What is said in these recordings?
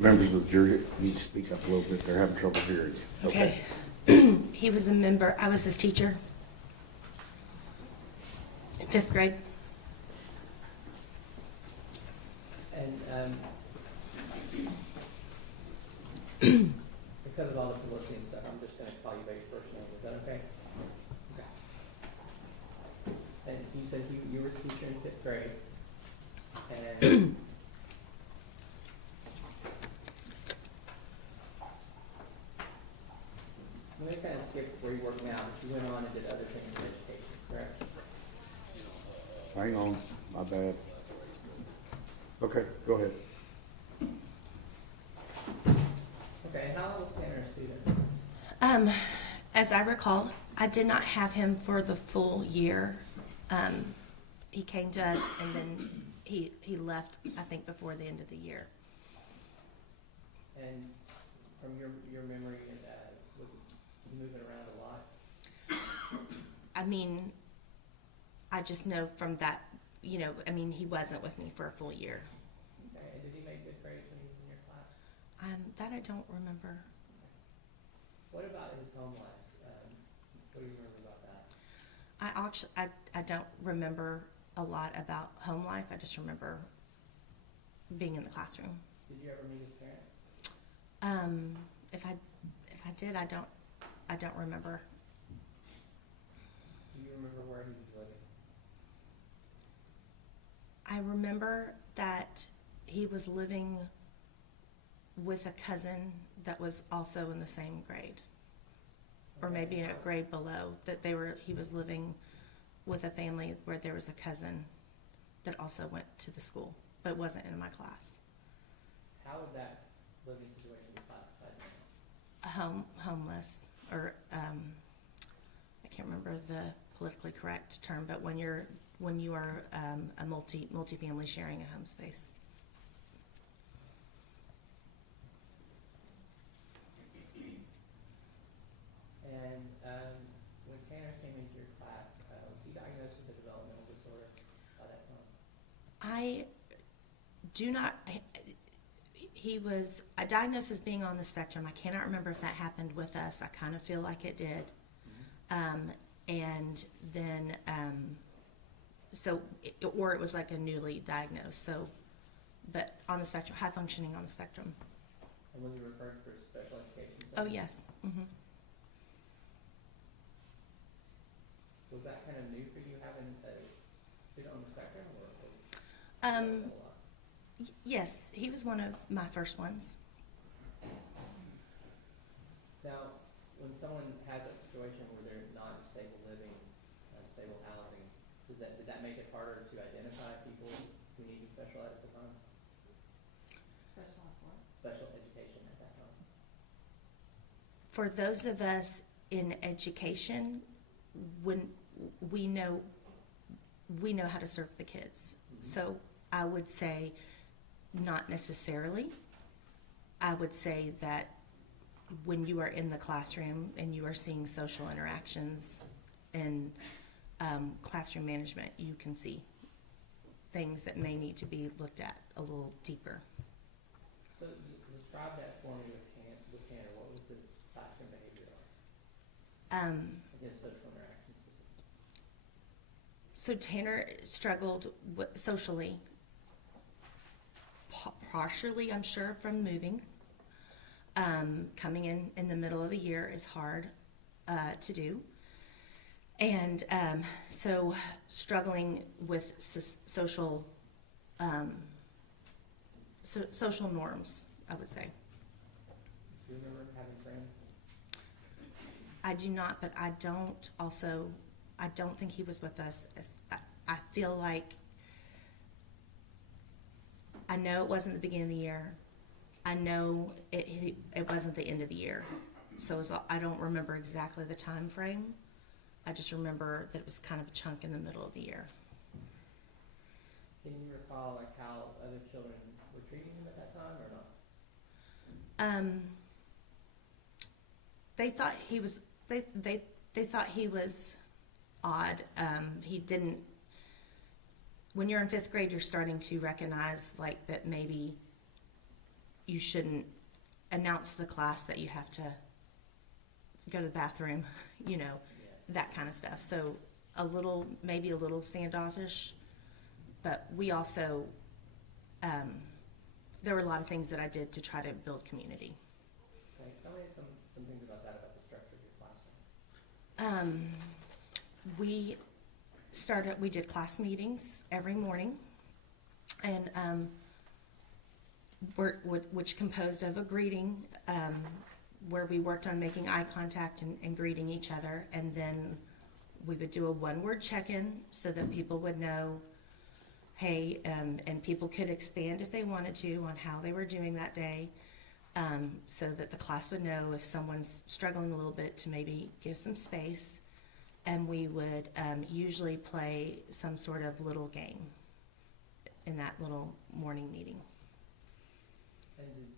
Members of the jury need to speak up a little bit. They're having trouble hearing you. Okay. He was a member, I was his teacher in 5th grade. And because of all the publicity and stuff, I'm just gonna call you by your first name, is that okay? Okay. And you said you were a teacher in 5th grade, and I'm gonna kind of skip where you work now, but you went on and did other things in education, correct? Hang on, my bad. Okay, go ahead. Okay, and how long was Tanner a student? As I recall, I did not have him for the full year. He came to us and then he left, I think, before the end of the year. And from your memory, was he moving around a lot? I mean, I just know from that, he wasn't with me for a full year. Okay, and did he make good grades when he was in your class? That I don't remember. What about his home life? What do you remember about that? I don't remember a lot about home life. I just remember being in the classroom. Did you ever meet his parents? If I did, I don't remember. Do you remember where he was living? I remember that he was living with a cousin that was also in the same grade, or maybe in a grade below. He was living with a family where there was a cousin that also went to the school, but wasn't in my class. How would that living situation be classified? Homeless, or I can't remember the politically correct term, but when you are a multi-family sharing a home space. And when Tanner came into your class, was he diagnosed with a developmental disorder by that time? I do not. He was diagnosed as being on the spectrum. I cannot remember if that happened with us. I kind of feel like it did. And then, or it was like a newly diagnosed. So, but on the spectrum, high functioning on the spectrum. And was he referred for special education? Oh, yes. Mm-hmm. Was that kind of new for you, having a student on the spectrum, or? Yes, he was one of my first ones. Now, when someone has a situation where they're not in stable living, stable housing, did that make it harder to identify people who need special ed at the time? Specialized what? Special education at that time? For those of us in education, when we know how to serve the kids. Mm-hmm. So I would say not necessarily. I would say that when you are in the classroom and you are seeing social interactions and classroom management, you can see things that may need to be looked at a little deeper. So describe that for me with Tanner. What was his classroom behavior like? Against social interactions specifically. So Tanner struggled socially, partially, I'm sure, from moving. Coming in the middle of the year is hard to do. And so struggling with social norms, I would say. Do you remember having friends? I do not, but I don't think he was with us. I feel like, I know it wasn't the beginning of the year. I know it wasn't the end of the year. So I don't remember exactly the time frame. I just remember that it was kind of a chunk in the middle of the year. Can you recall like how other children were treating him at that time, or not? They thought he was odd. He didn't. When you're in 5th grade, you're starting to recognize like that maybe you shouldn't announce to the class that you have to go to the bathroom, you know, Yeah. that kind of stuff. So maybe a little standoffish, but we also, there were a lot of things that I did to try to build community. Okay, tell me some things about that, about the structure of your classroom. We did class meetings every morning, and which composed of a greeting, where we worked on making eye contact and greeting each other, and then we would do a one-word check-in so that people would know, hey, and people could expand if they wanted to on how they were doing that day, so that the class would know if someone's struggling a little bit to maybe give some space. And we would usually play some sort of little game in that little morning meeting. And did you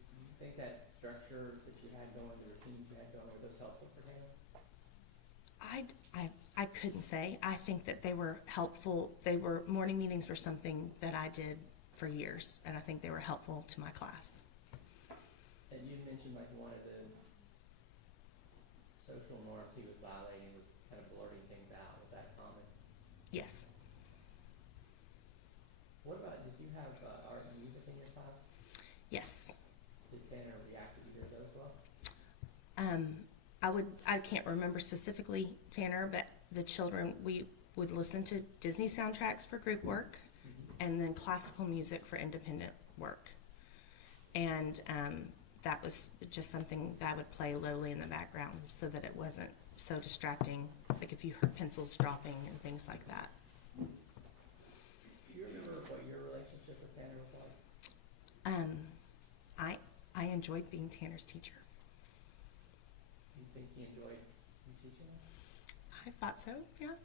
think that structure that you had going, the routines you had going, were those helpful for Hannah? I couldn't say. I think that they were helpful. Morning meetings were something that I did for years, and I think they were helpful to my class. And you mentioned like one of the social norms he was violating was kind of blurting things out. Was that common? Yes. What about, did you have art and music in your class? Yes. Did Tanner react to either of those well? I can't remember specifically, Tanner, but the children, we would listen to Disney soundtracks for group work, and then classical music for independent work. And that was just something that I would play lowly in the background so that it wasn't so distracting, like if you heard pencils dropping and things like that. Do you remember what your relationship with Tanner was like? I enjoyed being Tanner's teacher. You think he enjoyed you teaching him? I thought so, yeah.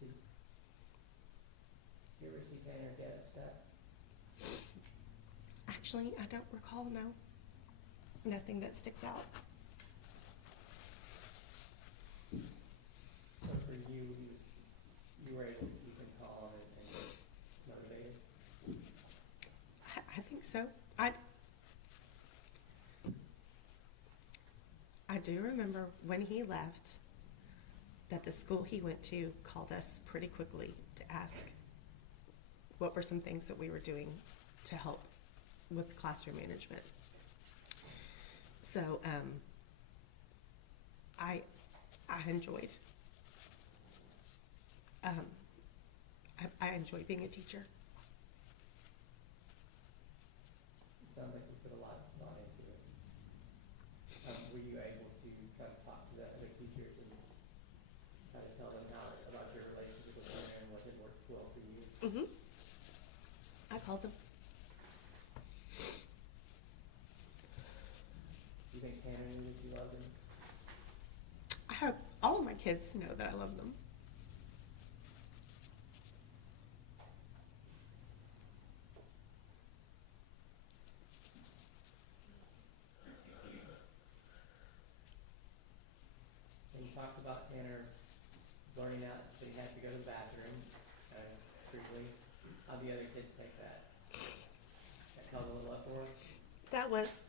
Did you ever see Tanner get upset? Actually, I don't recall, no. Nothing that sticks out. So for you, you were able, you can call him and motivated? I think so. I do remember when he left that the school he went to called us pretty quickly to ask what were some things that we were doing to help with classroom management. So I enjoyed I enjoy being a teacher. It sounds like you put a lot into it. Were you able to try to talk to the other teachers and try to tell them about your relationship with Tanner and what had worked well for you? Mm-hmm. I called them. Do you think Tanner knew that you loved him? I hope all of my kids know that I love them. And you talked about Tanner learning out that he had to go to the bathroom briefly. How'd the other kids take that? That held a little uproar? That was,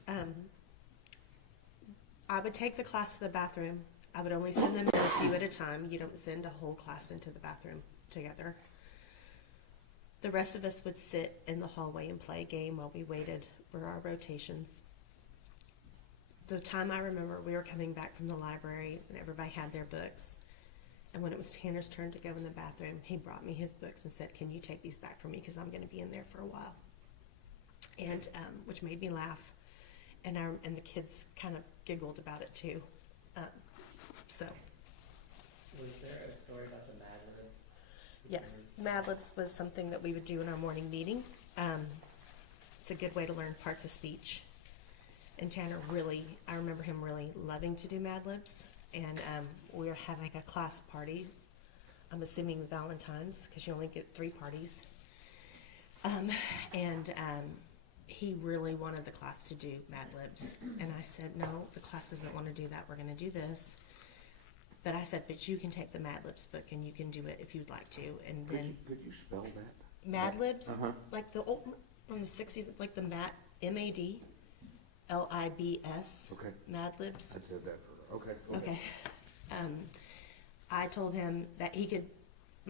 I would take the class to the bathroom. I would only send them in a few at a time. You don't send a whole class into the bathroom together. The rest of us would sit in the hallway and play a game while we waited for our rotations. The time I remember, we were coming back from the library and everybody had their books. And when it was Tanner's turn to go in the bathroom, he brought me his books and said, "Can you take these back for me? Because I'm going to be in there for a while." And which made me laugh. And the kids kind of giggled about it too. So. Was there a story about the Mad Libs? Yes, Mad Libs was something that we would do in our morning meeting. It's a good way to learn parts of speech. And Tanner I remember him really loving to do Mad Libs. And we were having a class party. I'm assuming Valentine's, because you only get 3 parties. He really wanted the class to do Mad Libs. And I said, no, the class doesn't want to do that. We're going to do this. But I said, but you can take the Mad Libs book and you can do it if you'd like to. And then Could you spell that? Mad Libs, Uh-huh. like the old from the sixties, like the MAD, LIBS. Okay. Mad Libs. I said that for, okay. Okay. I told him that he could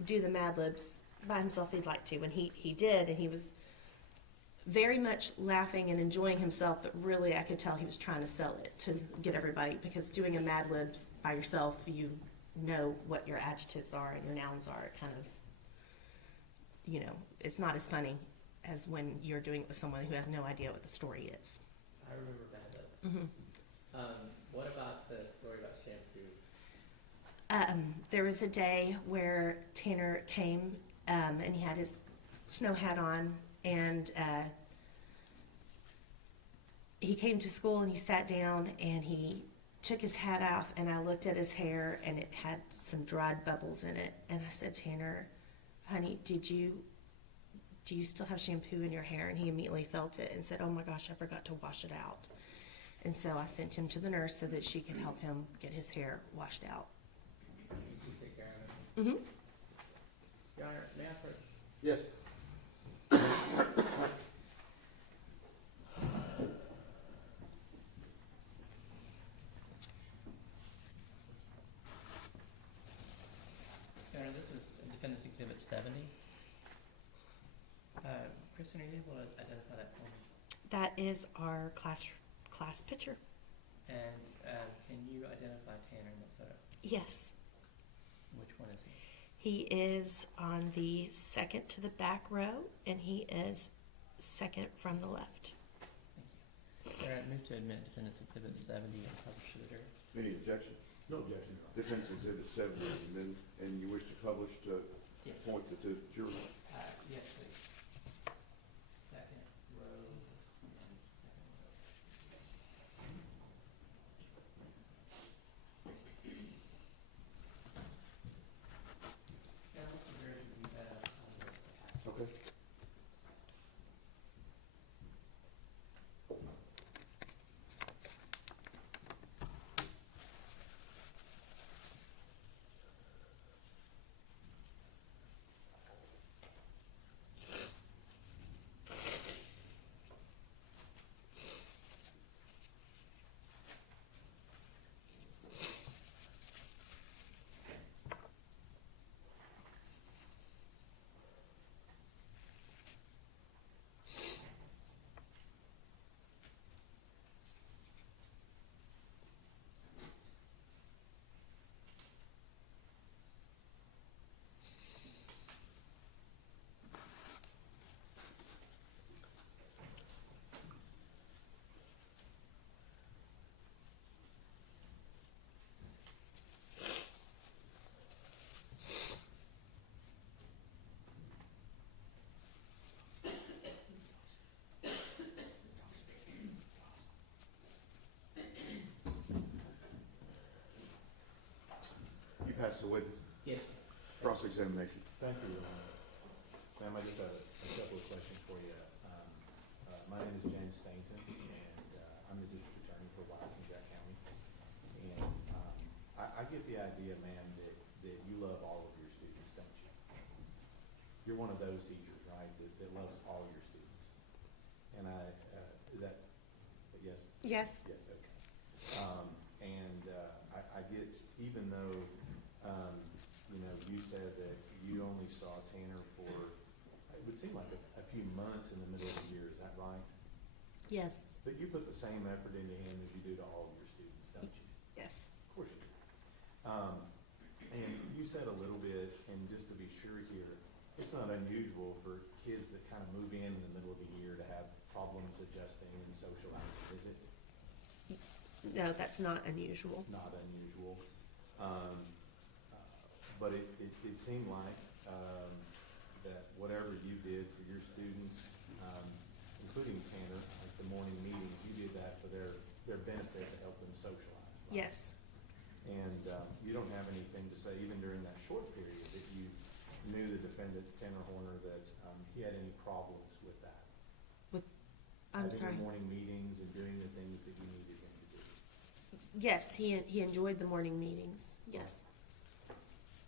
do the Mad Libs by himself if he'd like to, and he did, and he was very much laughing and enjoying himself, but really I could tell he was trying to sell it to get everybody, because doing a Mad Libs by yourself, you know what your adjectives are and your nouns are. It kind of, you know, it's not as funny as when you're doing it with someone who has no idea what the story is. I remember Beth. Mm-hmm. What about the story about shampoo? There was a day where Tanner came, and he had his snow hat on, and he came to school and he sat down and he took his hat off, and I looked at his hair and it had some dried bubbles in it, and I said, Tanner, honey, do you still have shampoo in your hair? And he immediately felt it and said, oh my gosh, I forgot to wash it out. And so I sent him to the nurse so that she could help him get his hair washed out. Did you take care of it? Mm-hmm. Your Honor, may I first? Yes. Your Honor, this is Defendant's Exhibit 70. Kristen, are you able to identify that for me? That is our class picture. And can you identify Tanner in the photo? Yes. Which one is he? He is on the second to the back row, and he is second from the left. Thank you. All right, move to admit Defendant's Exhibit 70 and publish to the jury. Any objection? No objection. Defense Exhibit 70 is admitted, and you wish to publish to Yes. point it to the jury. Yes, please. Second row. Yeah, what's the jury to be Okay. You pass the witness. Yes. Cross-examination. Thank you, Your Honor. Ma'am, I just have a couple of questions for you. My name is James Stainton, and I'm the district attorney for Wise and Jack County. And I get the idea, ma'am, that you love all of your students, don't you? You're one of those teachers, right, that loves all your students. And is that, yes? Yes. Yes, okay. I get, even though, you know, you said that you only saw Tanner for, it would seem like a few months in the middle of the year, is that right? Yes. But you put the same effort into him as you do to all of your students, don't you? Yes. Of course you do. And you said a little bit, and just to be sure here, it's not unusual for kids that kind of move in the middle of the year to have problems adjusting and socializing, is it? No, that's not unusual. Not unusual. But it seemed like that whatever you did for your students, including Tanner, like the morning meetings, you did that for their benefit to help them socialize. Right? Yes. And you don't have anything to say, even during that short period, that you knew the defendant, Tanner Horner, that he had any problems with that? I'm Having sorry. the morning meetings and doing the things that you needed him to do. Yes, he enjoyed the morning meetings. Yes.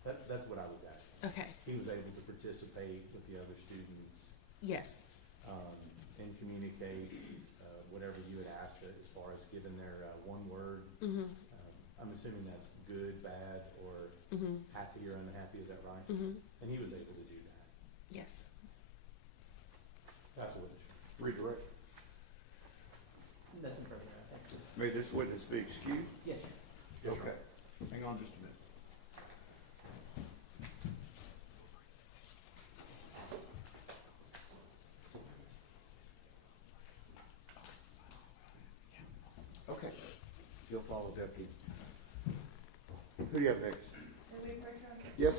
That's what I was asking. Okay. He was able to participate with the other students. Yes. and communicate whatever you had asked it as far as giving their one word. I'm assuming that's good, bad, or happy or unhappy, is that right? And he was able to do that. Yes. That's a witness. Redirect. Nothing further, I think. May this witness be excused? Yes, sir. Yes, sir. Okay, hang on just a minute. Okay, you'll follow deputy. Who do you have next? Yes?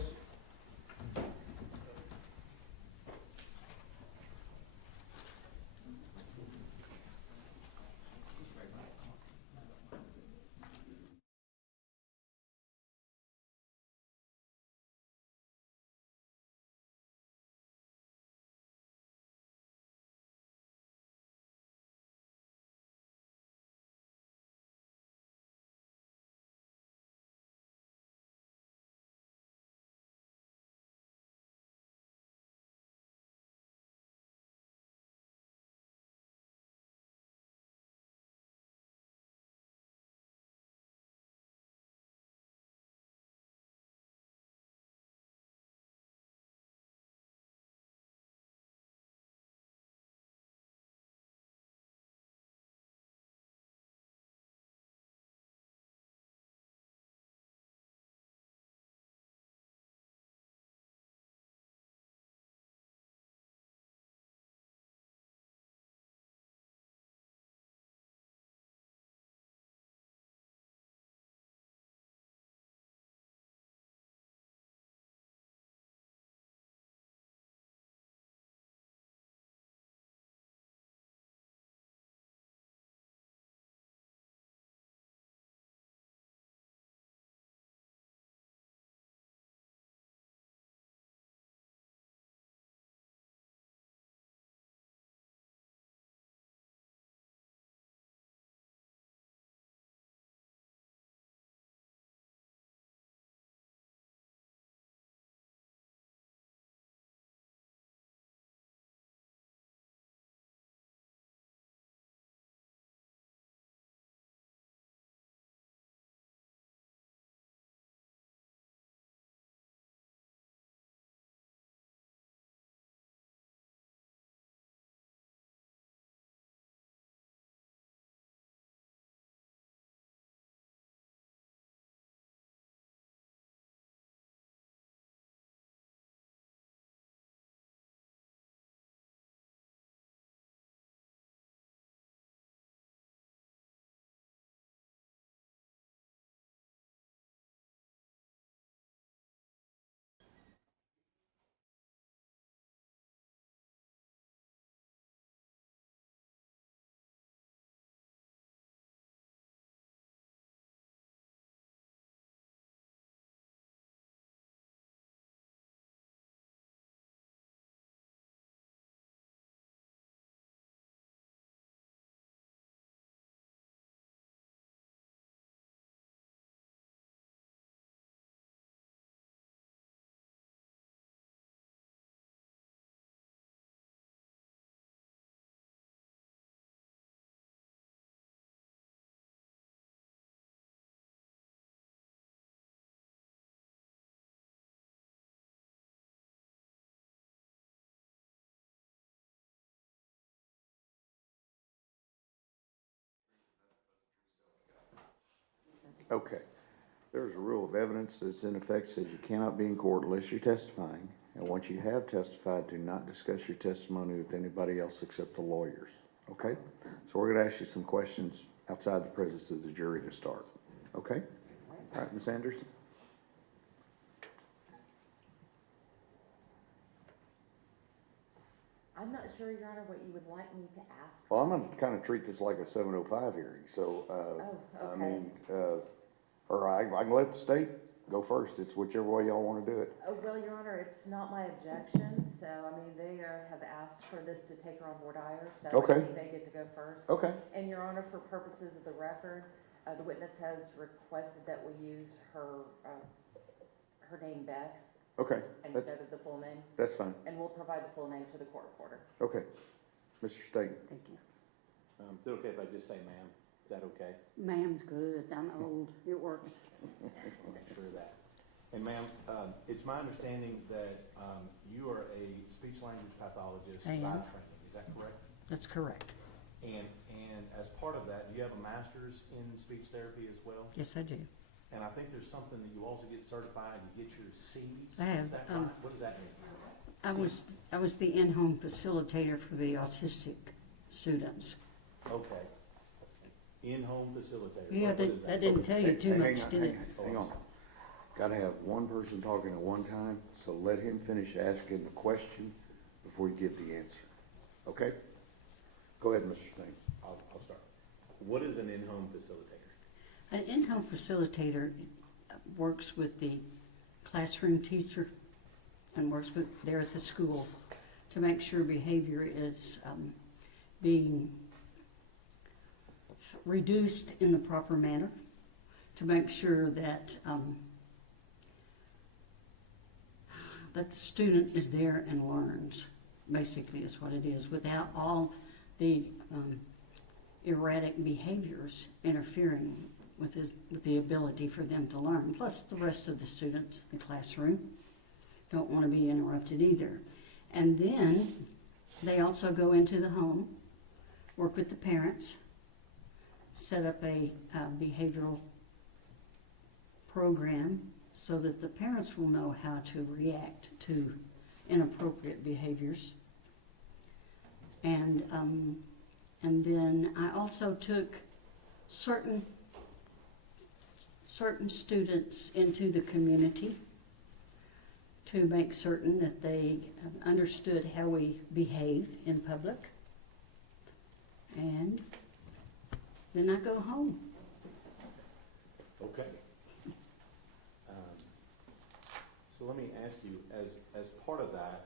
Okay. There's a rule of evidence that's in effect says you cannot be in court unless you're testifying. And once you have testified, do not discuss your testimony with anybody else except the lawyers. Okay? So we're going to ask you some questions outside the presence of the jury to start. Okay? All right, Ms. Anderson? I'm not sure, Your Honor, what you would like me to ask. Well, I'm going to kind of treat this like a 705 hearing. So, Oh, I okay. mean, or I can let the state go first. It's whichever way y'all want to do it. Oh, well, Your Honor, it's not my objection, so, I mean, they have asked for this to take her on voir dire, so Okay. I think they get to go first. Okay. And Your Honor, for purposes of the record, the witness has requested that we use her name Beth Okay. instead of the full name, That's fine. and we'll provide the full name to the court reporter. Okay. Mr. Staten? Thank you. Is it okay if I just say ma'am? Is that okay? Ma'am's good. I'm old. It works. I'll make sure of that. And ma'am, it's my understanding that you are a speech language pathologist I by am. training, is that correct? That's correct. And as part of that, do you have a master's in speech therapy as well? Yes, I do. And I think there's something that you also get certified, you get your C's. I have, Is that right? What does that mean? I was the in-home facilitator for the autistic students. Okay. In-home facilitator. Yeah, What is that didn't tell you too Hang much, on, did it? Hang on. Gotta have one person talking at one time, so let him finish asking the question before you give the answer. Okay? Go ahead, Mr. Staten. I'll start. What is an in-home facilitator? An in-home facilitator works with the classroom teacher and works with there at the school to make sure behavior is being reduced in the proper manner, to make sure that that the student is there and learns, basically is what it is, without all the erratic behaviors interfering with the ability for them to learn. Plus the rest of the students in the classroom don't want to be interrupted either. And then they also go into the home, work with the parents, set up a behavioral program so that the parents will know how to react to inappropriate behaviors. And then I also took certain students into the community to make certain that they understood how we behave in public. And then I go home. Okay. So let me ask you, as part of that,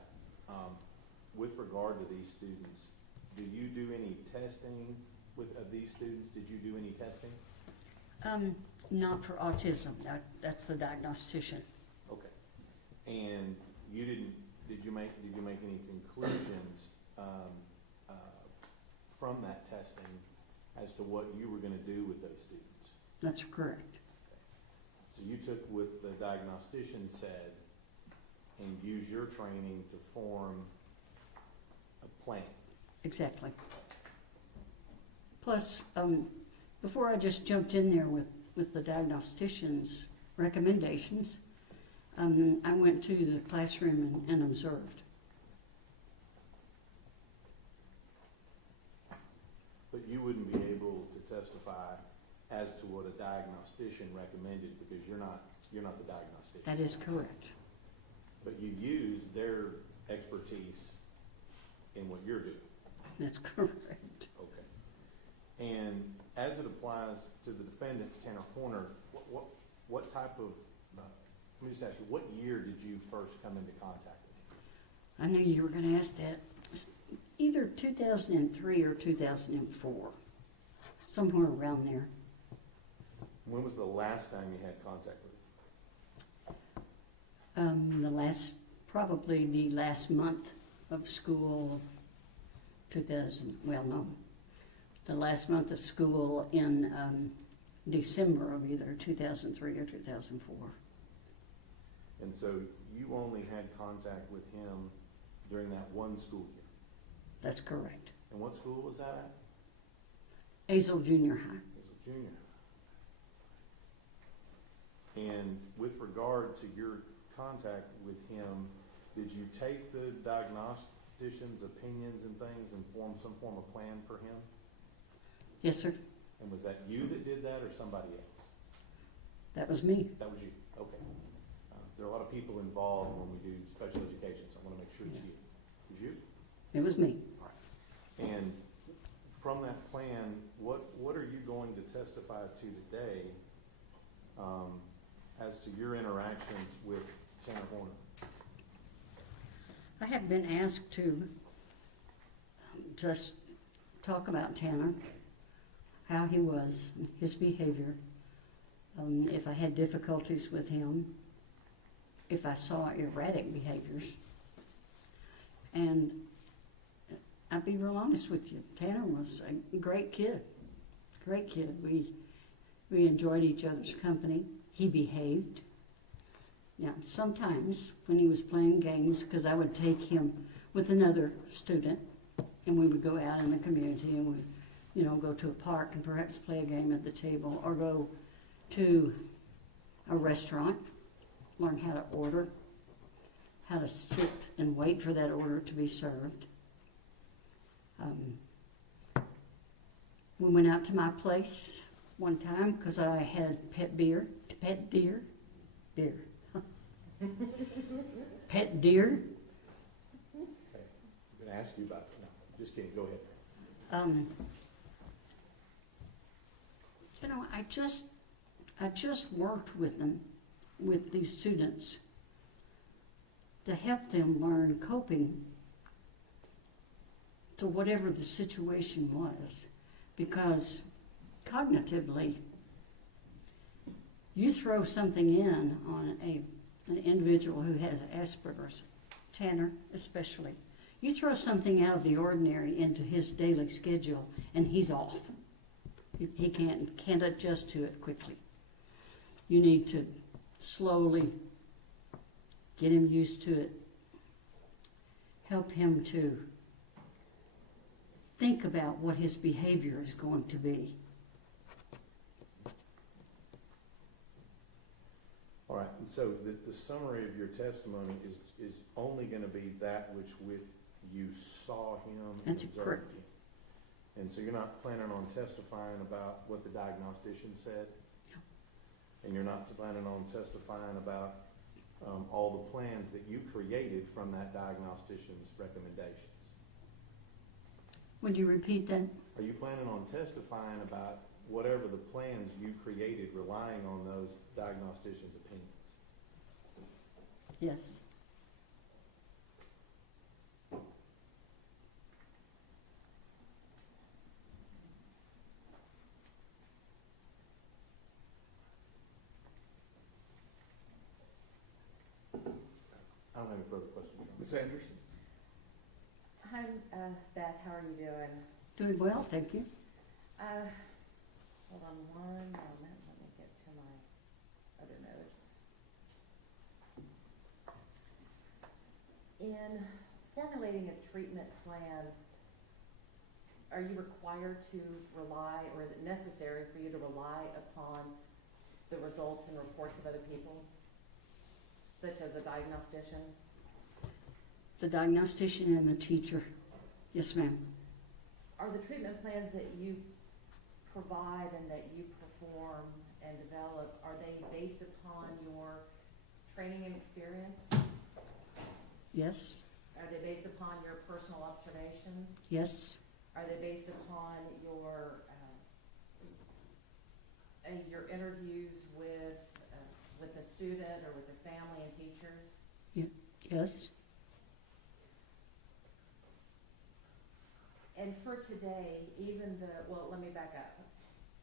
with regard to these students, do you do any testing of these students? Did you do any testing? Not for autism. That's the diagnostician. Okay. And you didn't, did you make any conclusions from that testing as to what you were going to do with those students? That's correct. So you took what the diagnostician said and used your training to form a plan. Exactly. Plus, before I just jumped in there with the diagnostician's recommendations, I went to the classroom and observed. But you wouldn't be able to testify as to what a diagnostician recommended because you're not the diagnostician. That is correct. But you used their expertise in what you're doing. That's correct. Okay. And as it applies to the defendant, Tanner Horner, what type of, let me just ask you, what year did you first come into contact with him? I knew you were going to ask that. Either 2003 or 2004, somewhere around there. When was the last time you had contact with him? Probably the last month of school, the last month of school in December of either 2003 or 2004. And so you only had contact with him during that one school year? That's correct. And what school was that at? Azle Junior High. It was a junior. And with regard to your contact with him, did you take the diagnostician's opinions and things and form some form of plan for him? Yes, sir. And was that you that did that or somebody else? That was me. That was you, okay. There are a lot of people involved when we do special education, so I want to make sure it's you. It was you? It was me. And from that plan, what are you going to testify to today as to your interactions with Tanner Horner? I have been asked to just talk about Tanner, how he was, his behavior, if I had difficulties with him, if I saw erratic behaviors. And I've be real honest with you. Tanner was a great kid. Great kid. We enjoyed each other's company. He behaved. Now, sometimes when he was playing games, because I would take him with another student, and we would go out in the community and we'd, go to a park and perhaps play a game at the table, or go to a restaurant, learn how to order, how to sit and wait for that order to be served. We went out to my place one time because I had pet deer, pet deer. Hey, I'm gonna ask you about, no, just kidding, go ahead. I just worked with them, with these students, to help them learn coping to whatever the situation was, because cognitively, you throw something in on an individual who has Asperger's, Tanner especially, you throw something out of the ordinary into his daily schedule and he's off. He can't adjust to it quickly. You need to slowly get him used to it, help him to think about what his behavior is going to be. All right, and so the summary of your testimony is only gonna be that which with you saw him and That's observed correct. him. And so you're not planning on testifying about what the diagnostician said? No. And you're not planning on testifying about all the plans that you created from that diagnostician's recommendations? Would you repeat that? Are you planning on testifying about whatever the plans you created relying on those diagnosticians' opinions? Yes. I don't have any further questions. Ms. Anderson? Hi, Beth, how are you doing? Doing well, thank you. Hold on one moment, let me get to my other notes. In formulating a treatment plan, are you required to rely, or is it necessary for you to rely upon the results and reports of other people, such as a diagnostician? The diagnostician and the teacher. Yes, ma'am. Are the treatment plans that you provide and that you perform and develop, are they based upon your training and experience? Yes. Are they based upon your personal observations? Yes. Are they based upon your interviews with the student or with the family and teachers? Yes. And for today, let me back up.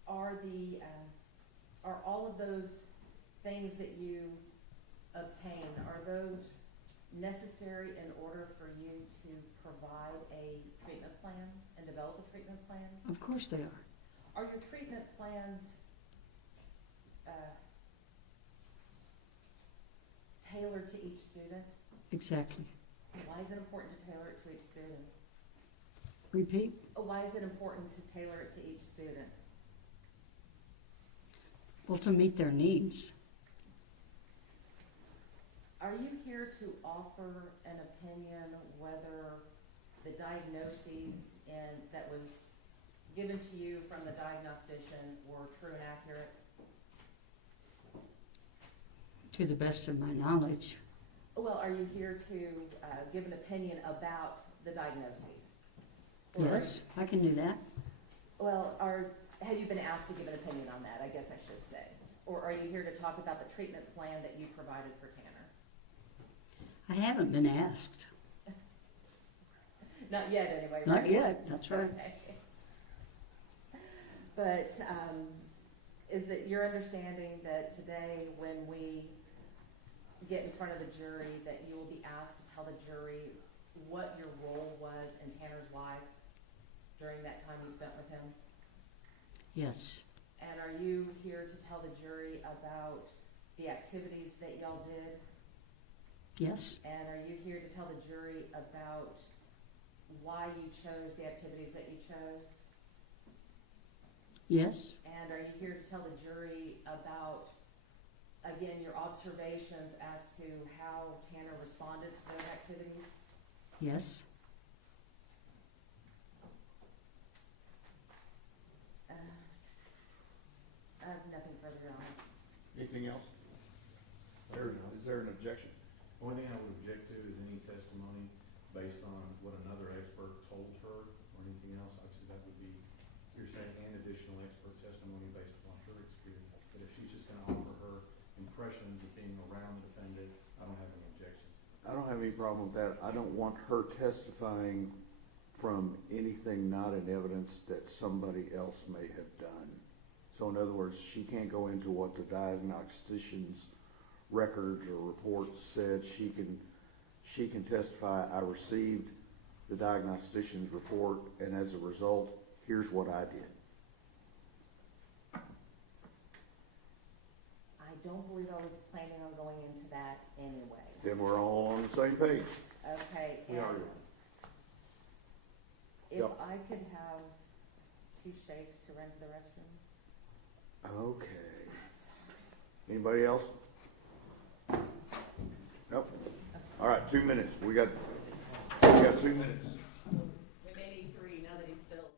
Are all of those things that you obtain, are those necessary in order for you to provide a treatment plan and develop a treatment plan? Of course they are. Are your treatment plans tailored to each student? Exactly. Why is it important to tailor it to each student? Repeat. Why is it important to tailor it to each student? Well, to meet their needs. Are you here to offer an opinion whether the diagnoses that was given to you from the diagnostician were true and accurate? To the best of my knowledge. Well, are you here to give an opinion about the diagnoses? Yes, I can do that. Well, have you been asked to give an opinion on that, I guess I should say? Or are you here to talk about the treatment plan that you provided for Tanner? I haven't been asked. Not yet, anyway, right? Not yet, that's right. Okay. But is it your understanding that today, when we get in front of the jury, that you will be asked to tell the jury what your role was in Tanner's life during that time you spent with him? Yes, And are you here to tell the jury about the activities that y'all did? yes, And are you here to tell the jury about why you chose the activities that you chose? yes, And are you here to tell the jury about, again, your observations as to how Tanner responded to those activities? yes. I have nothing further, Your Honor. Anything else? Is there an objection? The only thing I would object to is any testimony based on what another expert told her or anything else. Obviously, that would be hearsay and additional expert testimony based upon her experience. But if she's just gonna offer her impressions of being around the defendant, I don't have any objections. I don't have any problem with that. I don't want her testifying from anything not in evidence that somebody else may have done. So in other words, she can't go into what the diagnostician's records or reports said. She can testify, I received the diagnostician's report, and as a result, here's what I did. I don't believe I was planning on going into that anyway. Then we're all on the same page. Okay, We and are. if Yep. I could have 2 shakes to run to the restroom? Okay. Anybody else? Nope. All right, 2 minutes. We got 2 minutes. We may need 3 now that he's spilled.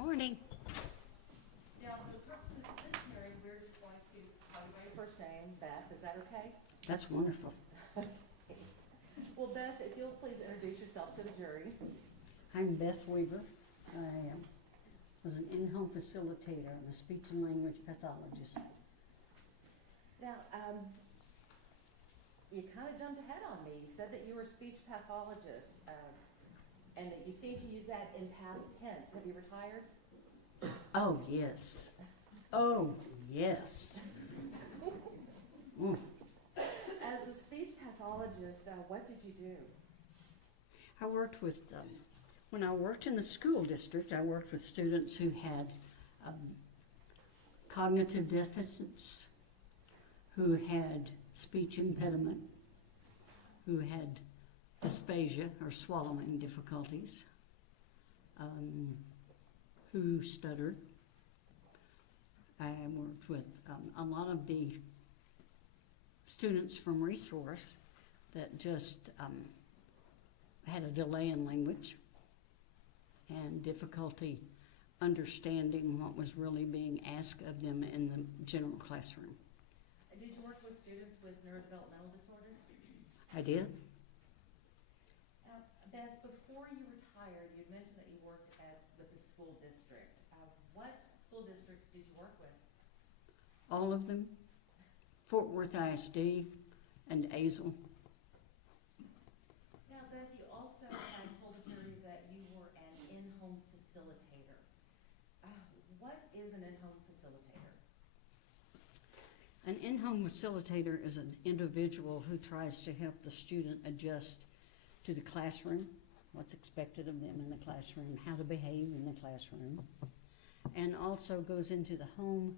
Morning. Now, for the purposes of this hearing, we're just going to call you by your first name, Beth, is that okay? That's wonderful. Well, Beth, if you'll please introduce yourself to the jury. I'm Beth Weaver. I was an in-home facilitator and a speech and language pathologist. Now, you kind of jumped ahead on me. You said that you were a speech pathologist, and that you seem to use that in past tense. Have you retired? Oh, yes. Oh, yes. Mm. As a speech pathologist, what did you do? I worked with, when I worked in the school district, I worked with students who had cognitive deficits, who had speech impediment, who had dysphagia or swallowing difficulties, who stuttered. I worked with a lot of the students from resource that just had a delay in language and difficulty understanding what was really being asked of them in the general classroom. Did you work with students with neurodevelopmental disorders? I did. Beth, before you retired, you mentioned that you worked with the school district. What school districts did you work with? All of them. Fort Worth ISD and Azle. Now, Beth, you also had told the jury that you were an in-home facilitator. What is an in-home facilitator? An in-home facilitator is an individual who tries to help the student adjust to the classroom, what's expected of them in the classroom, how to behave in the classroom, and also goes into the home,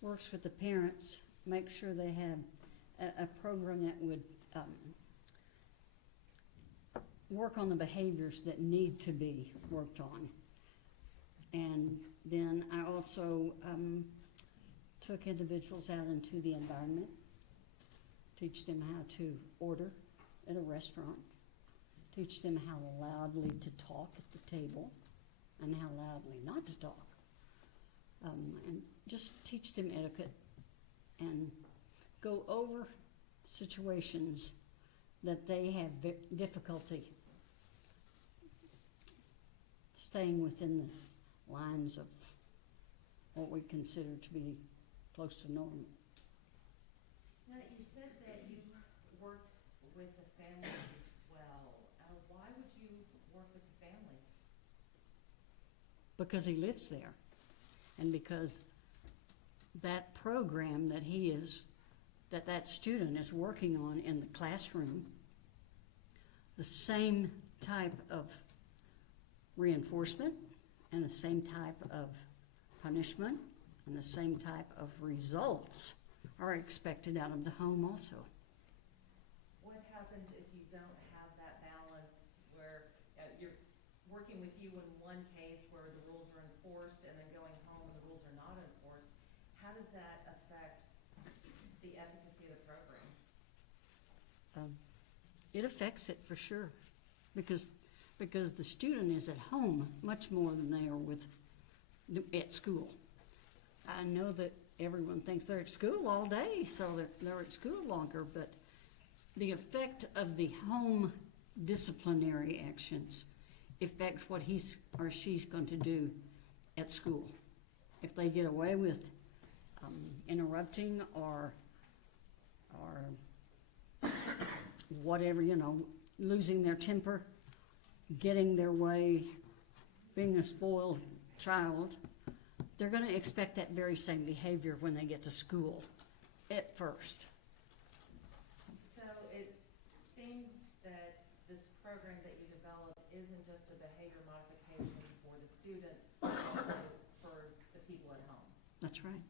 works with the parents, makes sure they have a program that would work on the behaviors that need to be worked on. And then I also took individuals out into the environment, teach them how to order at a restaurant, teach them how loudly to talk at the table and how loudly not to talk, and just teach them etiquette and go over situations that they have difficulty staying within the lines of what we consider to be close to normal. Now, you said that you worked with the families as well. Why would you work with the families? Because he lives there, and because that program that student is working on in the classroom, the same type of reinforcement and the same type of punishment and the same type of results are expected out of the home also. What happens if you don't have that balance where you're working with you in one case where the rules are enforced and then going home and the rules are not enforced? How does that affect the efficacy of the program? It affects it for sure, because the student is at home much more than they are at school. I know that everyone thinks they're at school all day, so they're at school longer, but the effect of the home disciplinary actions affects what he's or she's going to do at school. If they get away with interrupting or whatever, losing their temper, getting their way, being a spoiled child, they're going to expect that very same behavior when they get to school at first. So it seems that this program that you developed isn't just a behavior modification for the student, but also for the people at home. That's right.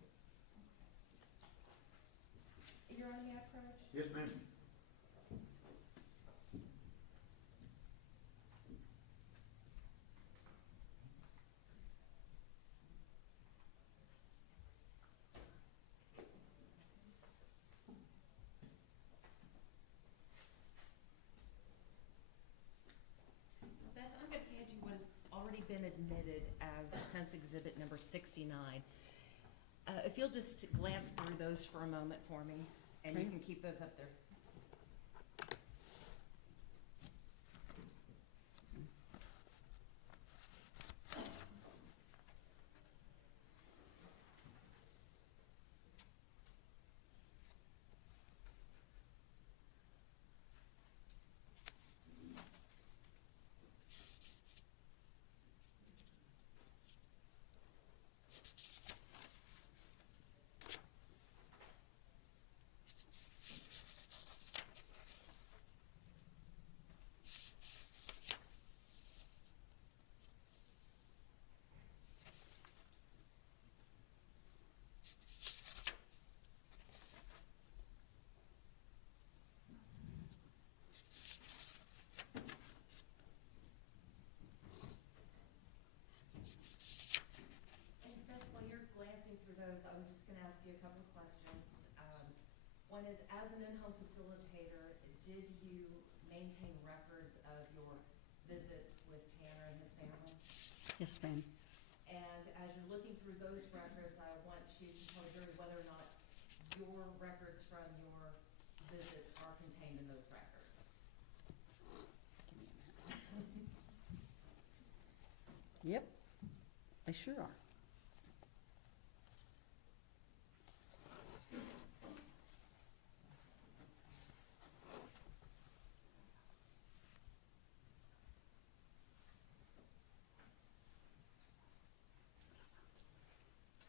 You're on the approach? Yes, ma'am. Beth, I'm going to hand you what has already already been admitted as defense exhibit number 69. If you'll just glance through those for a moment for me, and you Okay. can keep those up there. And Beth, while you're glancing through those, I was just gonna ask you a couple of questions. One is, as an in-home facilitator, did you maintain records of your visits with Tanner and his family? Yes, ma'am. And as you're looking through those records, I want you to tell me whether or not your records from your visits are contained in those records. Give me a minute. Yep, they sure are.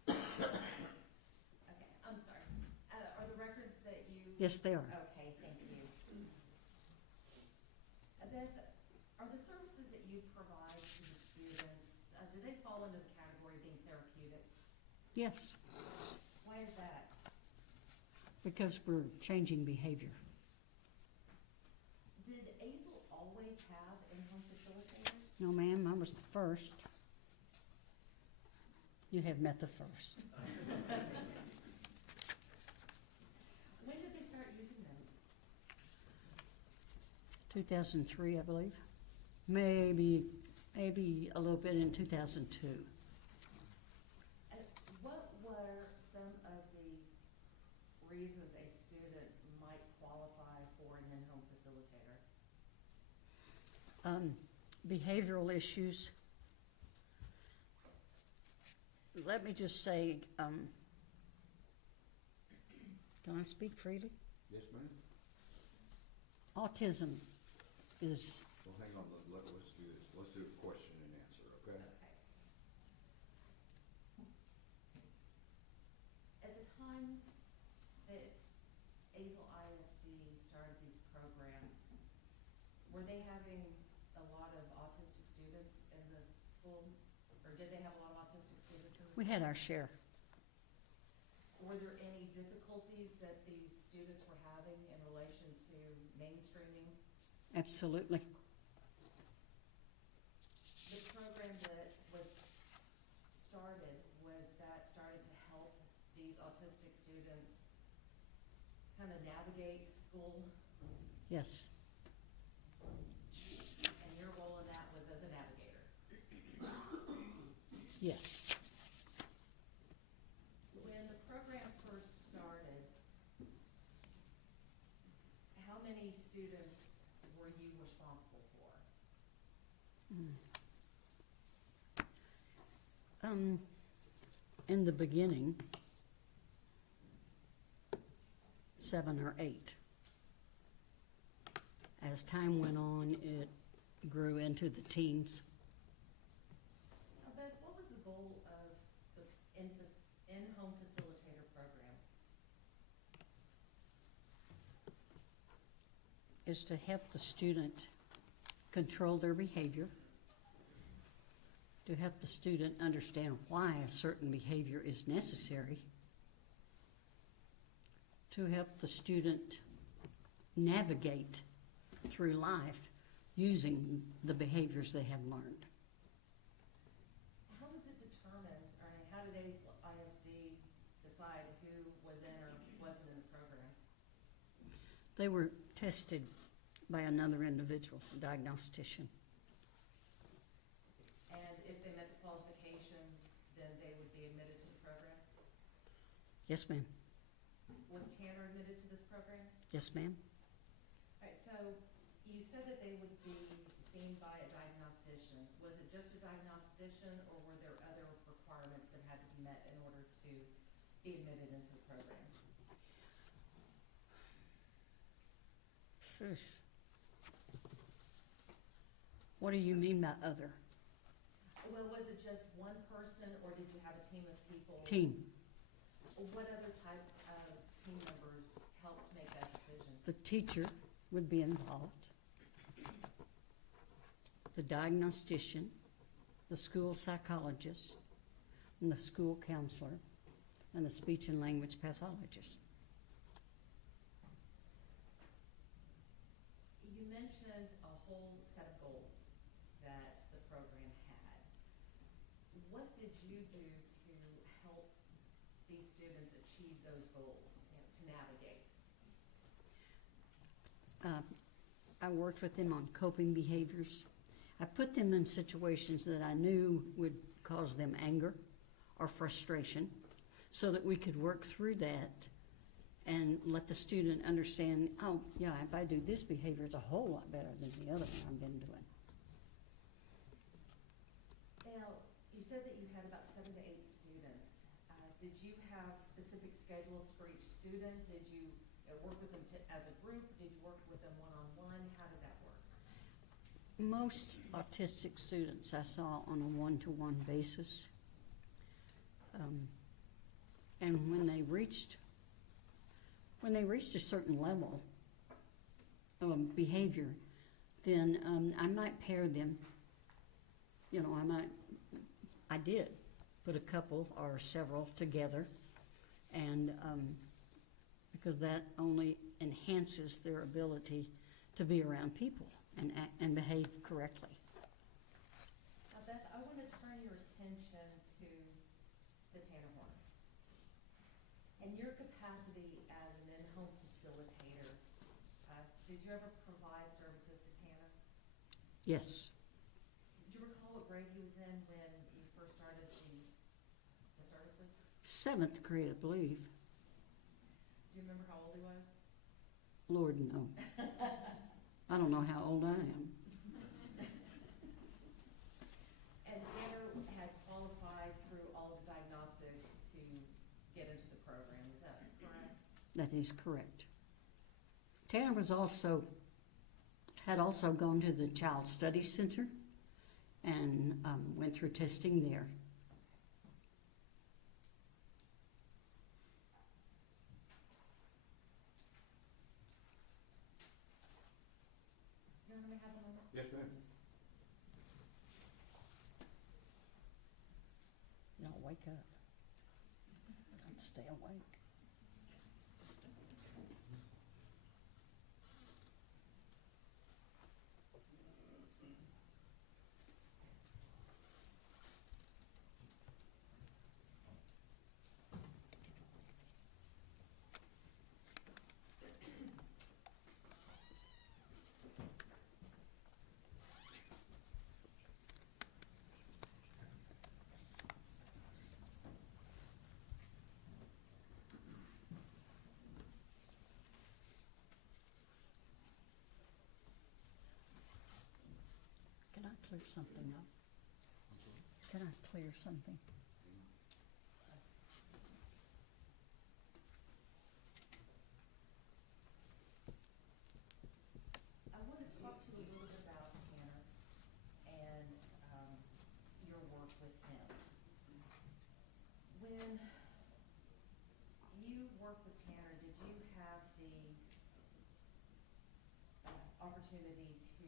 Okay, I'm sorry. Are the records that you? Yes, they are. Okay, thank you. Beth, are the services that you provide to the students, do they fall into the category of being therapeutic? Yes, Why is that? because we're changing behavior. Did Azel always have in-home facilitators? No, ma'am, I was the first. You have met the first. When did they start using them? 2003, I believe. Maybe a little bit in 2002. And what were some of the reasons a student might qualify for an in-home facilitator? Behavioral issues. Let me just say, can I speak freely? Yes, ma'am? Autism is, Well, hang on, let's do this. Let's do a question and answer, okay? Okay. At the time that Azel ISD started these programs, were they having a lot of autistic students in the school? Or did they have a lot of autistic students in the school? we had our share. Were there any difficulties that these students were having in relation to mainstreaming? Absolutely. The program that was started to help these autistic students kind of navigate school, Yes. and your role in that was as a navigator. Yes. When the program first started, how many students were you responsible for? In the beginning, 7 or 8. As time went on, it grew into the teens. Now, Beth, what was the goal of the in-home facilitator program? Is to help the student control their behavior, to help the student understand why a certain behavior is necessary, to help the student navigate through life using the behaviors they have learned. How was it determined, or how did ISD decide who was in or wasn't in the program? They were tested by another individual, a diagnostician. And qualifications, then they would be admitted to the program? Yes, ma'am. Was Tanner admitted to this program? Yes, ma'am. All right, so you said that they would be seen by a diagnostician. Was it just a diagnostician, or were there other requirements that had to be met in order to be admitted into the program? Phew. What do you mean by other? Well, was it just one person, or did you have a team of people? Team. What other types of team members helped make that decision? The teacher would be involved. The diagnostician, the school psychologist, and the school counselor, and the speech and language pathologist. You mentioned a whole set of goals that the program had. What did you do to help these students achieve those goals, to navigate? I worked with them on coping behaviors. I put them in situations that I knew would cause them anger or frustration so that we could work through that and let the student understand, oh, yeah, if I do this behavior, it's a whole lot better than the other one I've been doing. Now, you said that you had about 7 to 8 students. Did you have specific schedules for each student? Did you work with them as a group? Did you work with them one-on-one? How did that work? Most autistic students I saw on a one-to-one basis. And when they reached a certain level of behavior, then I might pair them. You know, I did put a couple or several together, and because that only enhances their ability to be around people and behave correctly. Now, Beth, I want to turn your attention to Tanner Horn. In your capacity as an in-home facilitator, did you ever provide services to Tanner? Yes, Do you recall what grade he was in when you first started the services? 7th grade, I believe. Do you remember how old he was? Lord, no. I don't know how old I am. And Tanner had qualified through all of the diagnostics to get into the program, is that correct? That is correct. Tanner had also gone to the Child Study Center and went through testing there. You want me to have a moment? Yes, ma'am. Y'all wake up. I'd stay awake. Can I clear something up? Can I clear something? I want to talk to you a little bit about Tanner and your work with him. When you worked with Tanner, did you have the opportunity to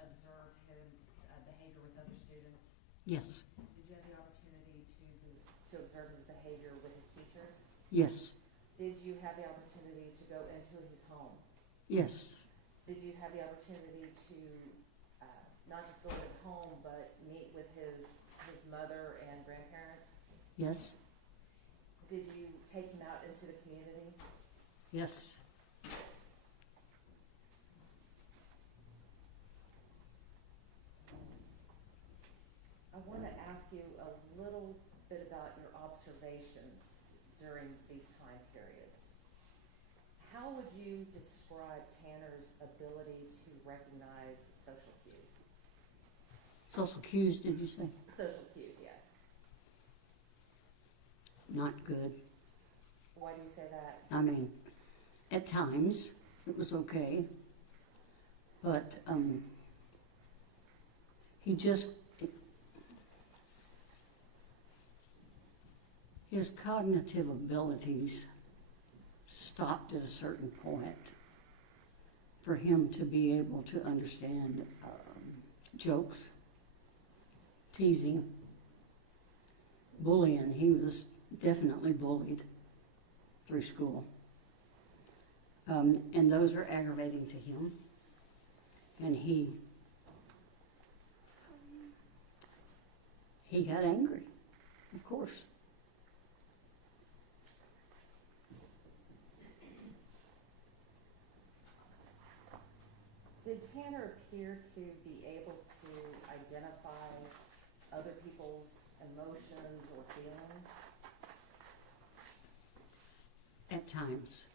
observe his behavior with other students? Yes, Did you have the opportunity to observe his behavior with his teachers? yes, Did you have the opportunity to go into his home? yes, Did you have the opportunity to not just go to his home, but meet with his mother and grandparents? yes, Did you take him out into the community? yes. I want to ask you a little bit about your observations during these time periods. How would you describe Tanner's ability to recognize social cues? Social cues, did you say? Social cues, yes. Not good. Why do you say that? I mean, at times it was okay, but he just, his cognitive abilities stopped at a certain point for him to be able to understand jokes, teasing, bullying. He was definitely bullied through school. And those were aggravating to him. And he got angry, of course. Did Tanner appear to be able to identify other people's emotions or feelings? At times.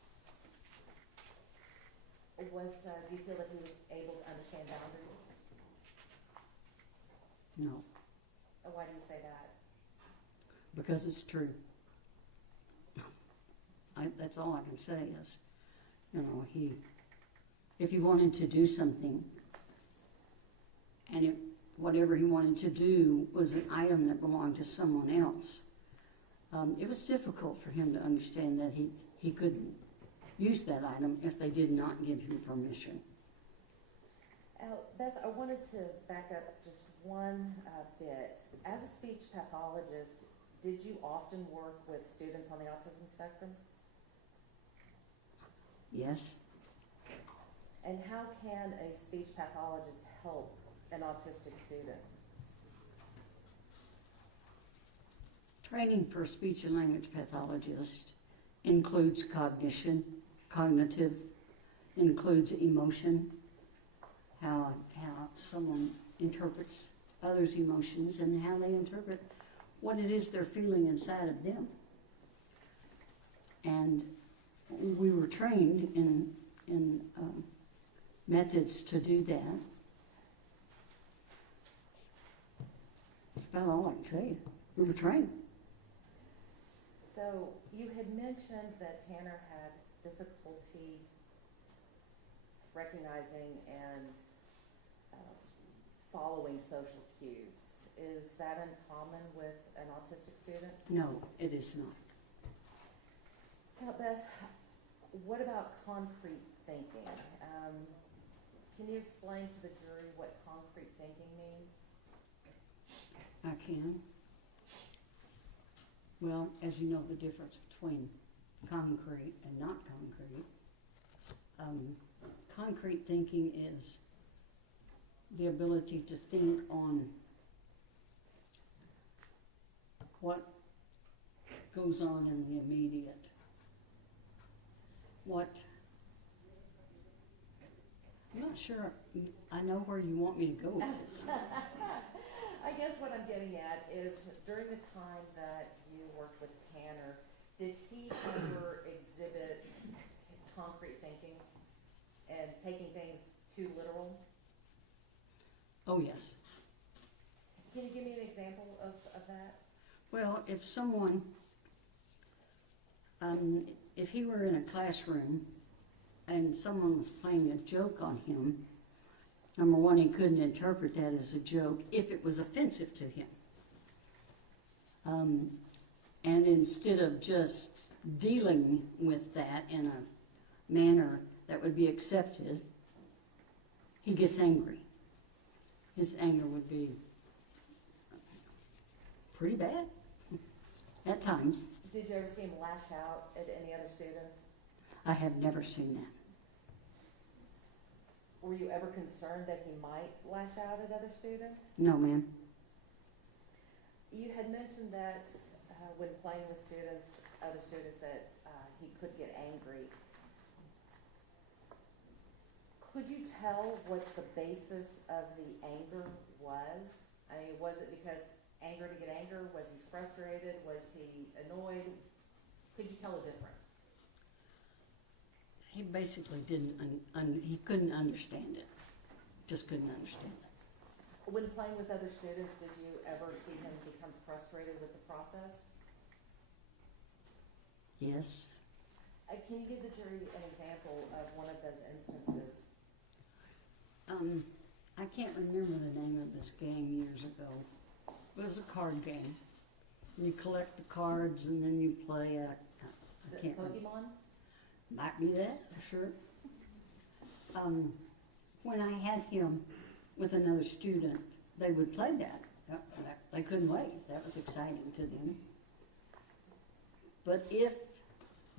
Do you feel that he was able to understand boundaries? No, Why do you say that? because it's true. That's all I can say is, if he wanted to do something, and whatever he wanted to do was an item that belonged to someone else, it was difficult for him to understand that he couldn't use that item if they did not give him permission. Beth, I wanted to back up just one bit. As a speech pathologist, did you often work with students on the autism spectrum? Yes, And how can a speech pathologist help an autistic student? training for a speech and language pathologist includes cognitive, includes emotion, how someone interprets others' emotions and how they interpret what it is they're feeling inside of them. And we were trained in methods to do that. That's about all I can tell you. We were trained. So you had mentioned that Tanner had difficulty recognizing and following social cues. Is that uncommon with an autistic student? No, it is not. Now, Beth, what about concrete thinking? Can you explain to the jury what concrete thinking means? I can. Well, as you know, the difference between concrete and not concrete. Concrete thinking is the ability to think on what goes on in the immediate. I'm not sure I know where you want me to go with this. I guess what I'm getting at is during the time that you worked with Tanner, did he ever exhibit concrete thinking and taking things too literal? Oh, yes. Can you give me an example of that? Well, if someone, if he were in a classroom and someone was playing a joke on him, number one, he couldn't interpret that as a joke if it was offensive to him. And instead of just dealing with that in a manner that would be accepted, he gets angry. His anger would be pretty bad at times. Did you ever see him lash out at any other students? I have never seen that. Were you ever concerned that he might lash out at other students? No, ma'am. You had mentioned that when playing with students, other students, that he could get angry. Could you tell what the basis of the anger was? I mean, was it because anger to get anger? Was he frustrated? Was he annoyed? Could you tell a difference? He basically he couldn't understand it. Just couldn't understand it. When playing with other students, did you ever see him become frustrated with the process? Yes. Can you give the jury an example of one of those instances? I can't remember the name of this game years ago. It was a card game. You collect the cards and then you play I can't remember. Pokemon? Might be that, sure. When I had him with another student, they would play that. They couldn't wait. That was exciting to them. But if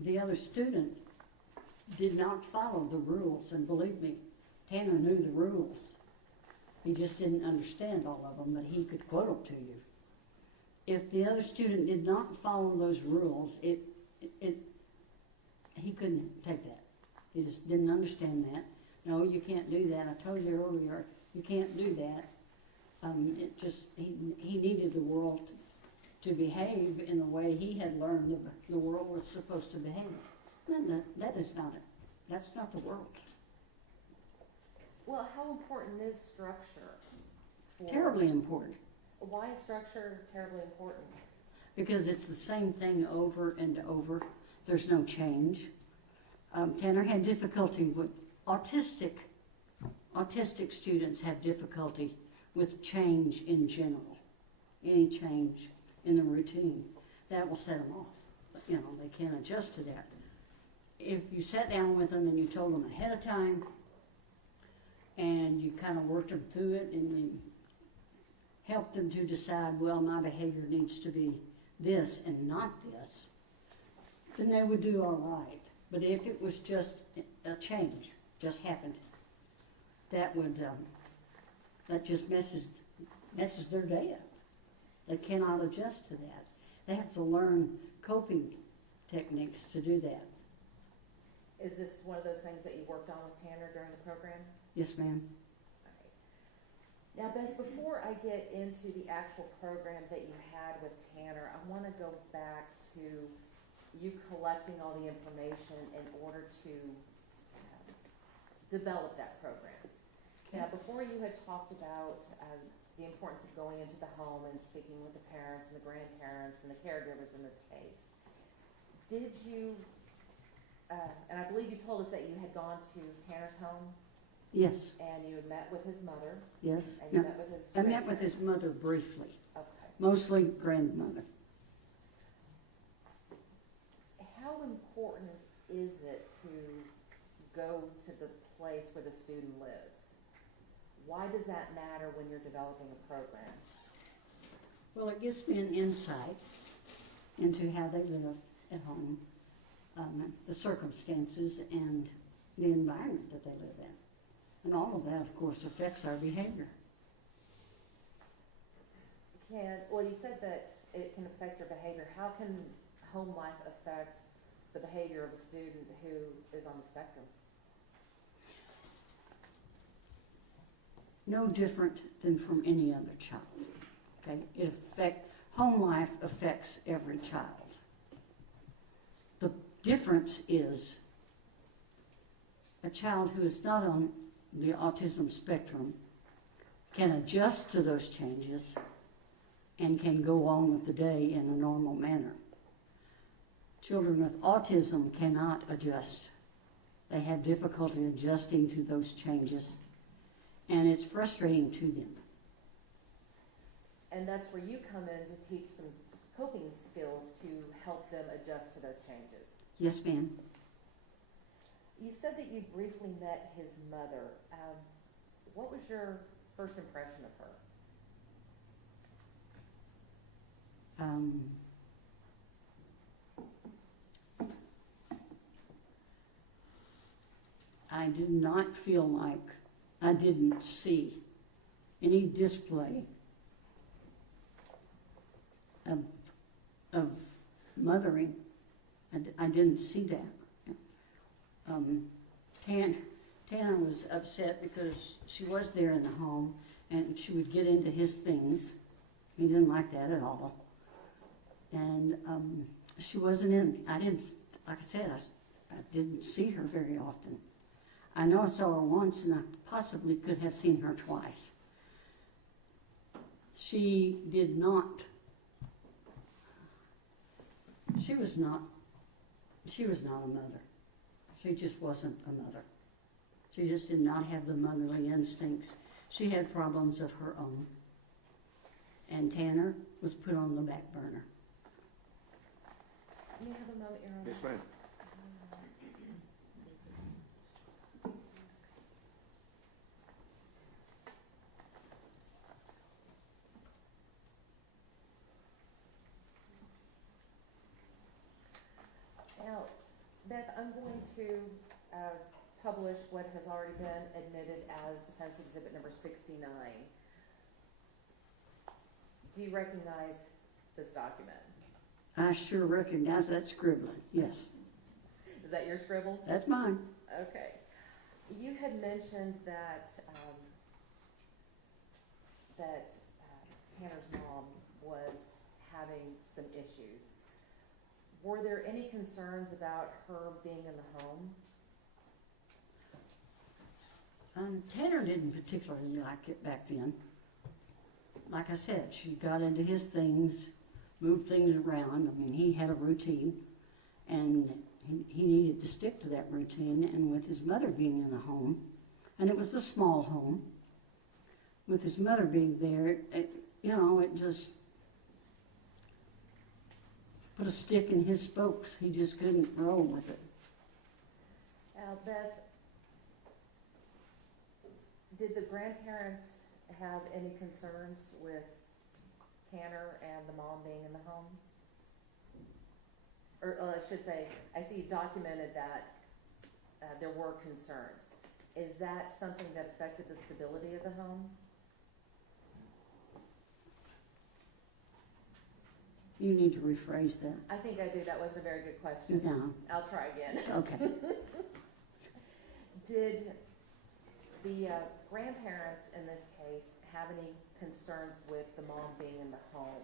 the other student did not follow the rules, and believe me, Tanner knew the rules. He just didn't understand all of them, but he could quote them to you. If the other student did not follow those rules, he couldn't take that. He just didn't understand that. No, you can't do that. I told you earlier, you can't do that. He needed the world to behave in the way he had learned the world was supposed to behave. That is not it. That's not the world. Well, how important is structure? Terribly important. Why is structure terribly important? Because it's the same thing over and over. There's no change. Tanner had difficulty with autistic students have difficulty with change in general. Any change in the routine, that will set them off. You know, they can't adjust to that. If you sat down with them and you told them ahead of time and you kind of worked them through it and you helped them to decide, well, my behavior needs to be this and not this, then they would do all right. But if it was just a change, just happened, that just messes their day up. They cannot adjust to that. They have to learn coping techniques to do that. Is this one of those things that you worked on with Tanner during the program? Yes, ma'am. Okay. Now, Beth, before I get into the actual program that you had with Tanner, I want to go back to you collecting all the information in order to develop that program. Okay. Now, before you had talked about the importance of going into the home and speaking with the parents and the grandparents and the caregivers in this case, did you, and I believe you told us that you had gone to Tanner's home Yes, and you had met with his mother yes. and you No, met with his I met with grandparents. his mother briefly, Okay. mostly grandmother. How important is it to go to the place where the student lives? Why does that matter when you're developing a program? Well, it gives me an insight into how they live at home, the circumstances and the environment that they live in. And all of that, of course, affects our behavior. Well, you said that it can affect your behavior. How can home life affect the behavior of a student who is on the spectrum? No different than from any other child. Okay, home life affects every child. The difference is a child who is not on the autism spectrum can adjust to those changes and can go on with the day in a normal manner. Children with autism cannot adjust. They have difficulty adjusting to those changes, and it's frustrating to them. And that's where you come in to teach some coping skills to help them adjust to those changes. Yes, ma'am. You said that you briefly met his mother. What was your first impression of her? I did not feel like I didn't see any display of mothering. I didn't see that. Tana was upset because she was there in the home and she would get into his things He didn't like that at all. And she wasn't in, like I said, I didn't see her very often. I know I saw her once, and I possibly could have seen her twice. She did not, she was not a mother. She just wasn't a mother. She just did not have the motherly instincts. She had problems of her own. And Tanner was put on the back burner. May I have a moment, Your Honor? Yes, ma'am. Now, Beth, I'm going to publish what has already been admitted as Defense Exhibit number 69. Do you recognize this document? I sure recognize that scribbling, yes. Is that your scribble? That's mine. Okay. You had mentioned that Tanner's mom was having some issues. Were there any concerns about her being in the home? Tanner didn't particularly like it back then. Like I said, she got into his things, moved things around. I mean, he had a routine, and he needed to stick to that routine. And with his mother being in the home, and it was a small home, with his mother being there, it just put a stick in his spokes. He just couldn't roll with it. Now, Beth, did the grandparents have any concerns with Tanner and the mom being in the home? Or I should say, I see you documented that there were concerns. Is that something that affected the stability of the home? You need to rephrase that. I think I do. That wasn't a very good question. No. I'll try again. Okay. Did the grandparents in this case have any concerns with the mom being in the home?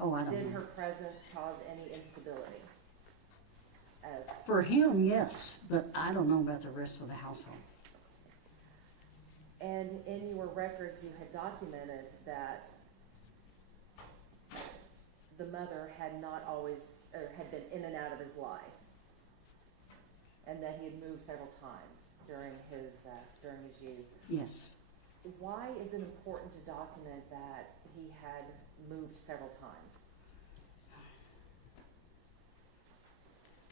Oh, I don't Did know. her presence cause any instability? For him, yes, but I don't know about the rest of the household. And in your records, you had documented that the mother had not always, or had been in and out of his life, and that he had moved several times during his youth. Yes. Why is it important to document that he had moved several times?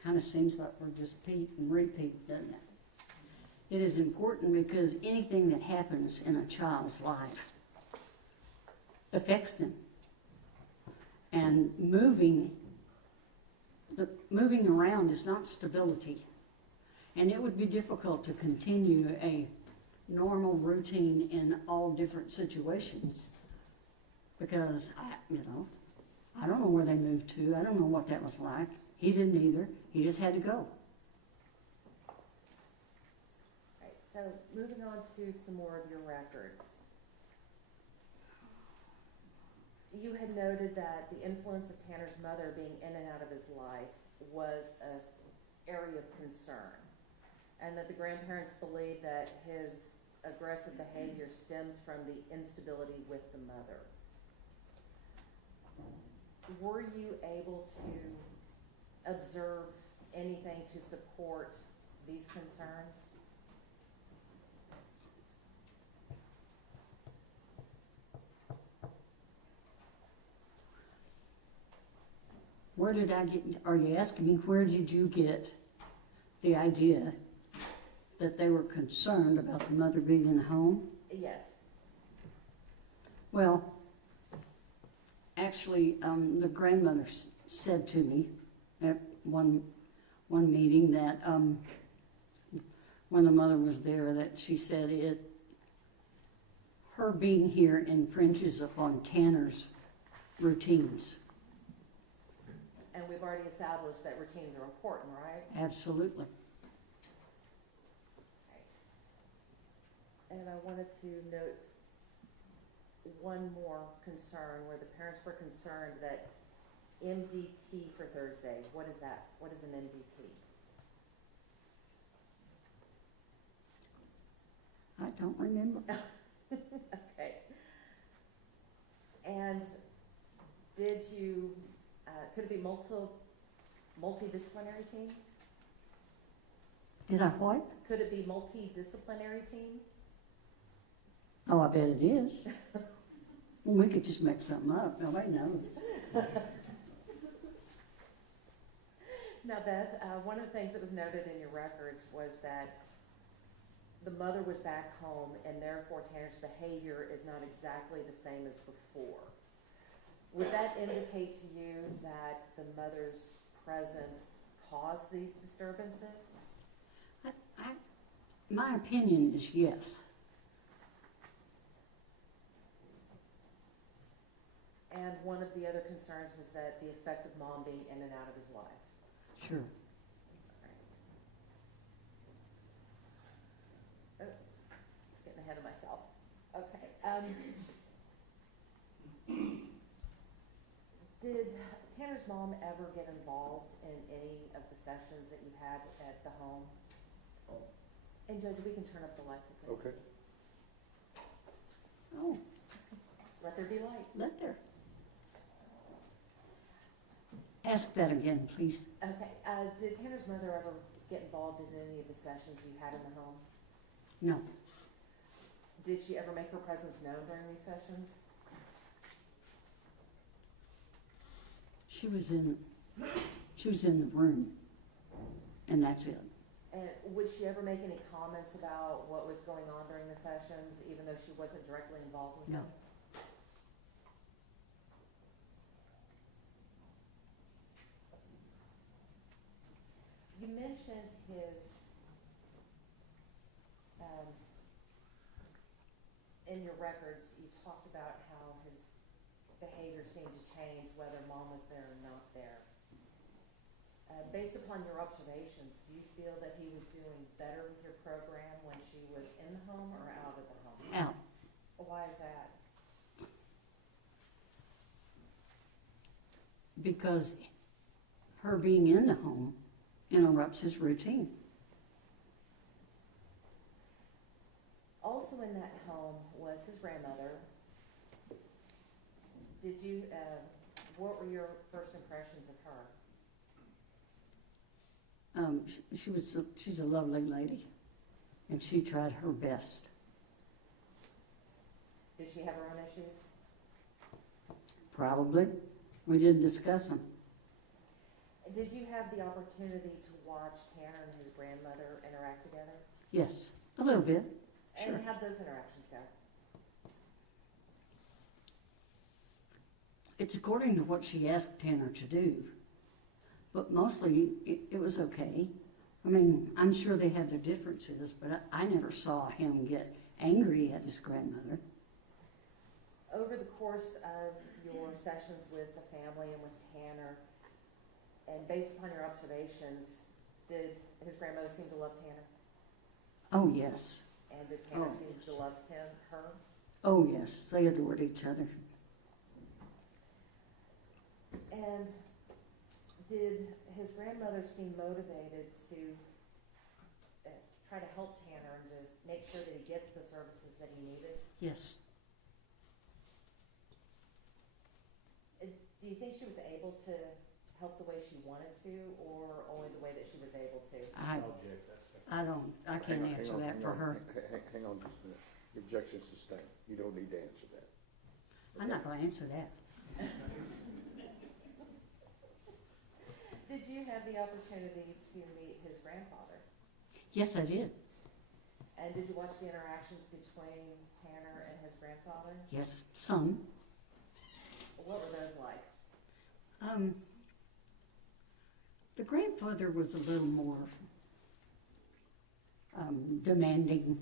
Kind of seems like we're just repeat and repeat, doesn't it? It is important because anything that happens in a child's life affects them. And moving around is not stability. And it would be difficult to continue a normal routine in all different situations. Because, I don't know where they moved to. I don't know what that was like. He didn't either. He just had to go. Right, so moving on to some more of your records. You had noted that the influence of Tanner's mother being in and out of his life was an area of concern, and that the grandparents believed that his aggressive behavior stems from the instability with the mother. Were you able to observe anything to support these concerns? Where did I get, are you asking me where did you get the idea that they were concerned about the mother being in the home? Yes. Well, actually, the grandmother said to me at one meeting that when the mother was there, that she said her being here infringes upon Tanner's routines. And we've already established that routines are important, right? Absolutely. And I wanted to note one more concern where the parents were concerned that MDT for Thursday, what is that? What is an MDT? I don't remember. Okay. And did you, could it be multidisciplinary team? Did I what? Could it be multidisciplinary team? Oh, I bet it is. We could just make something up. Nobody knows. Now, Beth, one of the things that was noted in your records was that the mother was back home and therefore Tanner's behavior is not exactly the same as before. Would that indicate to you that the mother's presence caused these disturbances? My opinion is yes. And one of the other concerns was that the effect of mom being in and out of his life. Sure. Oh, getting ahead of myself. Okay. Did Tanner's mom ever get involved in any of the sessions that you had at the home? And Judge, we can turn up the lights if we Okay. Oh, let there be light. let there. Ask that again, please. Okay. Did Tanner's mother ever get involved in any of the sessions you had in the home? No. Did she ever make her presence known during these sessions? She was in the room, and that's it. And would she ever make any comments about what was going on during the sessions, even though she wasn't directly involved with No. them? You mentioned his, in your records, you talked about how his behavior seemed to change whether mom was there or not there. Based upon your observations, do you feel that he was doing better with your program when she was in the home or out of the home? Out. Why is that? Because her being in the home interrupts his routine. Also in that home was his grandmother. Did you, what were your first impressions of her? She's a lovely lady, and she tried her best. Did she have her own issues? Probably. We didn't discuss them. Did you have the opportunity to watch Tanner and his grandmother interact together? Yes, a little bit. Sure. And how'd those interactions go? It's according to what she asked Tanner to do. But mostly, it was okay. I mean, I'm sure they had their differences, but I never saw him get angry at his grandmother. Over the course of your sessions with the family and with Tanner, and based upon your observations, did his grandmother seem to love Tanner? Oh, yes. And did Tanner Oh, seem yes. to love her? Oh, yes. They adored each other. And did his grandmother seem motivated to try to help Tanner and to make sure that he gets the services that he needed? Yes. Do you think she was able to help the way she wanted to, or only the way that she was able to? I can't answer that for her. Hang on just a minute. The objection's sustained. You don't need to answer that. I'm not going to answer that. Did you have the opportunity to meet his grandfather? Yes, I did. And did you watch the interactions between Tanner and his grandfather? Yes, some. What were those like? The grandfather was a little more demanding,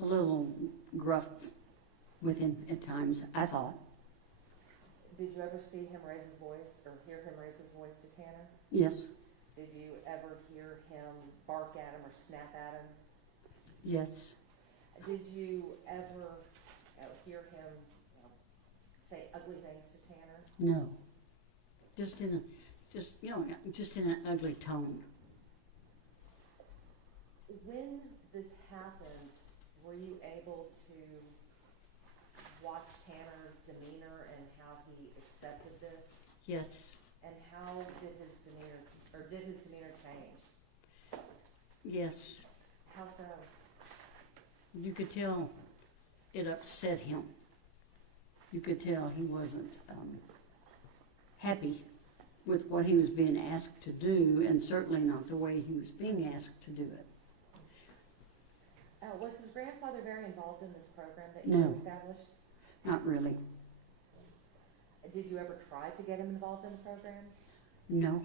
a little gruff with him at times, I thought. Did you ever see him raise his voice or hear him raise his voice to Tanner? Yes, Did you ever hear him bark at him or snap at him? yes, Did you ever hear him, say ugly things to Tanner? No. Just in an ugly tone. When this happened, were you able to watch Tanner's demeanor and how he accepted this? Yes, And how did his demeanor change? yes. How so? You could tell it upset him. You could tell he wasn't happy with what he was being asked to do, and certainly not the way he was being asked to do it. Was his grandfather very involved in this program that No. you established? Not really. Did you ever try to get him involved in the program? No,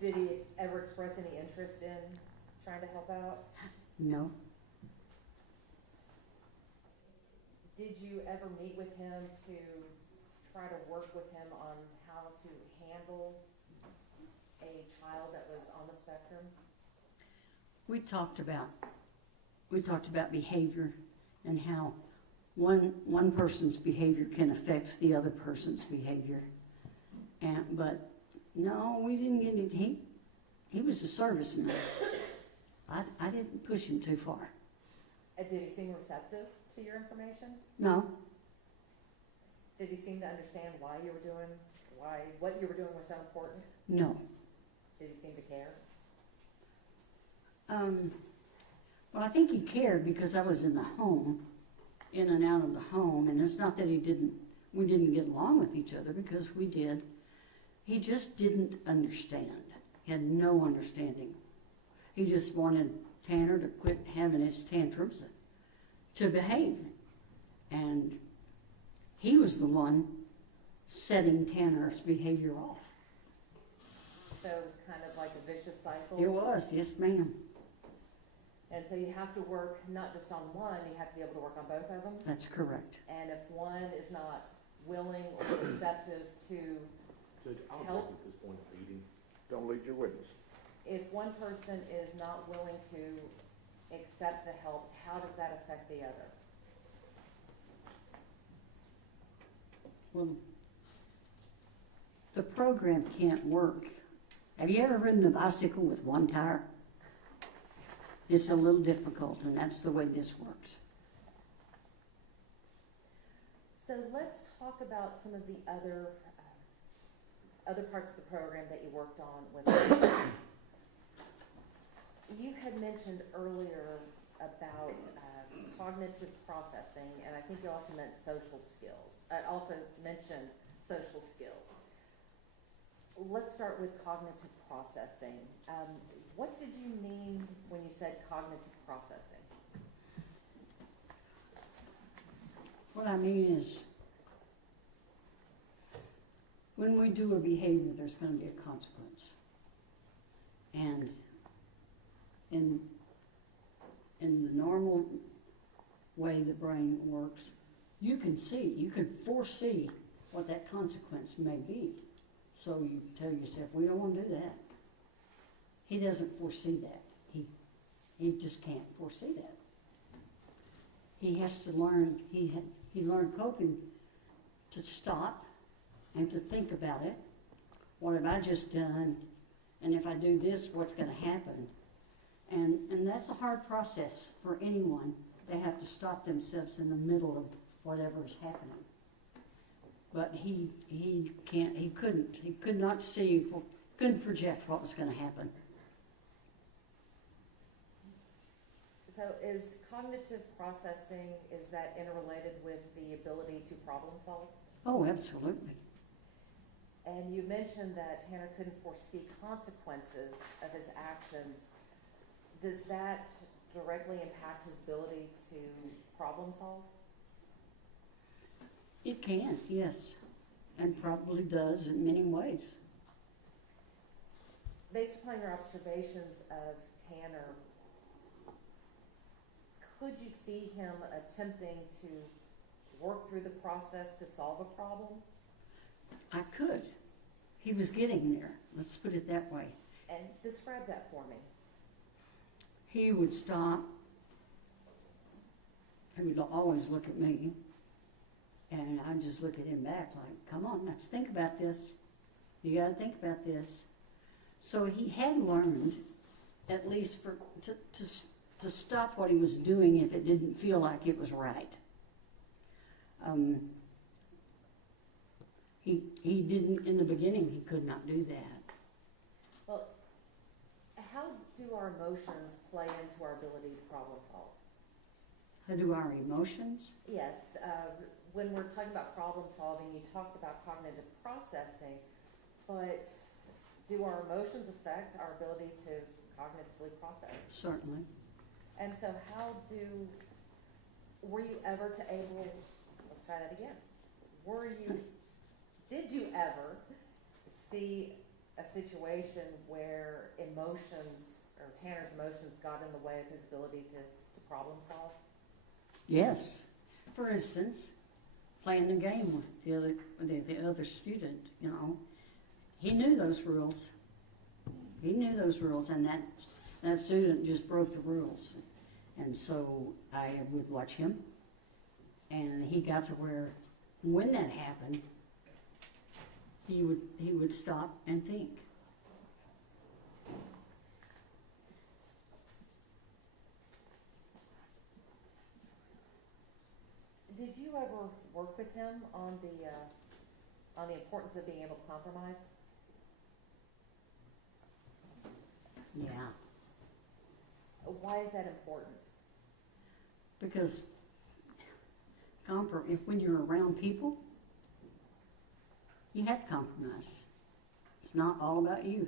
Did he ever express any interest in trying to help out? no, Did you ever meet with him to try to work with him on how to handle a child that was on the spectrum? we talked about behavior and how one person's behavior can affect the other person's behavior. But no, we didn't get it. He was a serviceman. I didn't push him too far. Did he seem receptive to your information? No, Did he seem to understand what you were doing was so important? no. Did he seem to care? Well, I think he cared because I was in the home, in and out of the home, and it's not that we didn't get along with each other, because we did. He just didn't understand. He had no understanding. He just wanted Tanner to quit having his tantrums, to behave. And he was the one setting Tanner's behavior off. So it was kind of like a vicious cycle? It was, yes ma'am. And so you have to work not just on one, you have to be able to work on both of them? That's correct. And if one is not willing or receptive to, Judge, I don't Help. think at this point leading. Don't lead your witness. if one person is not willing to accept the help, how does that affect the other? Well, the program can't work. Have you ever ridden a bicycle with one tire? It's a little difficult, and that's the way this works. So let's talk about some of the other parts of the program that you worked on with. You had mentioned earlier about cognitive processing, and I think you also meant social skills. Also mentioned social skills. Let's start with cognitive processing. What did you mean when you said cognitive processing? What I mean is, when we do a behavior, there's going to be a consequence. And in the normal way the brain works, you can foresee what that consequence may be. So you tell yourself, we don't want to do that. He doesn't foresee that. He just can't foresee that. He has to learn, he learned coping to stop and to think about it. What have I just done? And if I do this, what's going to happen? And that's a hard process for anyone. They have to stop themselves in the middle of whatever is happening. But he couldn't project what was going to happen. So is cognitive processing, is that interrelated with the ability to problem solve? Oh, absolutely. And you mentioned that Tanner couldn't foresee consequences of his actions. Does that directly impact his ability to problem solve? It can, yes, and probably does in many ways. Based upon your observations of Tanner, could you see him attempting to work through the process to solve a problem? I could. He was getting there. Let's put it that way. And describe that for me. He would stop, he would always look at me, and I'd just look at him back like, come on, let's think about this. You gotta think about this. So he had learned, at least to stop what he was doing if it didn't feel like it was right. He didn't, in the beginning, he could not do that. Well, how do our emotions play into our ability to problem solve? How do our emotions? Yes, when we're talking about problem solving, you talked about cognitive processing, but do our emotions affect our ability to cognitively process? Certainly. And so were you ever let's try that again. Did you ever see a situation where Tanner's emotions got in the way of his ability to problem solve? Yes. For instance, playing the game with the other student, you know, he knew those rules. He knew those rules, and that student just broke the rules. And so I would watch him, and he got to where, when that happened, he would stop and think. Did you ever work with him on the importance of being able to compromise? Yeah. Why is that important? Because when you're around people, you have to compromise. It's not all about you.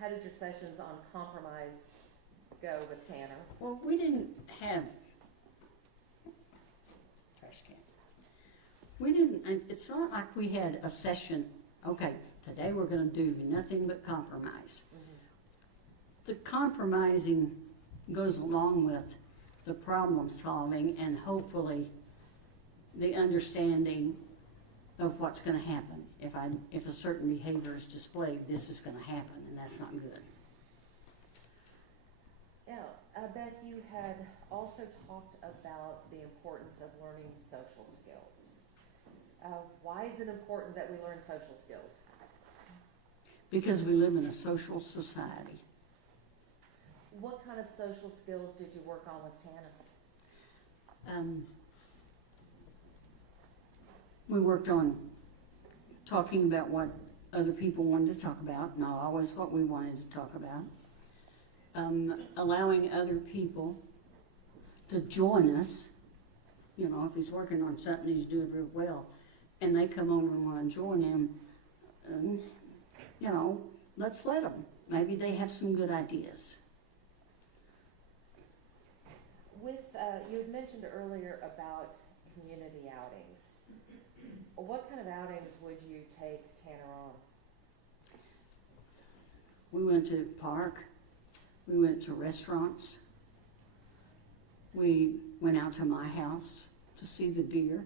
How did your sessions on compromise go with Tanner? Well, we didn't have trash can. It's not like we had a session, okay, today we're going to do nothing but compromise. Mm-hmm. The compromising goes along with the problem solving and hopefully the understanding of what's going to happen. If a certain behavior is displayed, this is going to happen, and that's not good. Now, Beth, you had also talked about the importance of learning social skills. Why is it important that we learn social skills? Because we live in a social society. What kind of social skills did you work on with Tanner? We worked on talking about what other people wanted to talk about, not always what we wanted to talk about. Allowing other people to join us. You know, if he's working on something he's doing real well, and they come over and want to join him, you know, let's let them. Maybe they have some good ideas. You had mentioned earlier about community outings. What kind of outings would you take Tanner on? We went to the park. We went to restaurants. We went out to my house to see the deer.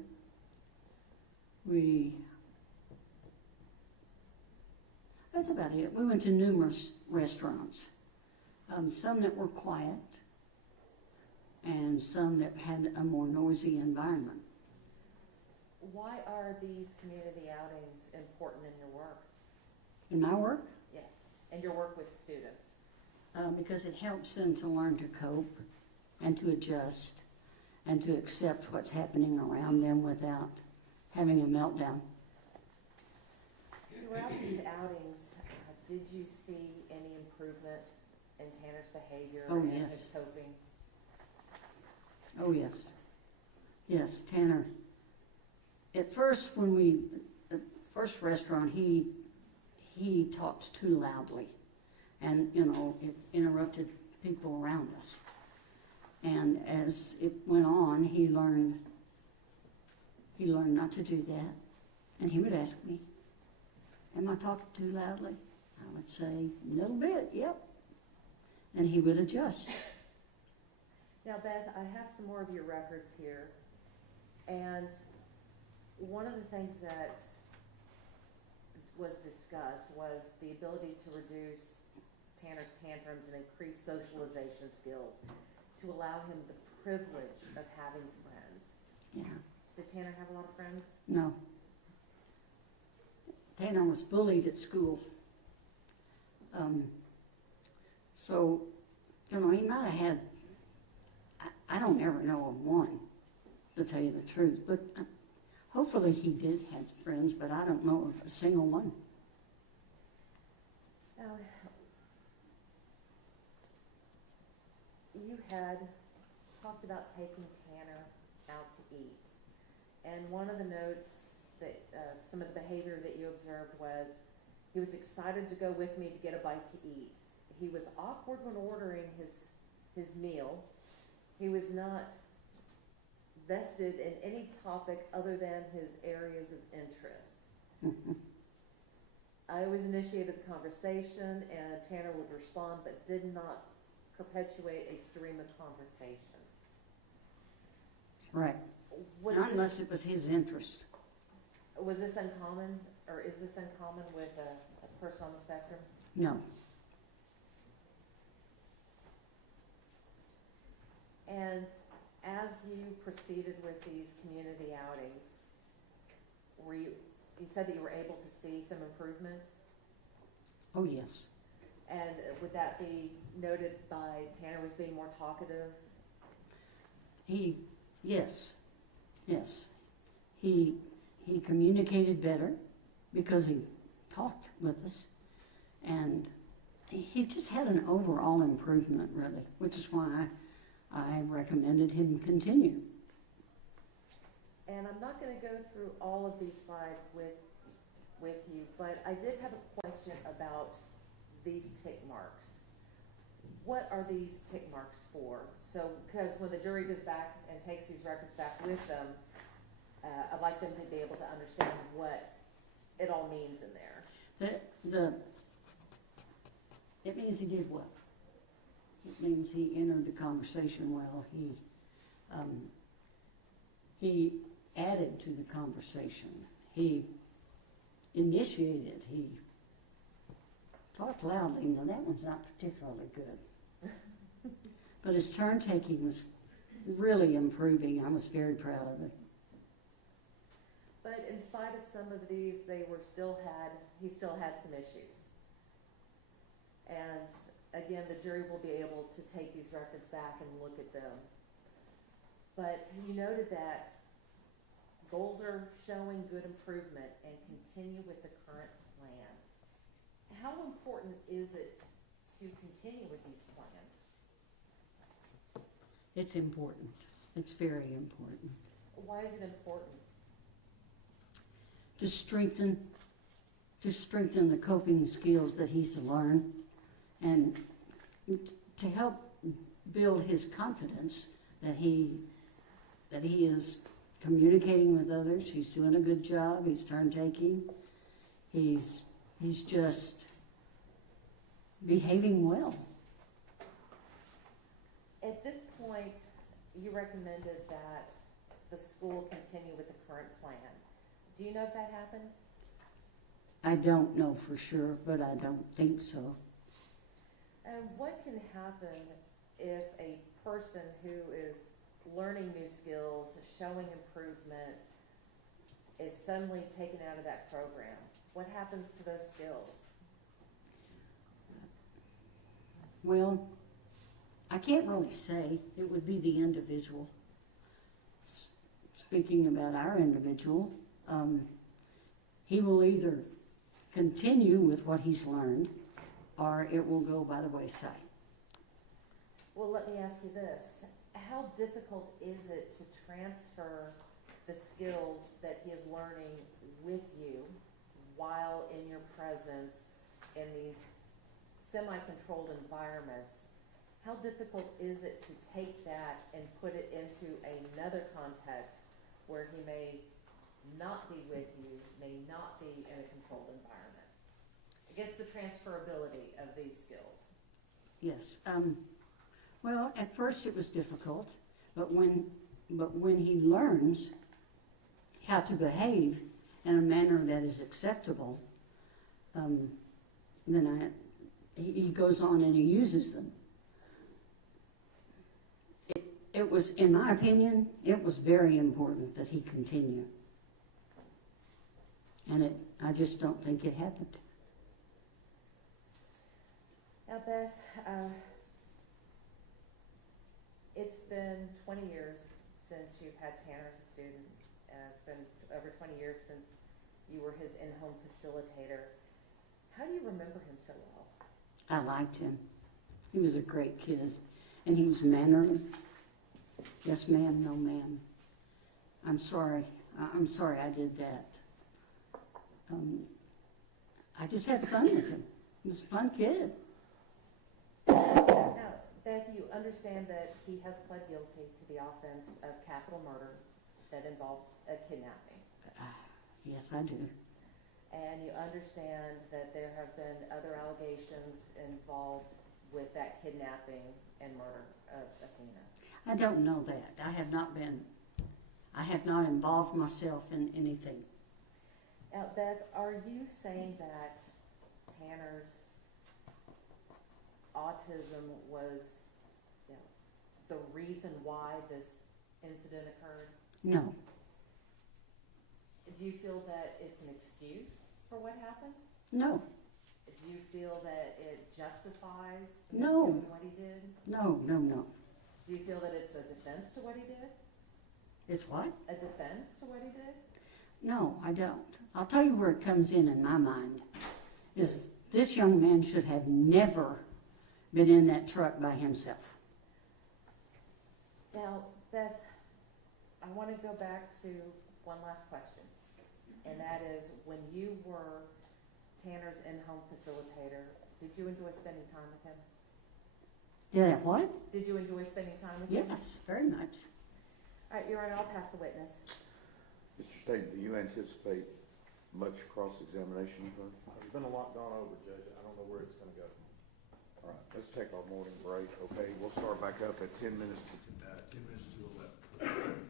That's about it. We went to numerous restaurants. Some that were quiet and some that had a more noisy environment. Why are these community outings important in your work? In my work? Yes, and your work with students. Because it helps them to learn to cope and to adjust and to accept what's happening around them without having a meltdown. Throughout these outings, did you see any improvement in Tanner's behavior and yes. his coping? Oh, yes. Yes, Tanner. At first, first restaurant, he talked too loudly. And, you know, it interrupted people around us. And as it went on, he learned not to do that. And he would ask me, am I talking too loudly? I would say, a little bit, yep. And he would adjust. Now, Beth, I have some more of your records here. And one of the things that was discussed was the ability to reduce Tanner's tantrums and increase socialization skills, to allow him the privilege of having friends. Yeah, Did Tanner have a lot of friends? no. Tanner was bullied at school. So, you know, he might have had, I don't ever know of one, to tell you the truth, but hopefully he did have friends, but I don't know of a single one. Now, you had talked about taking Tanner out to eat, and one of the notes that, some of the behavior that you observed was, he was excited to go with me to get a bite to eat. He was awkward when ordering his meal. He was not vested in any topic other than his areas of interest. I always initiated the conversation, and Tanner would respond, but did not perpetuate a stream of conversation. Right. Was Not this- unless it was his interest. Was this uncommon, or is this uncommon with a person on the spectrum? No. And as you proceeded with these community outings, you said that you were able to see some improvement? Oh, yes. And would that be noted by Tanner was being more talkative? Yes. He communicated better because he talked with us, and he just had an overall improvement, really, which is why I recommended him continue. And I'm not going to go through all of these slides with you, but I did have a question about these tick marks. What are these tick marks for? So, because when the jury goes back and takes these records back with them, I'd like them to be able to understand what it all means in there. It means he did what? It means he entered the conversation well. He added to the conversation. He initiated. He talked loudly. Now that one's not particularly good. But his turn taking was really improving. I was very proud of it. But in spite of some of these, he still had some issues. And again, the jury will be able to take these records back and look at them. But you noted that goals are showing good improvement and continue with the current plan. How important is it to continue with these plans? It's important. It's very important. Why is it important? To strengthen the coping skills that he's learned, and to help build his confidence that he is communicating with others. He's doing a good job. He's turn taking. He's just behaving well. At this point, you recommended that the school continue with the current plan. Do you know if that happened? I don't know for sure, but I don't think so. And what can happen if a person who is learning new skills, showing improvement, is suddenly taken out of that program? What happens to those skills? Well, I can't really say. It would be the individual. Speaking about our individual, he will either continue with what he's learned, or it will go by the wayside. Well, let me ask you this. How difficult is it to transfer the skills that he is learning with you while in your presence in these semi-controlled environments? How difficult is it to take that and put it into another context where he may not be with you, may not be in a controlled environment? I guess the transferability of these skills. Yes. Well, at first it was difficult, but when he learns how to behave in a manner that is acceptable, then he goes on and he uses them. It was, in my opinion, it was very important that he continue. And I just don't think it happened. Now, Beth, it's been 20 years since you've had Tanner as a student. It's been over 20 years since you were his in-home facilitator. How do you remember him so well? I liked him. He was a great kid, and he was mannerly. Yes, ma'am, no, ma'am. I'm sorry I did that. I just had fun with him. He was a fun kid. Now, Beth, you understand that he has pled guilty to the offense of capital murder that involved a kidnapping. Yes, I do. And you understand that there have been other allegations involved with that kidnapping and murder of Athena. I don't know that. I have not involved myself in anything. Now, Beth, are you saying that Tanner's autism was, you know, the reason why this incident occurred? No, Do you feel that it's an excuse for what happened? no, Do you feel that it justifies No. him doing what he did? no. Do you feel that it's a defense to what he did? It's what? A defense to what he did? No, I don't. I'll tell you where it comes in my mind, is this young man should have never been in that truck by himself. Now, Beth, I want to go back to one last question, and that is, when you were Tanner's in-home facilitator, did you enjoy spending time with him? Did I what? Did you enjoy spending time with him? Yes, very much. All right, Your Honor, I'll pass the witness. Mr. Staten, do you anticipate much cross-examination of her? There's been a lot gone over, Judge. I don't know where it's gonna go. All right, let's take our morning break, okay? We'll start back up at 10 minutes to 11.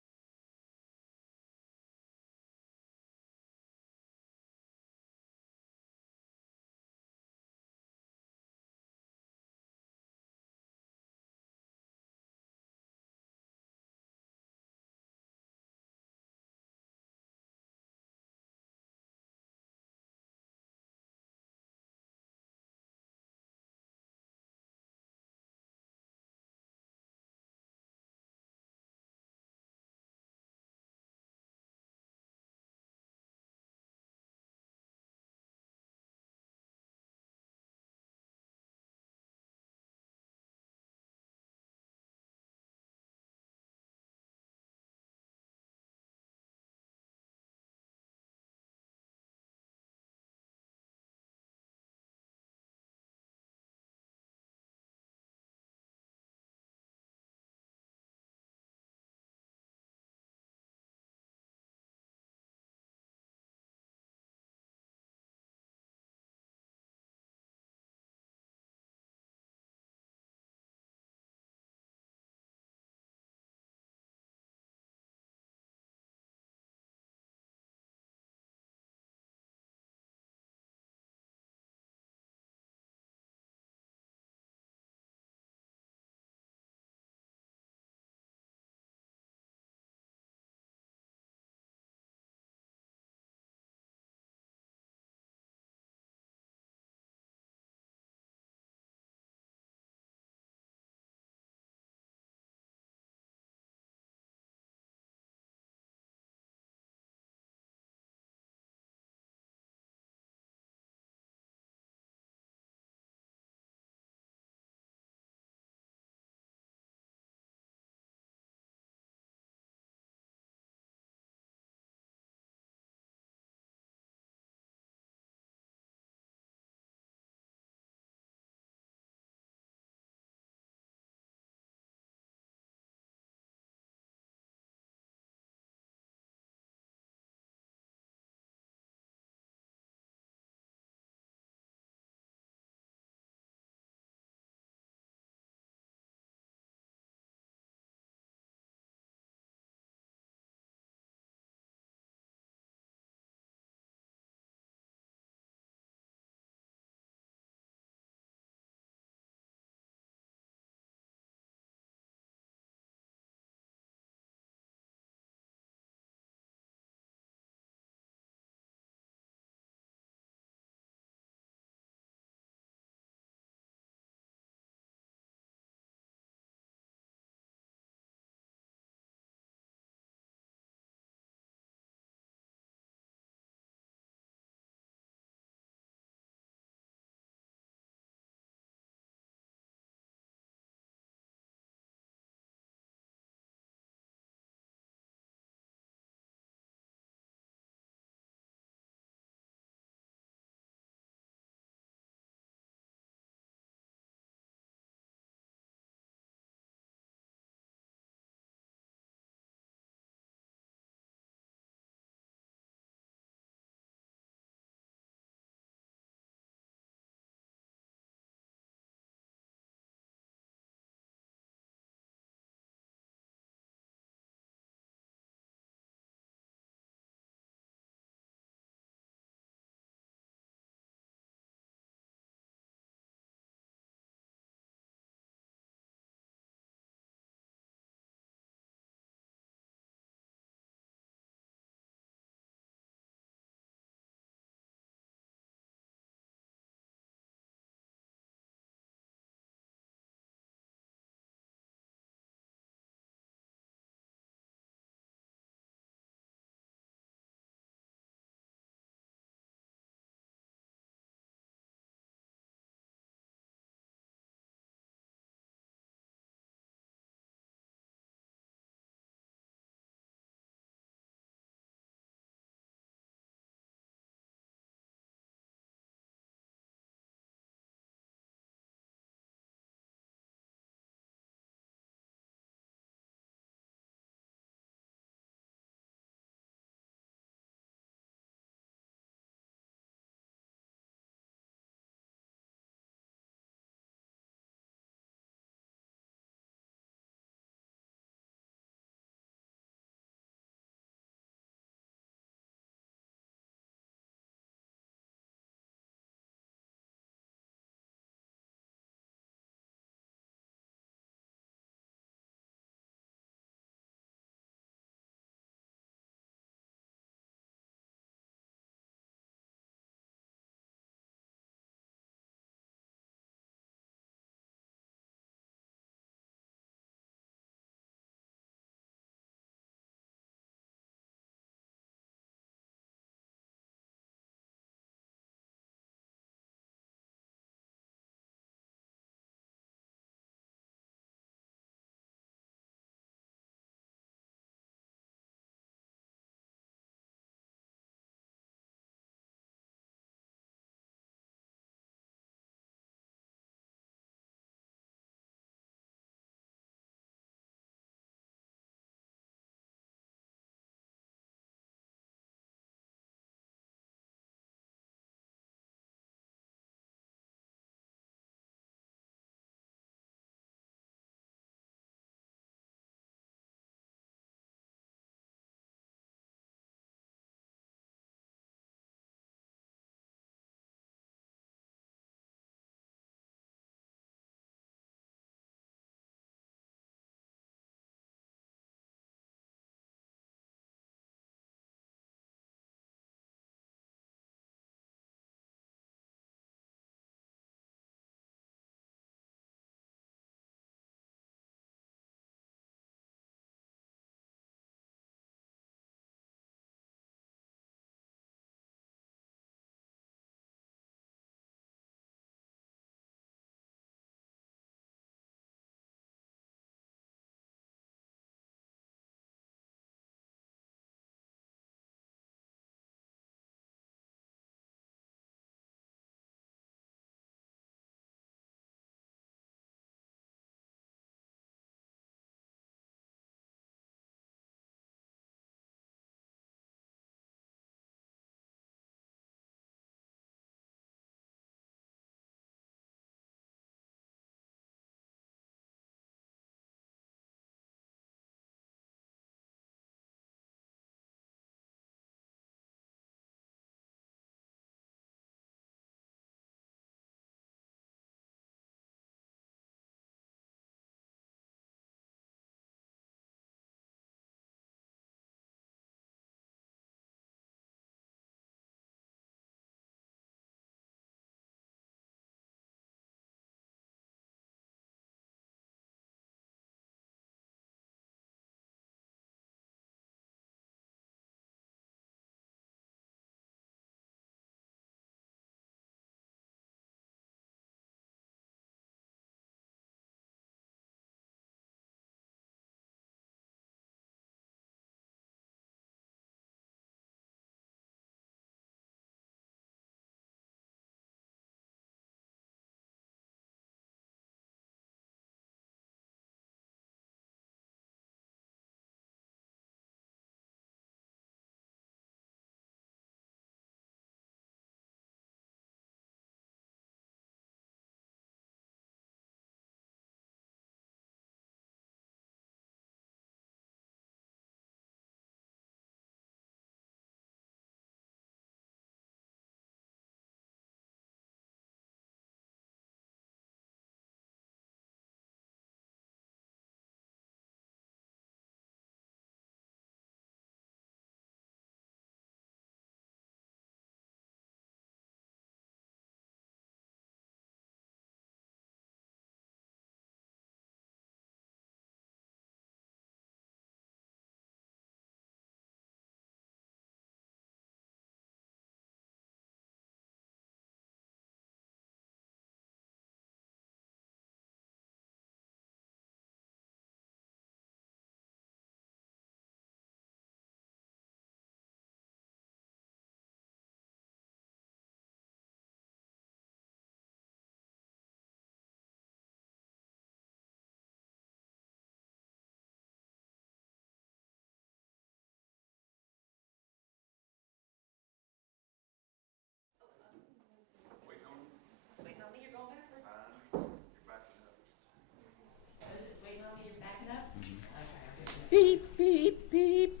Beep, beep.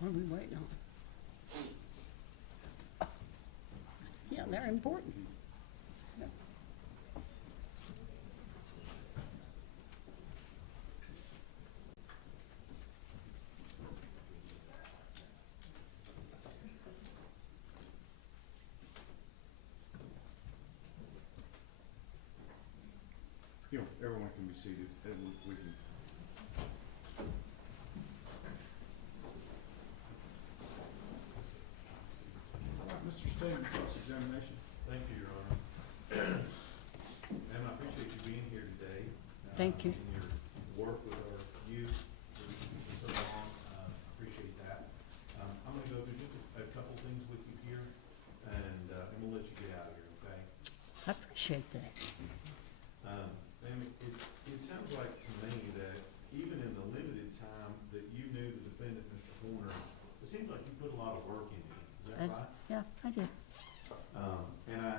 What are we waiting on? Yeah, they're important. Yep. You know, everyone can be seated, and we can. All right, Mr. Staley, cross-examination. Thank you, Your Honor. Ma'am, I appreciate you being here today. Thank you. And your work with our youth for so long. Appreciate that. I'm gonna go through just a couple things with you here, and we'll let you get out of here, okay? I appreciate that. Ma'am, it sounds like to me that even in the limited time that you knew the defendant, Mr. Horner, it seems like you put a lot of work into it. Is that right? Yeah, I did. And I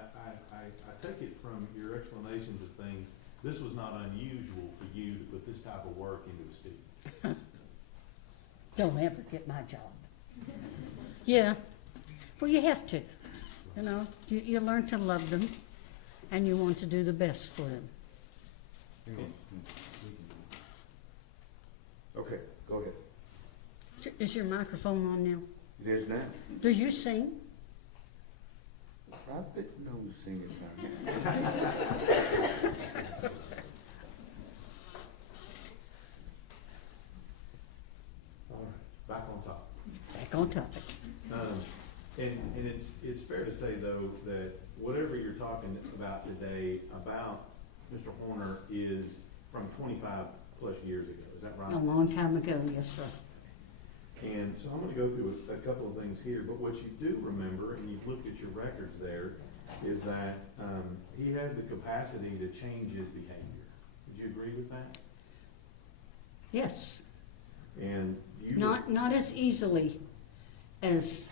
take it from your explanations of things, this was not unusual for you to put this type of work into a student. Don't ever get my job. Yeah, well, you have to, you know, you learn to love them, and you want to do the best for them. Okay, go ahead. Is your microphone on now? It is now. Do you sing? I didn't know singing time. All right, back on top. Back on topic. And it's fair to say, though, that whatever you're talking about today about Mr. Horner is from 25 plus years ago, is that right? A long time ago, yes, sir. And so I'm gonna go through a couple of things here, but what you do remember, and you've looked at your records there, is that, he had the capacity to change his behavior. Would you agree with that? Yes, And you. not as easily as,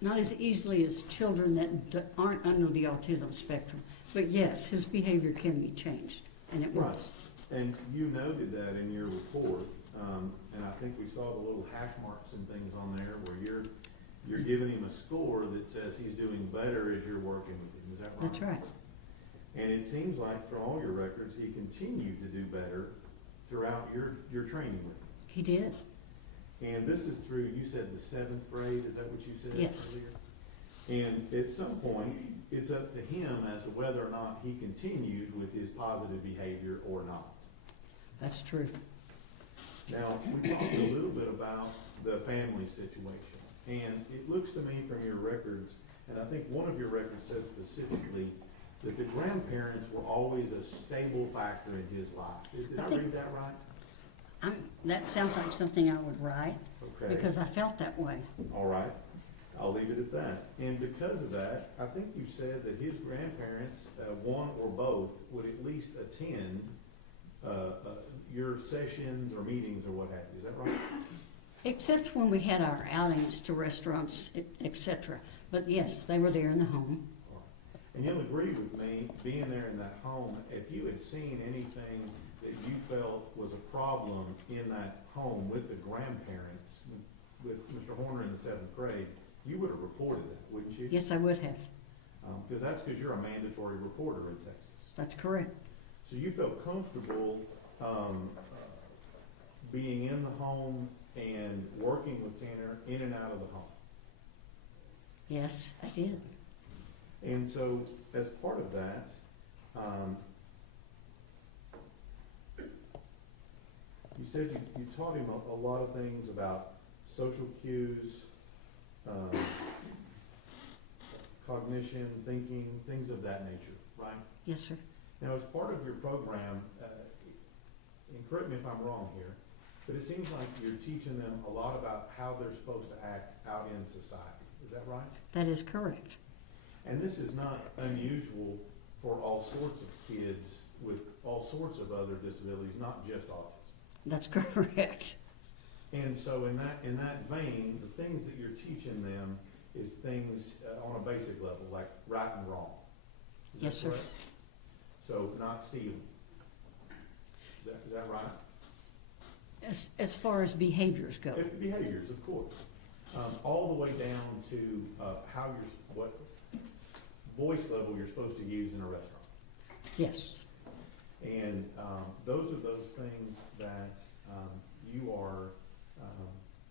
not as easily as children that aren't under the autism spectrum. But yes, his behavior can be changed, and it Right. was. And you noted that in your report, and I think we saw the little hash marks and things on there where you're giving him a score that says he's doing better as you're working with him, is that right? That's right. And it seems like from all your records, he continued to do better throughout your training with him. He did. And this is through, you said the 7th grade, is that what you said Yes. earlier? And at some point, it's up to him as to whether or not he continues with his positive behavior or not. That's true. Now, we talked a little bit about the family situation, and it looks to me from your records, and I think one of your records said specifically that the grandparents were always a stable factor in his life. Did I read that right? That sounds like something I would write, Okay. because I felt that way. All right, I'll leave it at that. And because of that, I think you said that his grandparents, one or both, would at least attend your sessions or meetings or what have you. Is that right? Except when we had our outings to restaurants, etc. But yes, they were there in the home. And you'll agree with me, being there in that home, if you had seen anything that you felt was a problem in that home with the grandparents, with Mr. Horner in the 7th grade, you would have reported that, wouldn't you? Yes, I would have. Because that's because you're a mandatory reporter in Texas. That's correct. So you felt comfortable being in the home and working with Tanner in and out of the home. Yes, I did. And so as part of that, you said you taught him a lot of things about social cues, cognition, thinking, things of that nature, right? Yes, sir. Now, as part of your program, and correct me if I'm wrong here, but it seems like you're teaching them a lot about how they're supposed to act out in society. Is that right? That is correct. And this is not unusual for all sorts of kids with all sorts of other disabilities, not just autism. That's correct. And so in that vein, the things that you're teaching them is things on a basic level, like right and wrong. Is that Yes, sir. correct? So not stealing. Is that right? As far as behaviors go. Behaviors, of course. All the way down to what voice level you're supposed to use in a restaurant. Yes. And those are those things that you are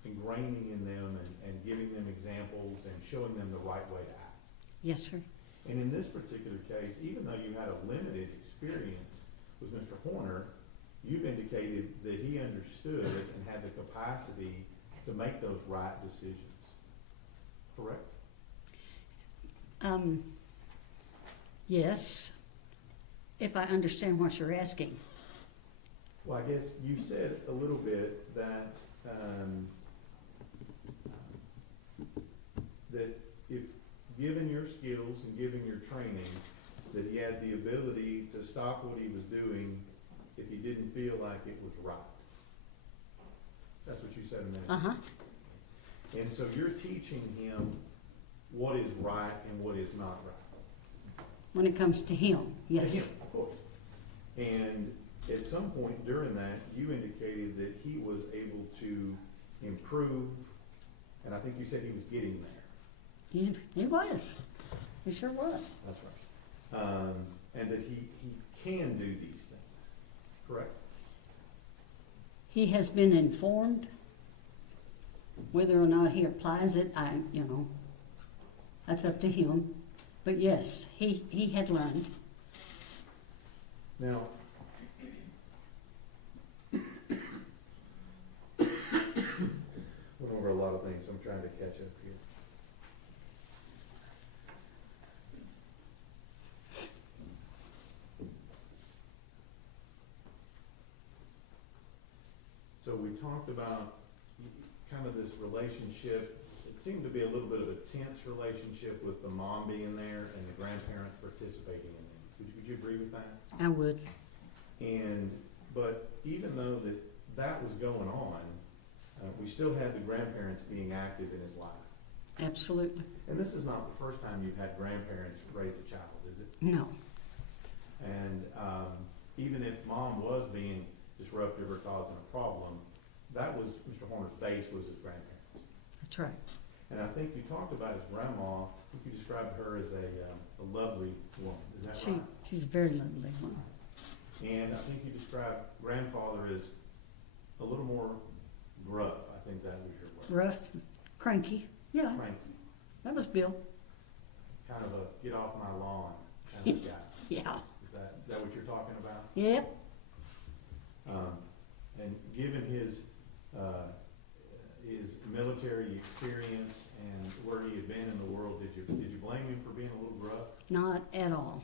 ingraining in them and giving them examples and showing them the right way to act. Yes, sir. And in this particular case, even though you had a limited experience with Mr. Horner, you've indicated that he understood and had the capacity to make those right decisions. Correct? Yes, if I understand what you're asking. Well, I guess you said a little bit that that if given your skills and given your training, that he had the ability to stop what he was doing if he didn't feel like it was right. That's what you said a minute ago. Uh-huh. And so you're teaching him what is right and what is not right. When it comes to him, To yes. him, of course. And at some point during that, you indicated that he was able to improve, and I think you said he was getting there. He was. He sure was. That's right. And that he can do these things, correct? He has been informed. Whether or not he applies it, that's up to him. But yes, he had learned. Now, went over a lot of things, so I'm trying to catch up here. So we talked about kind of this relationship. It seemed to be a little bit of a tense relationship with the mom being there and the grandparents participating in it. Would you agree with that? I would. But even though that was going on, we still had the grandparents being active in his life. Absolutely. And this is not the first time you've had grandparents raise a child, is it? No. And even if mom was being disruptive or causing a problem, that was Mr. Horner's base was his grandparents. That's right. And I think you talked about his grandma. I think you described her as a lovely woman. Is that right? She's a very lovely woman. And I think you described grandfather as a little more gruff. I think that was your word. Rough, cranky. Yeah, Cranky. that was Bill. Kind of a get off my lawn kind of guy. Yeah. Is that what you're talking about? Yep. And given his military experience and where he had been in the world, did you blame him for being a little gruff? Not at all.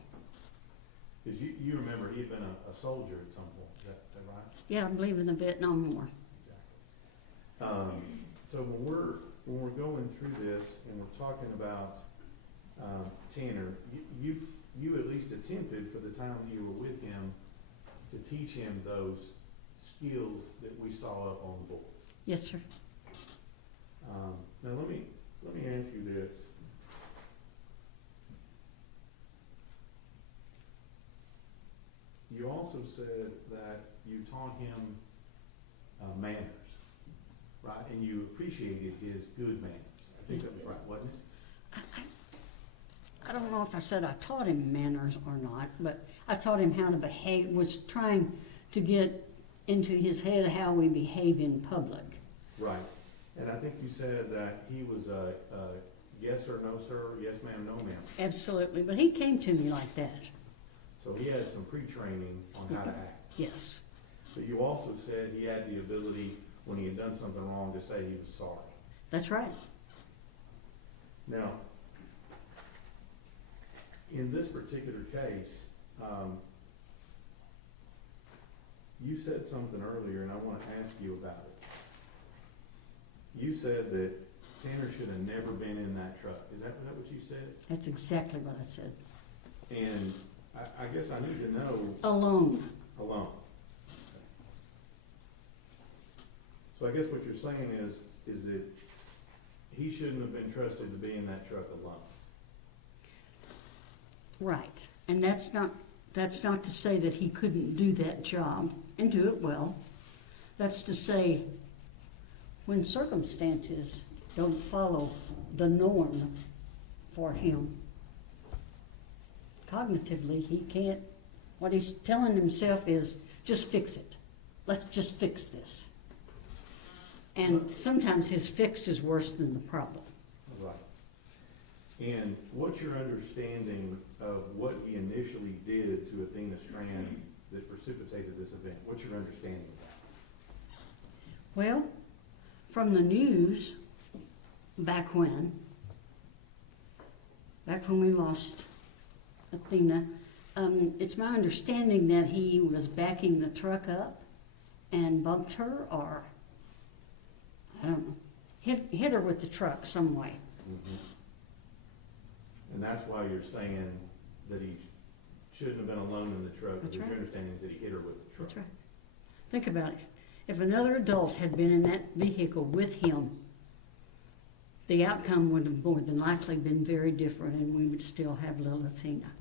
Because you remember he had been a soldier at some point. Is that right? Yeah, I believe in the Vietnam War. Exactly. So when we're going through this and we're talking about Tanner, you at least attempted for the time you were with him to teach him those skills that we saw up on the board. Yes, sir. Now let me ask you this. You also said that you taught him manners, right? And you appreciated his good manners. I think that was right, wasn't it? I don't know if I said I taught him manners or not, but I taught him how to behave, was trying to get into his head how we behave in public. Right. And I think you said that he was a yes or no, sir, yes ma'am, no ma'am. Absolutely, but he came to me like that. So he had some pre-training on how to act. Yes. But you also said he had the ability, when he had done something wrong, to say he was sorry. That's right. Now, in this particular case, you said something earlier, and I want to ask you about it. You said that Tanner should have never been in that truck. Is that what you said? That's exactly what I said. And I guess I need to know alone. alone. So I guess what you're saying is that he shouldn't have been trusted to be in that truck alone. Right. And that's not to say that he couldn't do that job and do it well. That's to say, when circumstances don't follow the norm for him, cognitively, he can't, what he's telling himself is, just fix it. Let's just fix this. And sometimes his fix is worse than the problem. Right. And what's your understanding of what he initially did to Athena Strand that precipitated this event? What's your understanding of that? Well, from the news, back when we lost Athena, it's my understanding that he was backing the truck up and bumped her, or I don't know, hit her with the truck some way. And that's why you're saying that he shouldn't have been alone in the truck, That's because right. your understanding is that he hit her with the truck. That's right. Think about it. If another adult had been in that vehicle with him, the outcome would have more than likely been very different, and we would still have little Athena.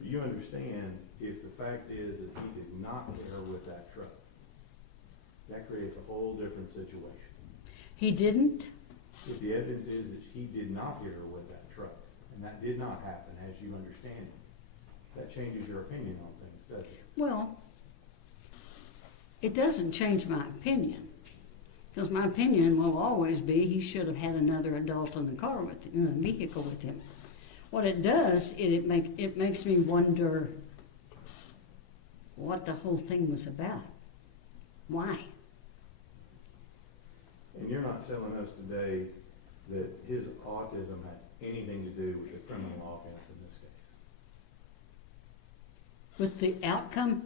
But you understand, if the fact is that he did not hit her with that truck, that creates a whole different situation. He didn't? If the evidence is that he did not hit her with that truck, and that did not happen as you understand it, that changes your opinion on things, doesn't it? Well, it doesn't change my opinion, because my opinion will always be he should have had another adult in the car with him, in the vehicle with him. What it does, it makes me wonder what the whole thing was about. Why? And you're not telling us today that his autism had anything to do with the criminal offense in this case? With the outcome,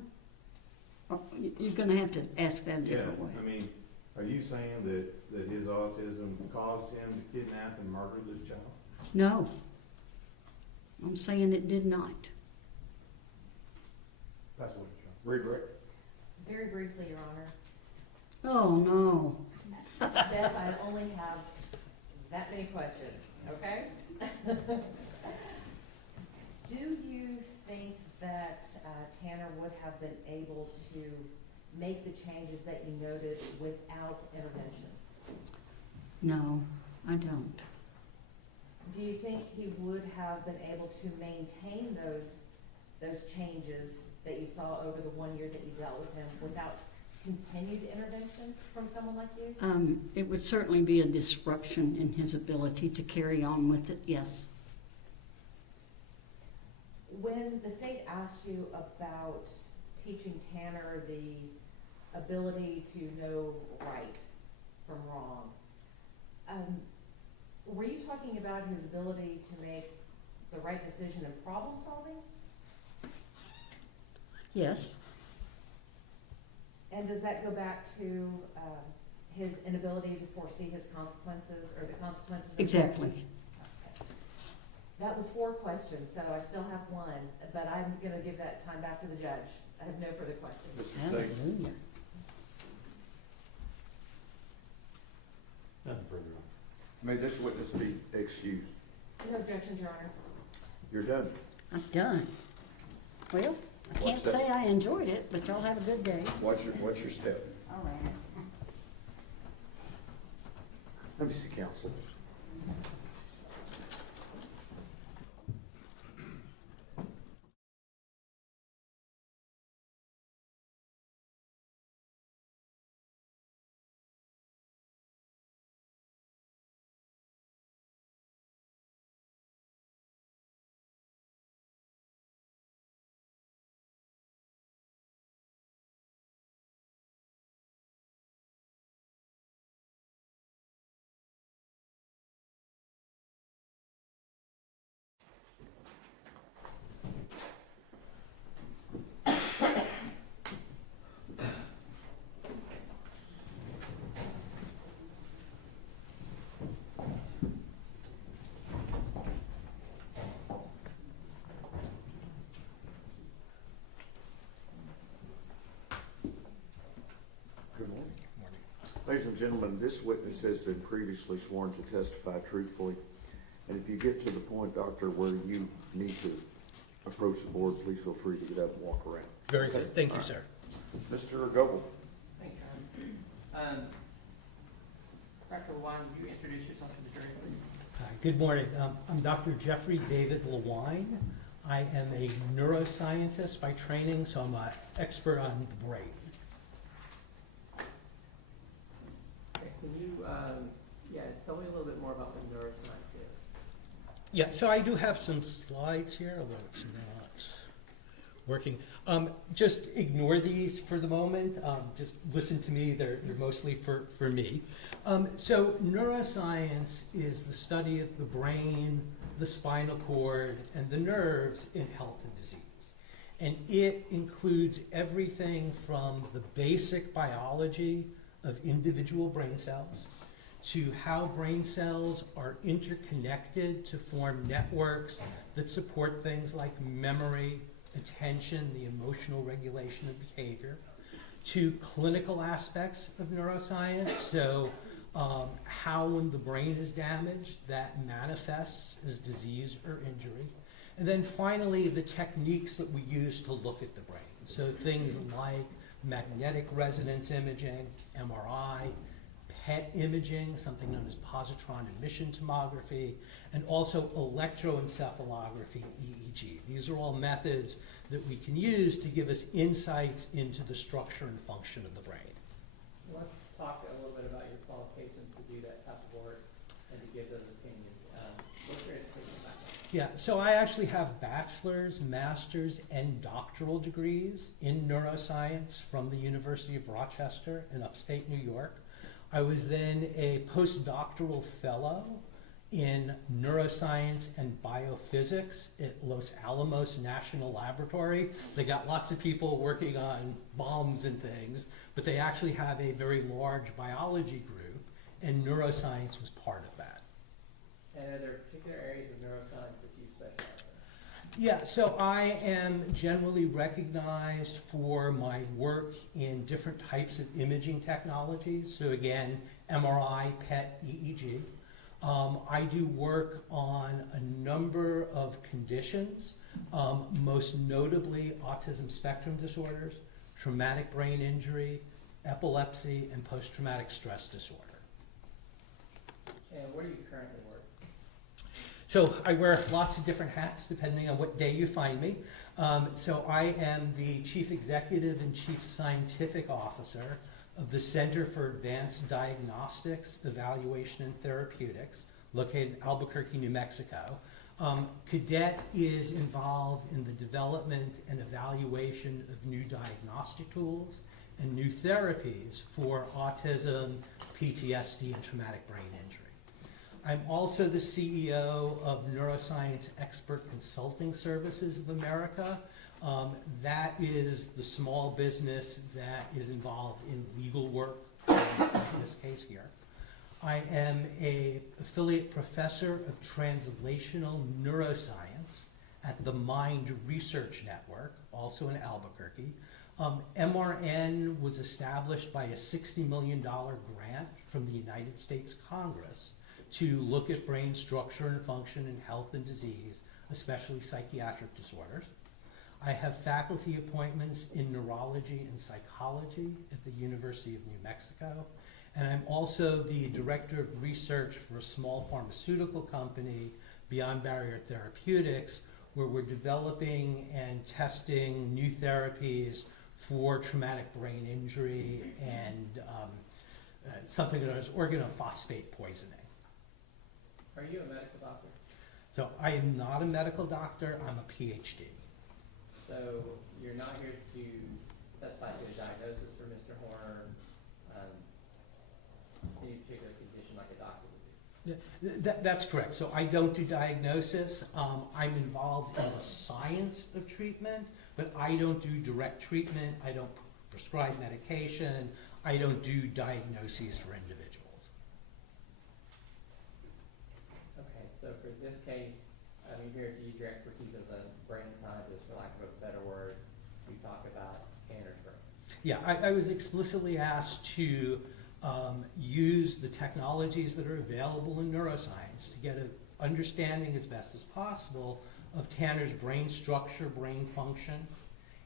you're going to have to ask that a different way. I mean, are you saying that his autism caused him to kidnap and murder this child? No. I'm saying it did not. That's what it's Redirect. Very briefly, Your Honor. Oh, no. Beth, I only have that many questions, okay? Do you think that Tanner would have been able to make the changes that you noted without intervention? No, I don't. Do you think he would have been able to maintain those changes that you saw over the 1 year that you dealt with him without continued intervention from someone like you? It would certainly be a disruption in his ability to carry on with it, yes. When the state asked you about teaching Tanner the ability to know right from wrong, were you talking about his ability to make the right decision in problem solving? Yes, And does that go back to his inability to foresee his consequences or the consequences? of exactly. Okay. That was 4 questions, so I still have 1, but I'm going to give that time back to the judge. I have no further questions. Mr. State, Hallelujah. Nothing further on. may this witness be excused. No objections, Your Honor. You're done. I'm done. Well, I can't What's that? say I enjoyed it, but y'all have a good day. What's your step? All right. Let me see counsel. Ladies and gentlemen, this witness has been previously sworn to testify truthfully. And if you get to the point, doctor, where you need to approach the board, please feel free to get up and walk around. Very good. Thank you, sir. Mr. Goble. Thanks, John. Dr. Lewine, would you introduce yourself to the jury, please? Hi, good morning. I'm Dr. Jeffrey David Lewine. I am a neuroscientist by training, so I'm an expert on the brain. Okay, can you, tell me a little bit more about what neuroscience is? Yeah, so I do have some slides here, although it's not working. Just ignore these for the moment. Just listen to me. They're mostly for me. So neuroscience is the study of the brain, the spinal cord, and the nerves in health and disease. And it includes everything from the basic biology of individual brain cells to how brain cells are interconnected to form networks that support things like memory, attention, the emotional regulation of behavior, to clinical aspects of neuroscience, so how when the brain is damaged, that manifests as disease or injury. And then finally, the techniques that we use to look at the brain. So things like magnetic resonance imaging, MRI, PET imaging, something known as positron emission tomography, and also electroencephalography, EEG. These are all methods that we can use to give us insights into the structure and function of the brain. Let's talk a little bit about your qualifications to do that type of work and to give those opinions. What's your education background? Yeah, so I actually have bachelor's, master's, and doctoral degrees in neuroscience from the University of Rochester in upstate New York. I was then a postdoctoral fellow in neuroscience and biophysics at Los Alamos National Laboratory. They got lots of people working on bombs and things, but they actually have a very large biology group, and neuroscience was part of that. And are there particular areas of neuroscience that you specialize in? Yeah, so I am generally recognized for my work in different types of imaging technologies. So again, MRI, PET, EEG. I do work on a number of conditions, most notably autism spectrum disorders, traumatic brain injury, epilepsy, and post-traumatic stress disorder. And where do you currently work? So I wear lots of different hats depending on what day you find me. So I am the Chief Executive and Chief Scientific Officer of the Center for Advanced Diagnostics, Evaluation, and Therapeutics, located in Albuquerque, New Mexico. Cadet is involved in the development and evaluation of new diagnostic tools and new therapies for autism, PTSD, and traumatic brain injury. I'm also the CEO of Neuroscience Expert Consulting Services of America. That is the small business that is involved in legal work, in this case here. I am an affiliate professor of translational neuroscience at the Mind Research Network, also in Albuquerque. MRN was established by a $60 million grant from the United States Congress to look at brain structure and function in health and disease, especially psychiatric disorders. I have faculty appointments in neurology and psychology at the University of New Mexico, and I'm also the director of research for a small pharmaceutical company, Beyond Barrier Therapeutics, where we're developing and testing new therapies for traumatic brain injury and something known as organophosphate poisoning. Are you a medical doctor? So I am not a medical doctor, I'm a PhD. So you're not here to testify to a diagnosis for Mr. Horner, any particular condition like a doctor would do? That's correct. So I don't do diagnosis. I'm involved in the science of treatment, but I don't do direct treatment. I don't prescribe medication. I don't do diagnoses for individuals. Okay, so for this case, you're here to use your expertise as a brain scientist, for lack of a better word, to talk about Tanner's brain. Yeah, I was explicitly asked to use the technologies that are available in neuroscience to get an understanding as best as possible of Tanner's brain structure, brain function,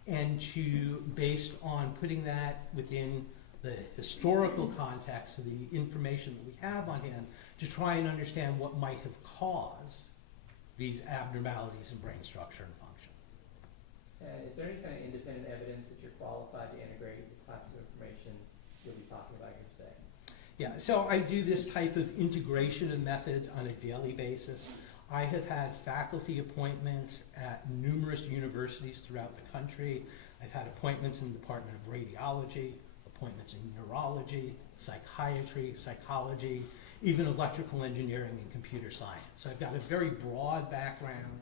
and to, based on putting that within the historical context of the information that we have on him, to try and understand what might have caused these abnormalities in brain structure and function. And is there any kind of independent evidence that you're qualified to integrate the types of information you'll be talking about here today? Yeah, so I do this type of integration of methods on a daily basis. I have had faculty appointments at numerous universities throughout the country. I've had appointments in the Department of Radiology, appointments in neurology, psychiatry, psychology, even electrical engineering and computer science. So I've got a very broad background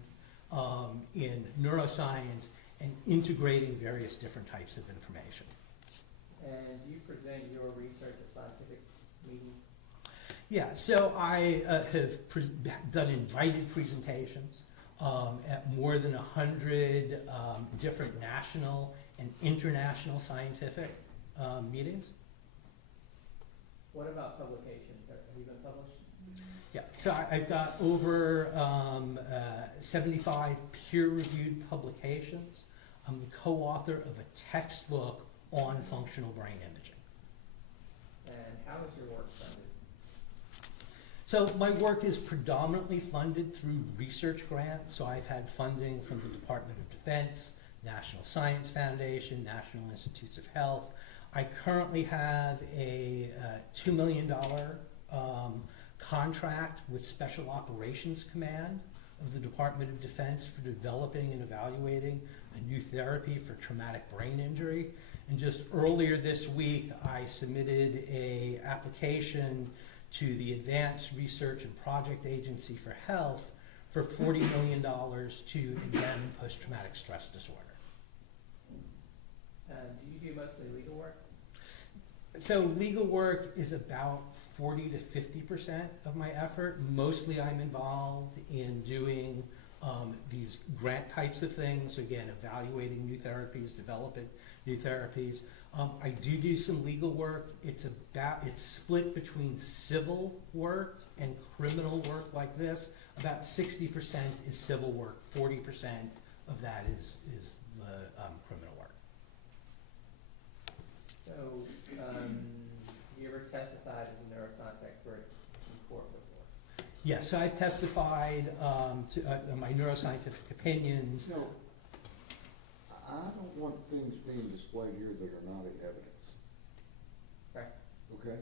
in neuroscience and integrating various different types of information. And do you present your research at scientific meetings? Yeah, so I have done invited presentations at more than 100 different national and international scientific meetings. What about publications? Have you been published? Yeah, so I've got over 75 peer-reviewed publications. I'm the co-author of a textbook on functional brain imaging. And how is your work funded? So my work is predominantly funded through research grants. So I've had funding from the Department of Defense, National Science Foundation, National Institutes of Health. I currently have a $2 million contract with Special Operations Command of the Department of Defense for developing and evaluating a new therapy for traumatic brain injury. And just earlier this week, I submitted a application to the Advanced Research and Project Agency for Health for $40 million to examine post-traumatic stress disorder. Do you do mostly legal work? So legal work is about 40 to 50% of my effort. Mostly I'm involved in doing these grant types of things. Again, evaluating new therapies, developing new therapies. I do some legal work. It's split between civil work and criminal work like this. About 60% is civil work, 40% of that is the criminal work. So, you ever testified as a neuroscience expert in court before? Yes, so I've testified to my neuroscientific opinions. No, I don't want things being displayed here that are not in evidence. Right. Okay?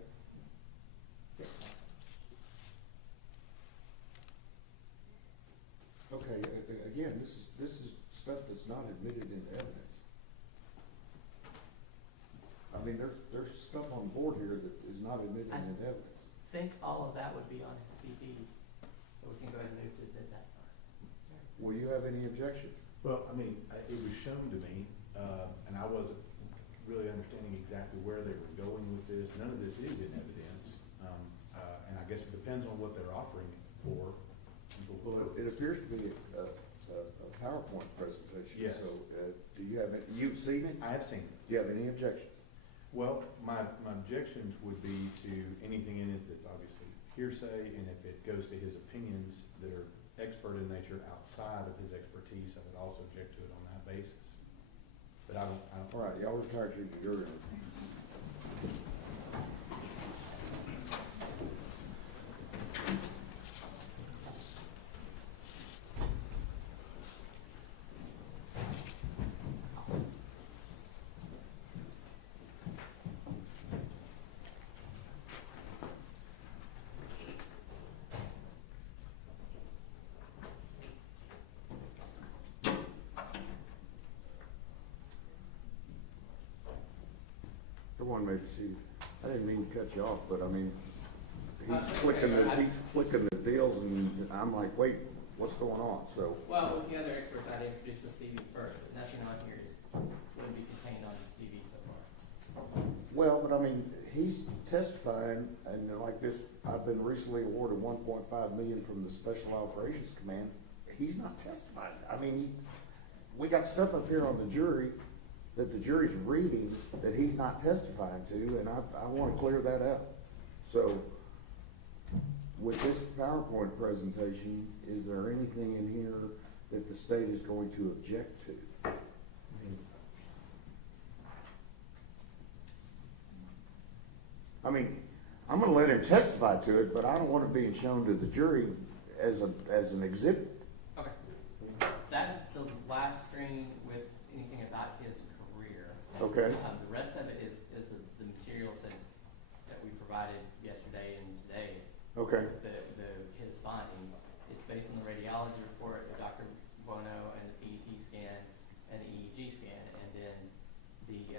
Okay, again, this is stuff that's not admitted into evidence. I mean, there's stuff on board here that is not admitted into evidence. I think all of that would be on his CV, so we can go ahead and move to his that part. Will you have any objection? Well, I mean, it was shown to me, and I wasn't really understanding exactly where they were going with this. None of this is in evidence, and I guess it depends on what they're offering it for. Well, it appears to be a PowerPoint presentation. Yes. So, do you have, you've seen it? I have seen it. Do you have any objections? Well, my objections would be to anything in it that's obviously hearsay, and if it goes to his opinions that are expert in nature outside of his expertise, I would also object to it on that basis. But I don't. All right, y'all retired to your room. Everyone may be seated. I didn't mean to cut you off, but I mean, he's flicking the deals, and I'm like, wait, what's going on? So. Well, with the other experts, I'd introduce the CV first, but nothing on here wouldn't be contained on the CV so far. Well, but I mean, he's testifying, and like this, I've been recently awarded $1.5 million from the Special Operations Command. He's not testifying. I mean, we got stuff up here on the jury that the jury's reading that he's not testifying to, and I wanna clear that out. So, with this PowerPoint presentation, is there anything in here that the state is going to object to? I mean, I'm gonna let him testify to it, but I don't want it being shown to the jury as an exhibit. Okay. That's the last screen with anything about his career. Okay. The rest of it is the materials that we provided yesterday and today. Okay. With his finding. It's based on the radiology report, the Dr. Bono, and the PET scan, and the EEG scan, and then the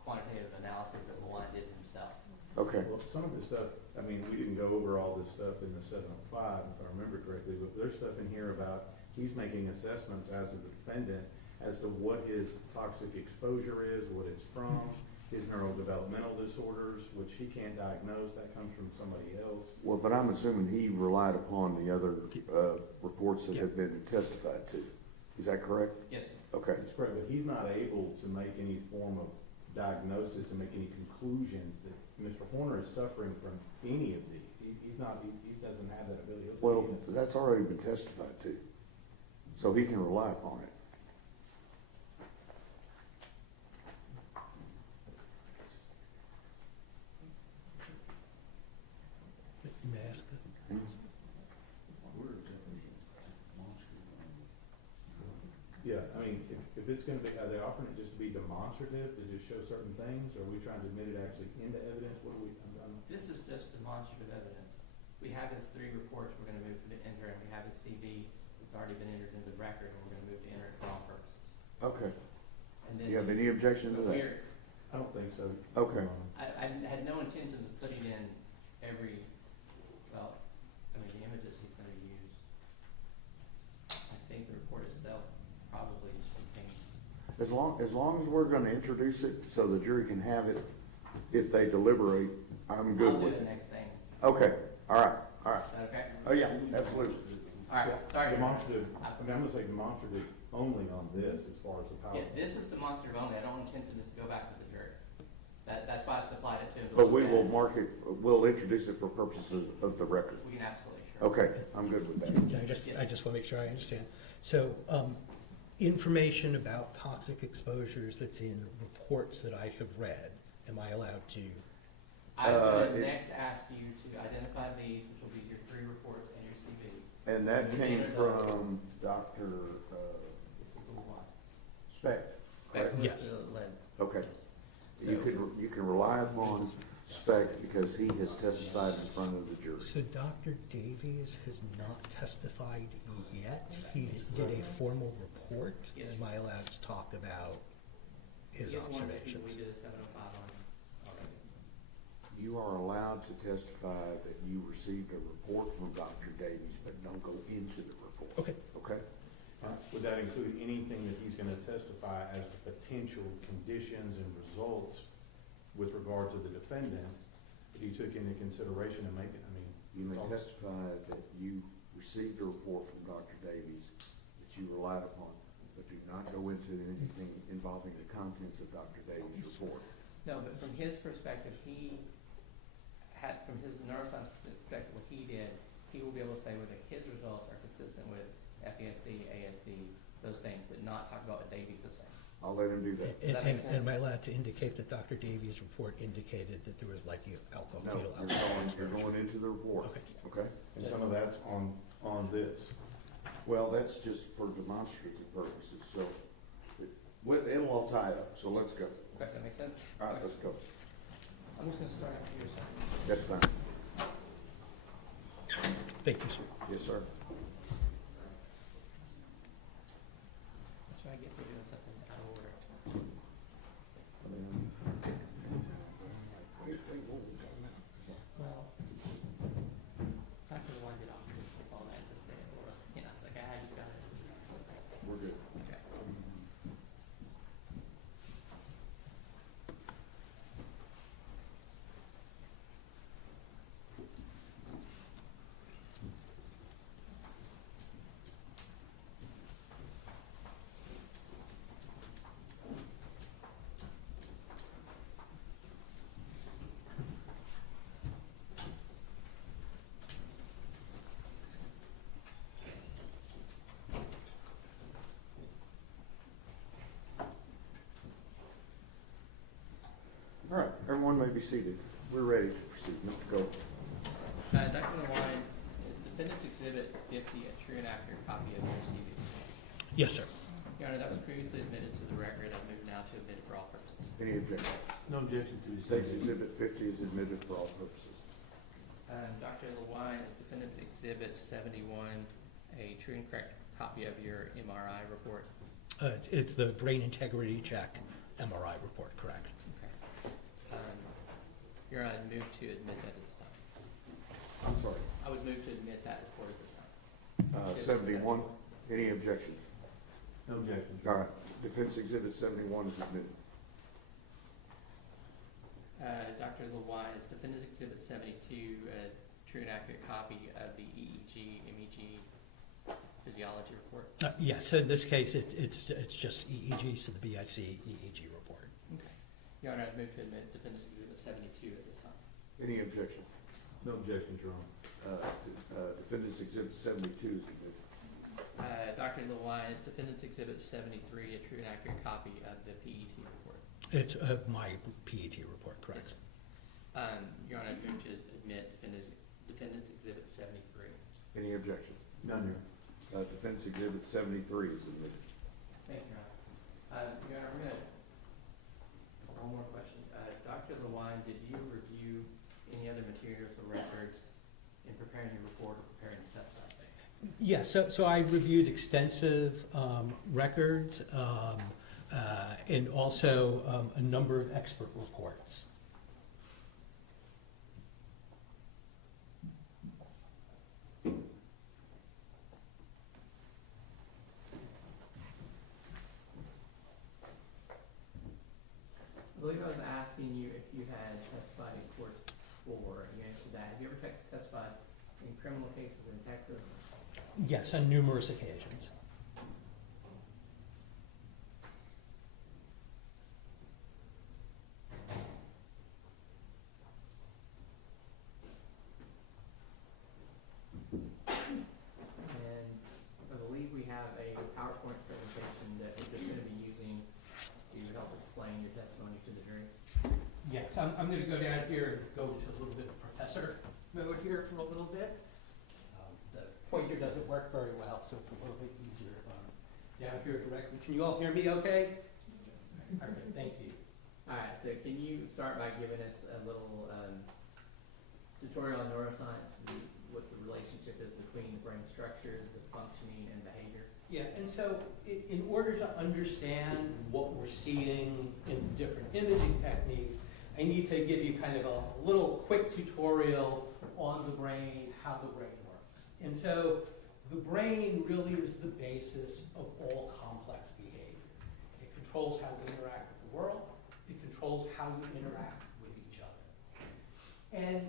quantitative analysis that Lewine did himself. Okay. Well, some of the stuff, I mean, we didn't go over all this stuff in the 705, if I remember correctly, but there's stuff in here about he's making assessments as a defendant as to what his toxic exposure is, what it's from, his neurodevelopmental disorders, which he can't diagnose, that comes from somebody else. Well, but I'm assuming he relied upon the other, reports that have been testified to. Is that correct? Yes, sir. Okay. That's correct, but he's not able to make any form of diagnosis and make any conclusions that Mr. Horner is suffering from any of these. He doesn't have that ability. Well, that's already been testified to, so he can rely upon it. May I ask? Yeah, I mean, if it's gonna be, are they offering it just to be demonstrative, to just show certain things, or are we trying to admit it actually into evidence? What do we, This is just demonstrative evidence. We have his 3 reports we're gonna move to enter, and we have his CV that's already been entered into the record, and we're gonna move to enter it for all purposes. Okay. And Do then you have any objection to that? I don't think so. Okay. I had no intentions of putting in every, well, I mean, the images he's gonna use. I think the report itself probably contains. As long as we're gonna introduce it so the jury can have it, if they deliberate, I'm good I'll do with the it. next thing. Okay, all right. Is that okay? Oh, yeah, absolutely. All right, sorry. Demonstrative, I mean, I'm gonna say demonstrative only on this as far as the power. Yeah, this is demonstrative only. I don't intend for this to go back to the jury. That's why I supplied it to him. to But look we at. will mark it, we'll introduce it for purposes of the record. We can absolutely, sure. Okay, I'm good with that. Can I just want to make sure I understand. So, information about toxic exposures that's in reports that I have read, am I allowed to? I would it's- next ask you to identify these, which will be your 3 reports and your CV. And that came from Dr. This is the one. Speck. Spec was Yes. the lead. Okay. Yes. You can rely upon Speck because he has testified in front of the jury. So Dr. Davies has not testified yet? He did a formal report? Yes. Am I allowed to talk about his Here's one that observations? We did a 705 on already. You are allowed to testify that you received a report from Dr. Davies, but don't go into the report. Okay. Okay? Would that include anything that he's gonna testify as to potential conditions and results with regard to the defendant that he took into consideration in making, I mean? You may it's all- testify that you received a report from Dr. Davies that you relied upon, but do not go into anything involving the contents of Dr. Davies' report. No, but from his perspective, from his neuroscience perspective, what he did, he will be able to say whether his results are consistent with FESD, ASD, those things, but not talk about what Davies is saying. I'll let him do that. Does that make sense? And am I allowed to indicate that Dr. Davies' report indicated that there was likely alcohol, No, fetal you're alcohol? going into the report. Okay. Okay? And some of that's on this. Well, that's just for demonstrative purposes, so it'll all tie up, so let's go. Okay, does that make sense? All right, let's go. I'm just gonna start after your side. That's fine. Thank you, sir. Yes, sir. That's what I get for doing something out of order. Well, not gonna want to get off this with all that, just say it, or, you know, it's like, you got it. It's just- We're good. Okay. be seated. We're ready to proceed. Mr. Cole. Dr. Lewine, is Defendant's Exhibit 50 a true and accurate copy of your CV? Yes, sir. Your Honor, that was previously admitted to the record. I move now to admit it for all purposes. Any objection? No objection to the State's Exhibit 50 is admitted for all purposes. Dr. Lewine, is Defendant's Exhibit 71 a true and correct copy of your MRI report? It's the brain integrity check MRI report, correct? Okay. Your Honor, I'd move to admit that at this time. I'm sorry. I would move to admit that report at this time. 71, any objections? No objection. All right, Defense Exhibit 71 is admitted. Dr. Lewine, is Defendant's Exhibit 72 a true and accurate copy of the EEG, MEG physiology report? Yes, in this case, it's just EEG, so the BIC EEG report. Okay. Your Honor, I'd move to admit Defendant's Exhibit 72 at this time. Any objection? No objections, Your Honor. Defendant's Exhibit 72 is admitted. Dr. Lewine, is Defendant's Exhibit 73 a true and accurate copy of the PET report? It's my PET report, correct? Yes, sir. Your Honor, I move to admit Defendant's Exhibit 73. Any objection? None, Your Honor. Defense Exhibit 73 is admitted. Thank you, Your Honor. Your Honor, we're going to, one more question. Dr. Lewine, did you review any other materials or records in preparing your report or preparing your testimony? Yes, so I reviewed extensive records and also a number of expert reports. I believe I was asking you if you had testified in court before, and you answered that. Have you ever testified in criminal cases in Texas? Yes, on numerous occasions. And I believe we have a PowerPoint presentation that we're just going to be using to help explain your testimony to the jury. Yes, I'm going to go down here and go into a little bit of professor mode here for a little bit. The pointer doesn't work very well, so it's a little bit easier if I'm down here directly. Can you all hear me okay? Perfect, thank you. All right, so can you start by giving us a little tutorial on neuroscience and what the relationship is between the brain structure, the functioning, and behavior? Yeah, and so in order to understand what we're seeing in the different imaging techniques, I need to give you kind of a little quick tutorial on the brain, how the brain works. And so the brain really is the basis of all complex behavior. It controls how we interact with the world. It controls how we interact with each other. And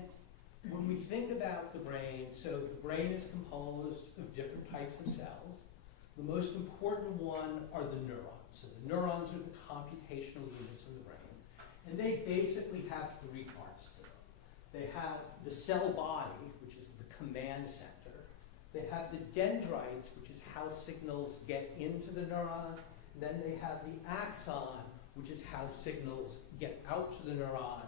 when we think about the brain, so the brain is composed of different types of cells. The most important one are the neurons. So the neurons are the computational units in the brain. And they basically have three parts to them. They have the cell body, which is the command center. They have the dendrites, which is how signals get into the neuron. And then they have the axon, which is how signals get out to the neuron,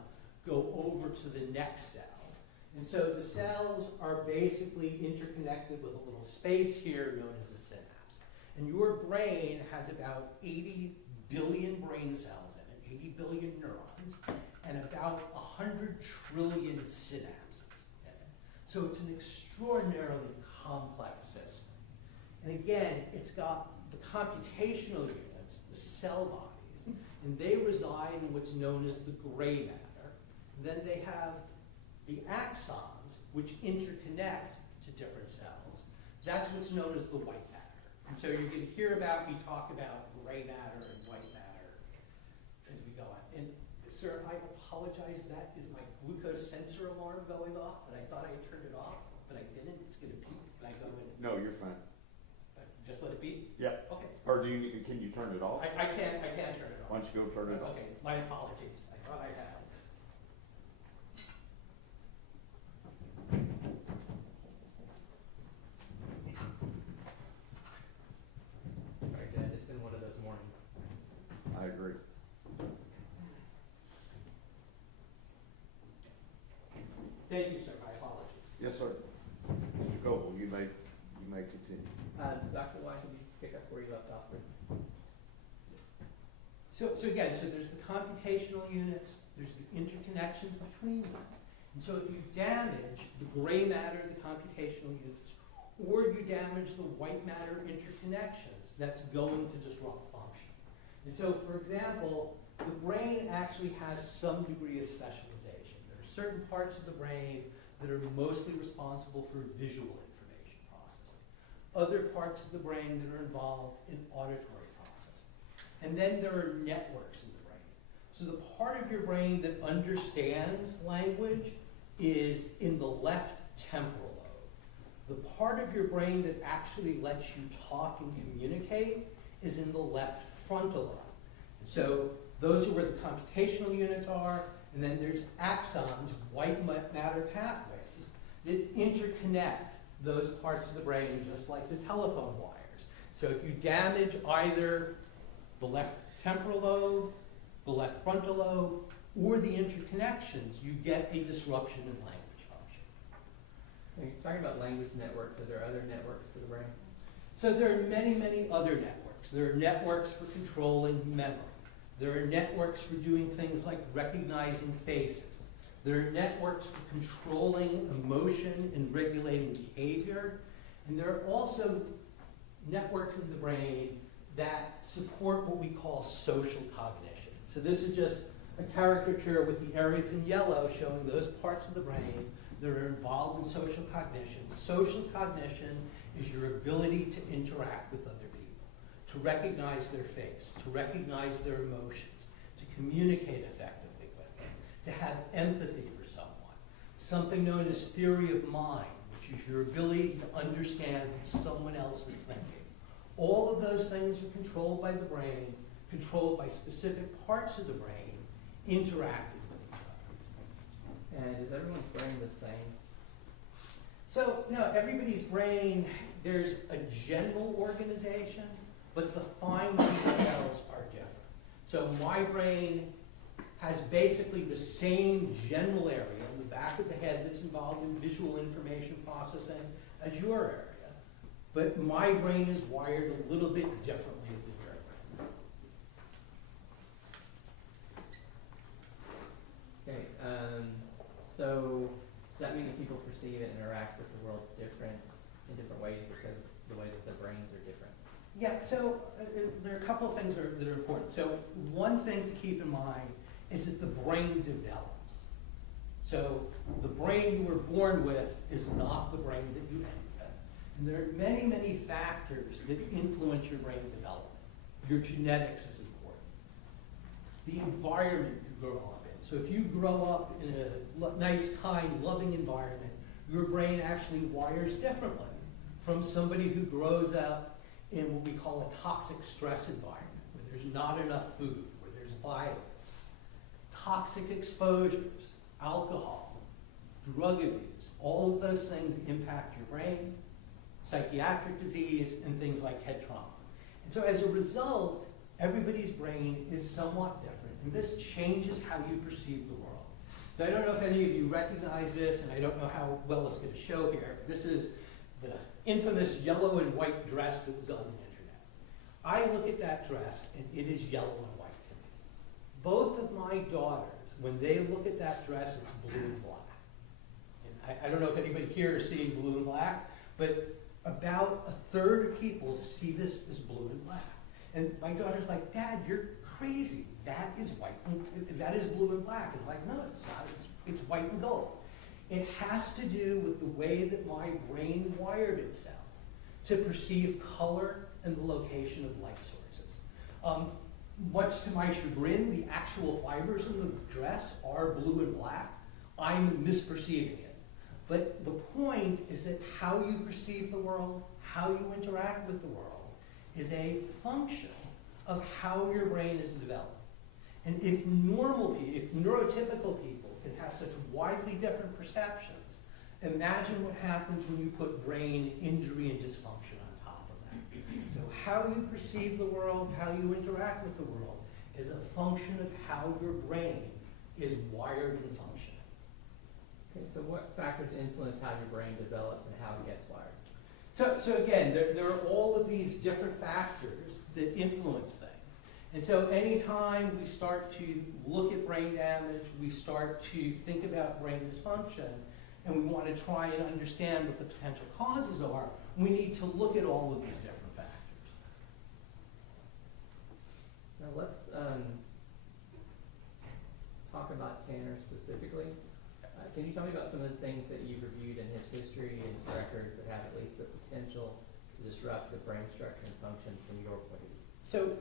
go over to the next cell. And so the cells are basically interconnected with a little space here known as the synapse. And your brain has about 80 billion brain cells in it, 80 billion neurons, and about 100 trillion synapses in it. So it's an extraordinarily complex system. And again, it's got the computational units, the cell bodies, and they reside in what's known as the gray matter. And then they have the axons, which interconnect to different cells. That's what's known as the white matter. And so you're going to hear about me talk about gray matter and white matter as we go on. And sir, I apologize, that is my glucose sensor alarm going off, and I thought I turned it off, but I didn't. It's going to beep. Can I go in? No, you're fine. Just let it beep? Yeah. Okay. Or can you turn it off? I can't turn it off. Why don't you go turn it off? Okay, my apologies. I thought I had. Sorry, Dad, it's been one of those mornings. I agree. Yes, sir. Mr. Coble, you may continue. Dr. Lewine, can you pick up where you left off? So again, there's the computational units, there's the interconnections between them. And so if you damage the gray matter, the computational units, or you damage the white matter interconnections, that's going to disrupt function. And so, for example, the brain actually has some degree of specialization. There are certain parts of the brain that are mostly responsible for visual information processing. Other parts of the brain that are involved in auditory processing. And then there are networks in the brain. So the part of your brain that understands language is in the left temporal lobe. The part of your brain that actually lets you talk and communicate is in the left frontal lobe. And so those are where the computational units are, and then there's axons, white matter pathways, that interconnect those parts of the brain just like the telephone wires. So if you damage either the left temporal lobe, the left frontal lobe, or the interconnections, you get a disruption in language function. You're talking about language networks. Are there other networks for the brain? So there are many, many other networks. There are networks for controlling memory. There are networks for doing things like recognizing faces. There are networks for controlling emotion and regulating behavior. And there are also networks in the brain that support what we call social cognition. So this is just a caricature with the areas in yellow showing those parts of the brain that are involved in social cognition. Social cognition is your ability to interact with other people, to recognize their face, to recognize their emotions, to communicate effectively with them, to have empathy for someone. Something known as theory of mind, which is your ability to understand what someone else is thinking. All of those things are controlled by the brain, controlled by specific parts of the brain, interacting with each other. And is everyone's brain the same? So, no, everybody's brain, there's a general organization, but the fine details are different. So my brain has basically the same general area in the back of the head that's involved in visual information processing as your area. But my brain is wired a little bit differently than your brain. Okay, so does that mean that people perceive and interact with the world in different ways because the way that their brains are different? Yeah, so there are a couple of things that are important. So one thing to keep in mind is that the brain develops. So the brain you were born with is not the brain that you end with. And there are many, many factors that influence your brain development. Your genetics is important. The environment you grow up in. So if you grow up in a nice, kind, loving environment, your brain actually wires differently from somebody who grows up in what we call a toxic stress environment, where there's not enough food, where there's violence. Toxic exposures, alcohol, drug abuse, all of those things impact your brain, psychiatric disease, and things like head trauma. And so as a result, everybody's brain is somewhat different, and this changes how you perceive the world. So I don't know if any of you recognize this, and I don't know how well it's going to show here, but this is the infamous yellow and white dress that was on the internet. I look at that dress, and it is yellow and white to me. Both of my daughters, when they look at that dress, it's blue and black. And I don't know if anybody here is seeing blue and black, but about a third of people see this as blue and black. And my daughter's like, Dad, you're crazy. That is white, that is blue and black. And I'm like, no, it's not, it's white and gold. It has to do with the way that my brain wired itself to perceive color and the location of light sources. Much to my chagrin, the actual fibers in the dress are blue and black. I'm misperceiving it. But the point is that how you perceive the world, how you interact with the world, is a function of how your brain is developed. And if neurotypical people can have such widely different perceptions, imagine what happens when you put brain injury and dysfunction on top of that. So how you perceive the world, how you interact with the world, is a function of how your brain is wired and functioning. Okay, so what factors influence how your brain develops and how it gets wired? So again, there are all of these different factors that influence things. And so anytime we start to look at brain damage, we start to think about brain dysfunction, and we want to try and understand what the potential causes are, we need to look at all of these different factors. Now let's talk about Tanner specifically. Can you tell me about some of the things that you've reviewed in his history and records that have at least the potential to disrupt the brain structure and function from your point of view?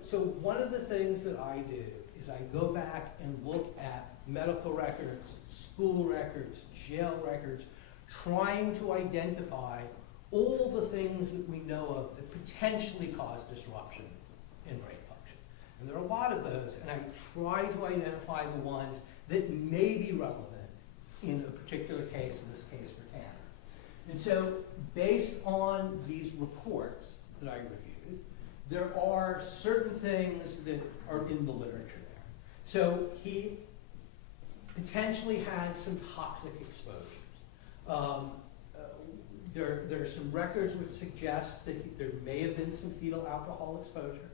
So one of the things that I do is I go back and look at medical records, school records, jail records, trying to identify all the things that we know of that potentially cause disruption in brain function. And there are a lot of those, and I try to identify the ones that may be relevant in a particular case, in this case for Tanner. And so based on these reports that I reviewed, there are certain things that are in the literature there. So he potentially had some toxic exposures. There are some records which suggest that there may have been some fetal alcohol exposure.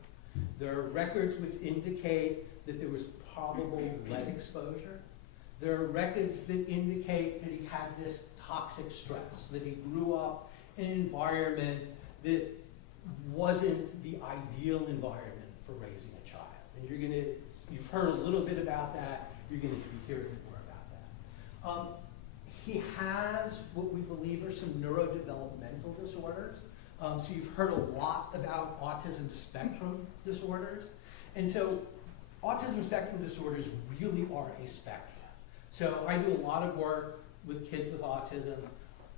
There are records which indicate that there was probable lead exposure. There are records that indicate that he had this toxic stress, that he grew up in an environment that wasn't the ideal environment for raising a child. And you've heard a little bit about that, you're gonna be hearing more about that. He has what we believe are some neurodevelopmental disorders. So you've heard a lot about autism spectrum disorders. And so autism spectrum disorders really are a spectrum. So I do a lot of work with kids with autism.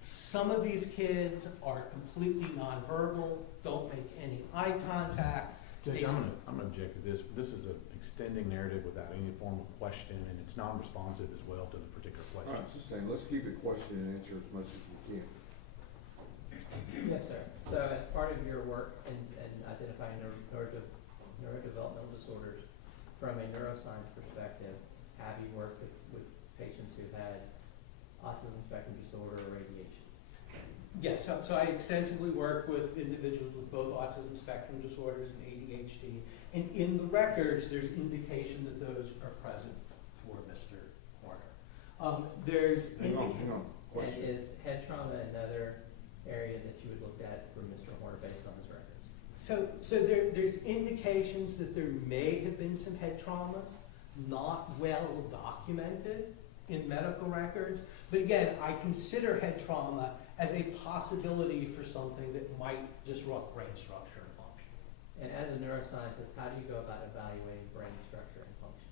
Some of these kids are completely nonverbal, don't make any eye contact. Judge, I'm gonna object to this. This is an extending narrative without any form of question, and it's non-responsive as well to the particular All question. right, sustain, let's keep it question and answer as much as we can. Yes, sir. So as part of your work in identifying neurodevelopmental disorders from a neuroscience perspective, have you worked with patients who've had autism spectrum disorder or ADHD? Yes, so I extensively work with individuals with both autism spectrum disorders and ADHD. And in the records, there's indication that those are present for Mr. Horner. Hang on, And question. is head trauma another area that you would look at for Mr. Horner based on his records? So there's indications that there may have been some head traumas, not well documented in medical records. But again, I consider head trauma as a possibility for something that might disrupt brain structure and function. And as a neuroscientist, how do you go about evaluating brain structure and function?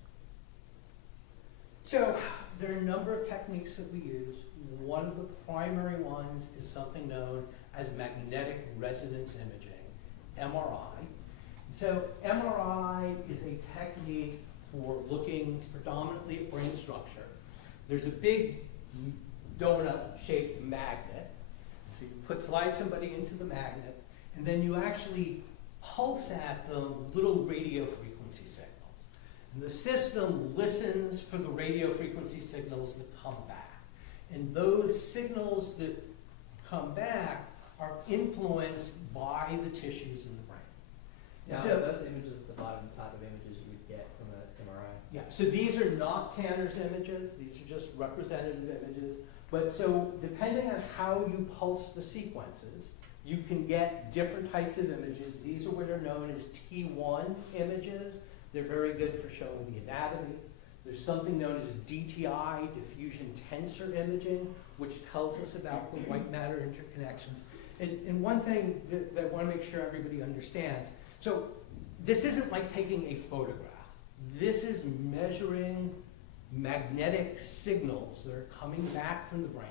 So there are a number of techniques that we use. One of the primary ones is something known as magnetic resonance imaging, MRI. So MRI is a technique for looking predominantly at brain structure. There's a big donut-shaped magnet. So you slide somebody into the magnet, and then you actually pulse at them little radio frequency signals. And the system listens for the radio frequency signals that come back. And those signals that come back are influenced by the tissues in the brain. Now, So- are those images at the bottom, type of images you would get from an MRI? Yeah, so these are not Tanner's images, these are just representative images. But so depending on how you pulse the sequences, you can get different types of images. These are what are known as T1 images. They're very good for showing the anatomy. There's something known as DTI, diffusion tensor imaging, which tells us about the white matter interconnections. And one thing that I want to make sure everybody understands, so this isn't like taking a photograph. This is measuring magnetic signals that are coming back from the brain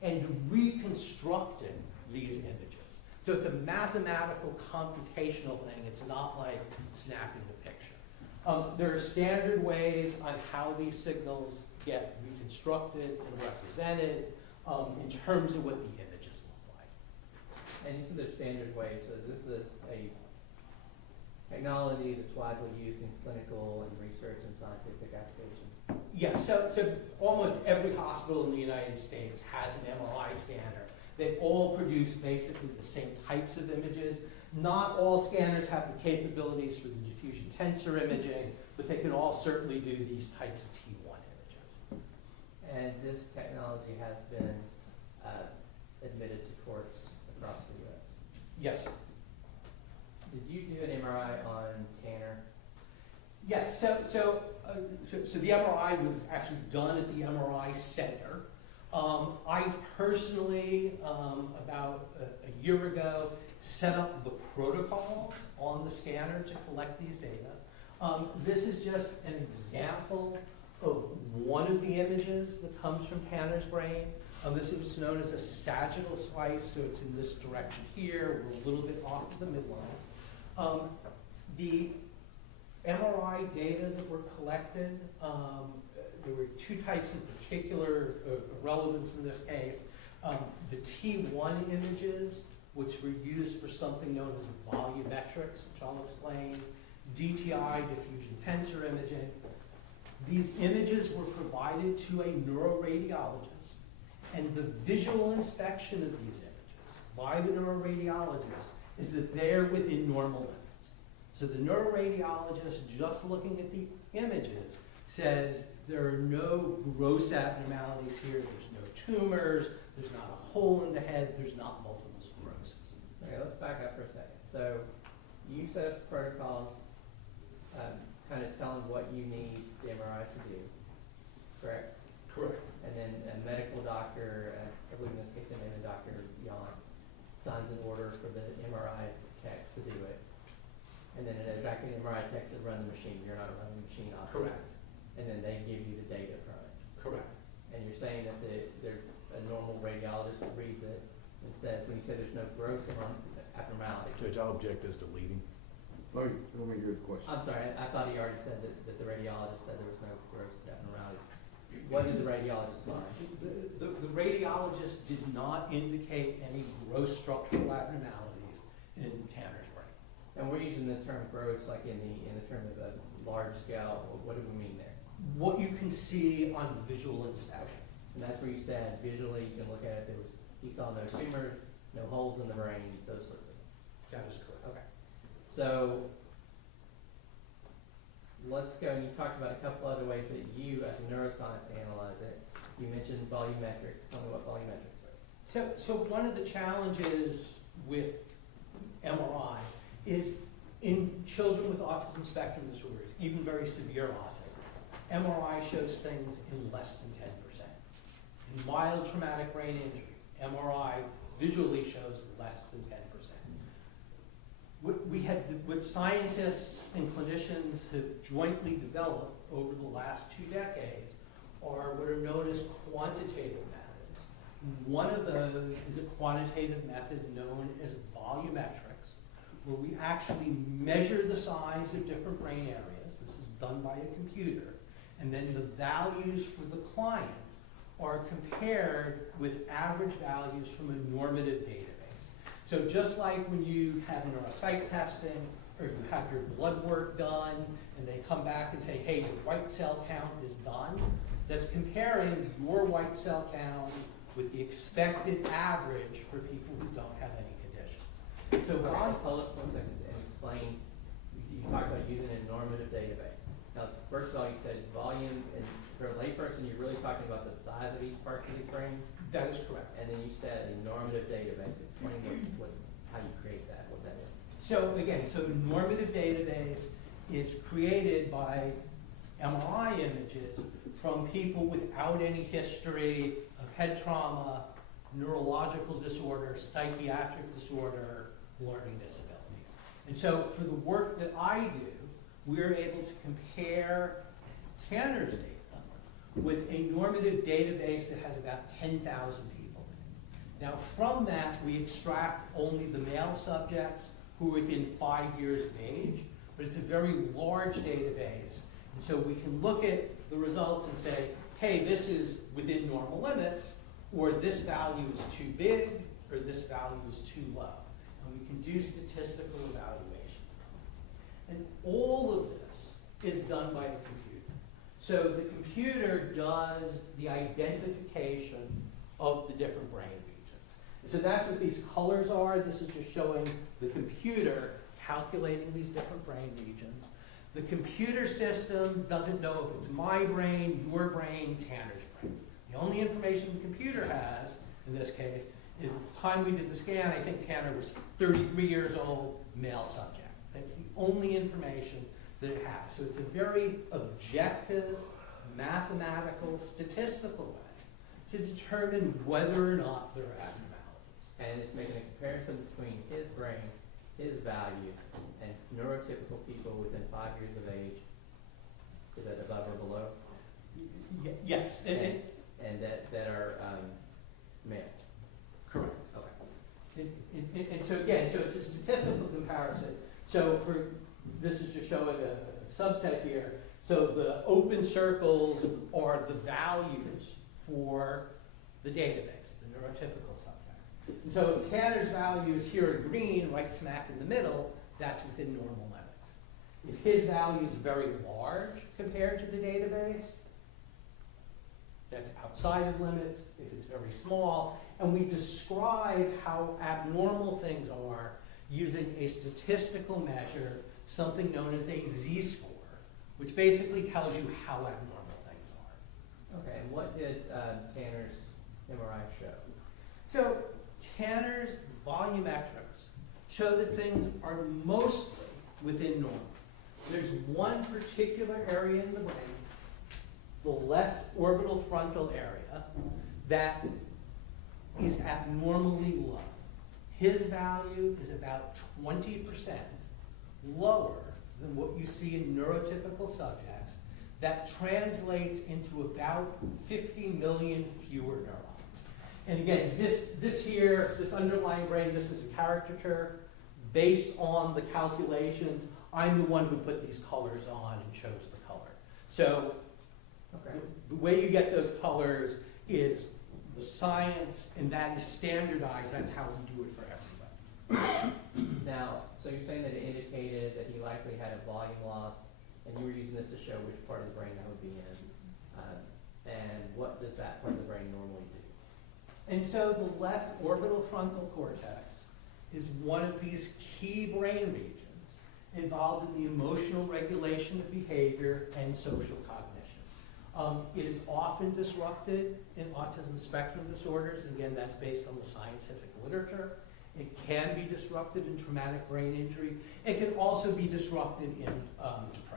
and reconstructing these images. So it's a mathematical computational thing. It's not like snapping the picture. There are standard ways on how these signals get reconstructed and represented in terms of what the images look like. And you said there's standard ways, so is this a technology that's widely used in clinical and research and scientific applications? Yes, so almost every hospital in the United States has an MRI scanner. They all produce basically the same types of images. Not all scanners have the capabilities for the diffusion tensor imaging, but they can all certainly do these types of T1 images. And this technology has been admitted to courts across the U.S. Yes, sir. Did you do an MRI on Tanner? Yes, so the MRI was actually done at the MRI center. I personally, about a year ago, set up the protocols on the scanner to collect these data. This is just an example of one of the images that comes from Tanner's brain. This is what's known as a sagittal slice, so it's in this direction here. We're a little bit off to the midline. The MRI data that were collected, there were two types in particular relevance in this case. The T1 images, which were used for something known as volumetrics, which I'll explain, DTI, diffusion tensor imaging. These images were provided to a neuroradiologist, and the visual inspection of these images by the neuroradiologist is that they're within normal limits. So the neuroradiologist, just looking at the images, says there are no gross abnormalities here, there's no tumors, there's not a hole in the head, there's not multiple sclerosis. Okay, let's back up for a second. So you set up protocols, kind of telling what you need the MRI to do, correct? Correct. And then a medical doctor, I believe in this case, maybe Dr. Yon, signs an order for the MRI techs to do it. And then it back to the MRI techs that run the machine. You're not running the machine off. Correct. And then they give you the data from it. Correct. And you're saying that a normal radiologist reads it and says, when you say there's no gross abnormality. Judge, I'll object as to leading. Let me hear the question. I'm sorry, I thought he already said that the radiologist said there was no gross abnormality. What did the radiologist find? The radiologist did not indicate any gross structural abnormalities in Tanner's brain. And we're using the term gross like in the term of a large scale. What do we mean there? What you can see on visual inspection. And that's where you said visually you can look at it. He saw no tumors, no holes in the brain, those sort of things. That is correct. Okay. So let's go, and you talked about a couple other ways that you, as a neuroscience, analyze it. You mentioned volumetrics. Tell me what volumetrics are. So one of the challenges with MRI is in children with autism spectrum disorders, even very severe autism, MRI shows things in less than 10%. In mild traumatic brain injury, MRI visually shows less than 10%. What scientists and clinicians have jointly developed over the last 2 decades are what are known as quantitative methods. One of those is a quantitative method known as volumetrics, where we actually measure the size of different brain areas. This is done by a computer. And then the values for the client are compared with average values from a normative database. So just like when you have neuropsych testing or you have your blood work done and they come back and say, hey, your white cell count is done, that's comparing your white cell count with the expected average for people who don't have any conditions. So All right, hold up 1 second and explain. You talked about using a normative database. Now, first of all, you said volume, and for a layperson, you're really talking about the size of each part of the brain. that is correct. And then you said a normative database. Explain how you create that, what that is. So again, so normative database is created by MRI images from people without any history of head trauma, neurological disorder, psychiatric disorder, learning disabilities. And so for the work that I do, we're able to compare Tanner's data with a normative database that has about 10,000 people in it. Now from that, we extract only the male subjects who are within 5 years of age, but it's a very large database. And so we can look at the results and say, hey, this is within normal limits, or this value is too big, or this value is too low. And we can do statistical evaluations. And all of this is done by a computer. So the computer does the identification of the different brain regions. So that's what these colors are. This is just showing the computer calculating these different brain regions. The computer system doesn't know if it's my brain, your brain, Tanner's brain. The only information the computer has, in this case, is at the time we did the scan, I think Tanner was 33 years old, male subject. That's the only information that it has. So it's a very objective, mathematical, statistical way to determine whether or not there are abnormalities. And it's making a comparison between his brain, his values, and neurotypical people within 5 years of age. Is that above or below? Yes. And that are male. Correct. Okay. And so again, so it's a statistical comparison. So this is just showing a subset here. So the open circles are the values for the database, the neurotypical subjects. And so if Tanner's values here are green, right smack in the middle, that's within normal limits. If his value is very large compared to the database, that's outside of limits. If it's very small, and we describe how abnormal things are using a statistical measure, something known as a z-score, which basically tells you how abnormal things are. Okay, and what did Tanner's MRI show? So Tanner's volumetrics show that things are mostly within normal. There's one particular area in the brain, the left orbital frontal area, that is abnormally low. His value is about 20% lower than what you see in neurotypical subjects. That translates into about 50 million fewer neurons. And again, this here, this underlying brain, this is a caricature based on the calculations. I'm the one who put these colors on and chose the color. So Okay. the way you get those colors is the science, and that is standardized. That's how we do it for everybody. Now, so you're saying that it indicated that he likely had a volume loss, and you were using this to show which part of the brain that would be in. And what does that part of the brain normally do? And so the left orbital frontal cortex is one of these key brain regions involved in the emotional regulation of behavior and social cognition. It is often disrupted in autism spectrum disorders. Again, that's based on the scientific literature. It can be disrupted in traumatic brain injury. It can also be disrupted in depression.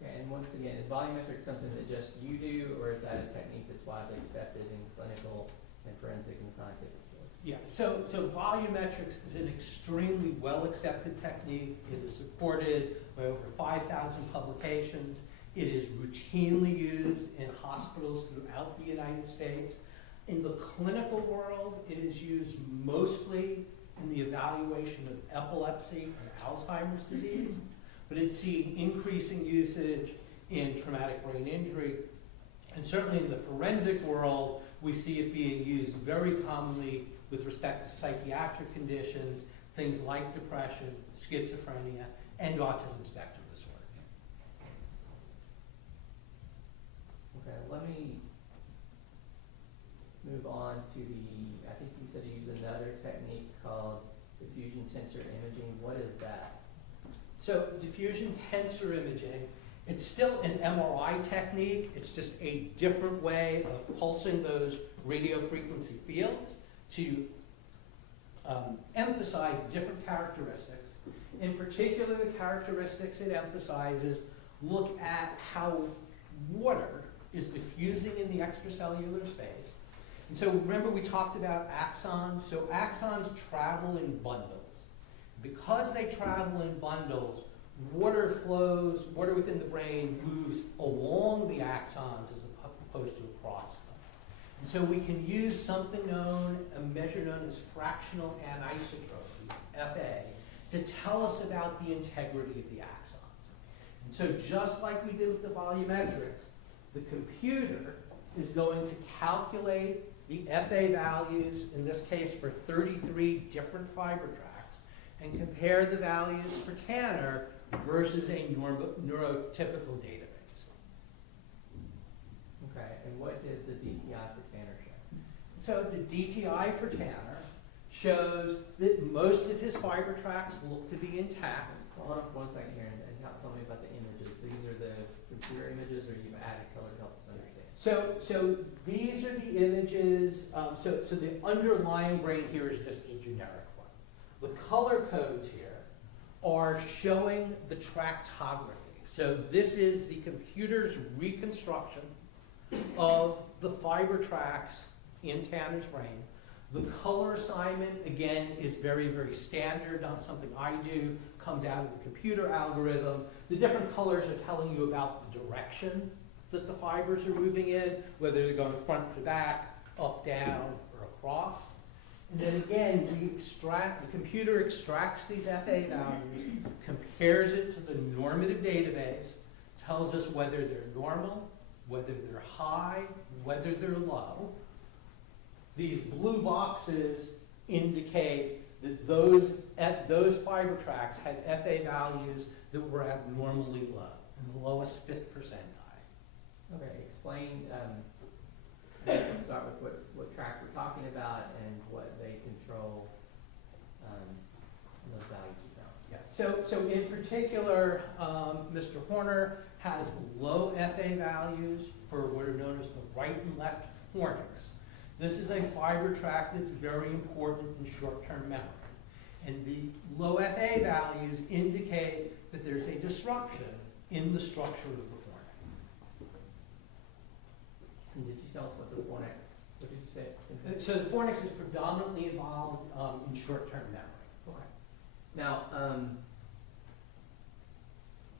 Okay, and once again, is volumetric something that just you do, or is that a technique that's widely accepted in clinical and forensic and scientific fields? Yeah, so volumetrics is an extremely well-accepted technique. It is supported by over 5,000 publications. It is routinely used in hospitals throughout the United States. In the clinical world, it is used mostly in the evaluation of epilepsy and Alzheimer's disease, but it's seeing increasing usage in traumatic brain injury. And certainly in the forensic world, we see it being used very commonly with respect to psychiatric conditions, things like depression, schizophrenia, and autism spectrum disorder. Okay, let me move on to I think you said you use another technique called diffusion tensor imaging. What is that? So diffusion tensor imaging, it's still an MRI technique. It's just a different way of pulsing those radio frequency fields to emphasize different characteristics. In particular, the characteristics it emphasizes look at how water is diffusing in the extracellular space. And so remember we talked about axons. So axons travel in bundles. Because they travel in bundles, water within the brain moves along the axons as opposed to across them. And so we can use a measure known as fractional anisotropy, FA, to tell us about the integrity of the axons. And so just like we did with the volumetrics, the computer is going to calculate the FA values, in this case for 33 different fiber tracts, and compare the values for Tanner versus a neurotypical database. Okay, and what is the DTI for Tanner show? So the DTI for Tanner shows that most of his fiber tracts look to be intact. Well, hold on for 1 second here and tell me about the images. These are the computer images, or you've added color to help us understand? So these are the images, so the underlying brain here is just a generic one. The color codes here are showing the tractography. So this is the computer's reconstruction of the fiber tracts in Tanner's brain. The color assignment, again, is very, very standard, not something I do, comes out of the computer algorithm. The different colors are telling you about the direction that the fibers are moving in, whether they're going front to back, up, down, or across. And then again, the computer extracts these FA values, compares it to the normative database, tells us whether they're normal, whether they're high, whether they're low. These blue boxes indicate that those fiber tracts had FA values that were abnormally low, in the lowest 5th percentile. Okay, explain, I guess let's start with what track we're talking about and what they control, those values you found. Yeah. So in particular, Mr. Horner has low FA values for what are known as the right and left fornix. This is a fiber tract that's very important in short-term memory. And the low FA values indicate that there's a disruption in the structure of the fornix. And did you tell us what the fornix, what did you say? So the fornix is predominantly involved in short-term memory. Okay. Now,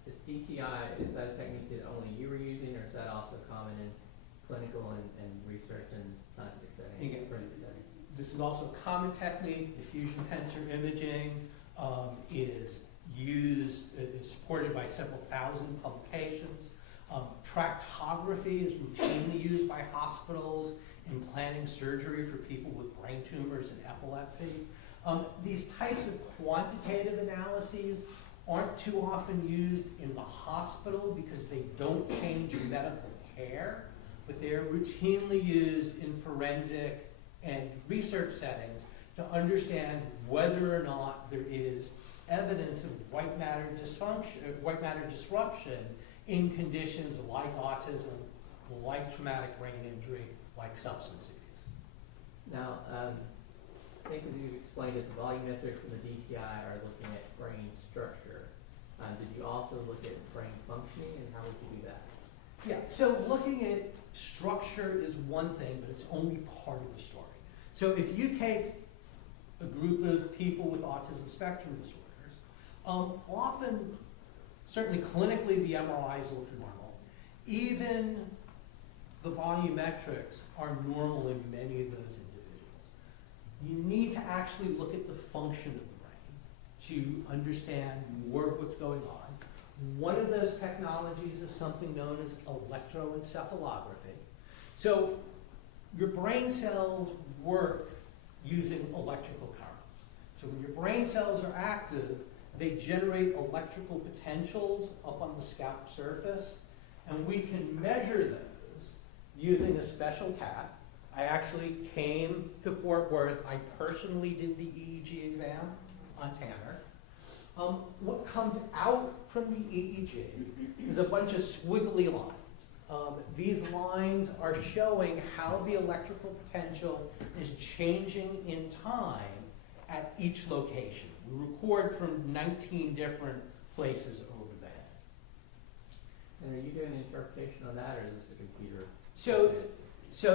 is DTI, is that a technique that only you were using, or is that also common in clinical and research and scientific settings? Again, this is also a common technique. Diffusion tensor imaging is supported by several thousand publications. Tractography is routinely used by hospitals in planning surgery for people with brain tumors and epilepsy. These types of quantitative analyses aren't too often used in the hospital because they don't change medical care, but they're routinely used in forensic and research settings to understand whether or not there is evidence of white matter disruption in conditions like autism, like traumatic brain injury, like substance abuse. Now, I think as you explained that the volumetrics and the DTI are looking at brain structure. Did you also look at brain functioning, and how would you do that? Yeah, so looking at structure is one thing, but it's only part of the story. So if you take a group of people with autism spectrum disorders, often, certainly clinically, the MRIs look normal. Even the volumetrics are normal in many of those individuals. You need to actually look at the function of the brain to understand more of what's going on. One of those technologies is something known as electroencephalography. So your brain cells work using electrical currents. So when your brain cells are active, they generate electrical potentials up on the scalp surface, and we can measure those using a special cat. I actually came to Fort Worth. I personally did the EEG exam on Tanner. What comes out from the EEG is a bunch of squiggly lines. These lines are showing how the electrical potential is changing in time at each location. We record from 19 different places over there. And are you doing interpretation on that, or is this a computer? So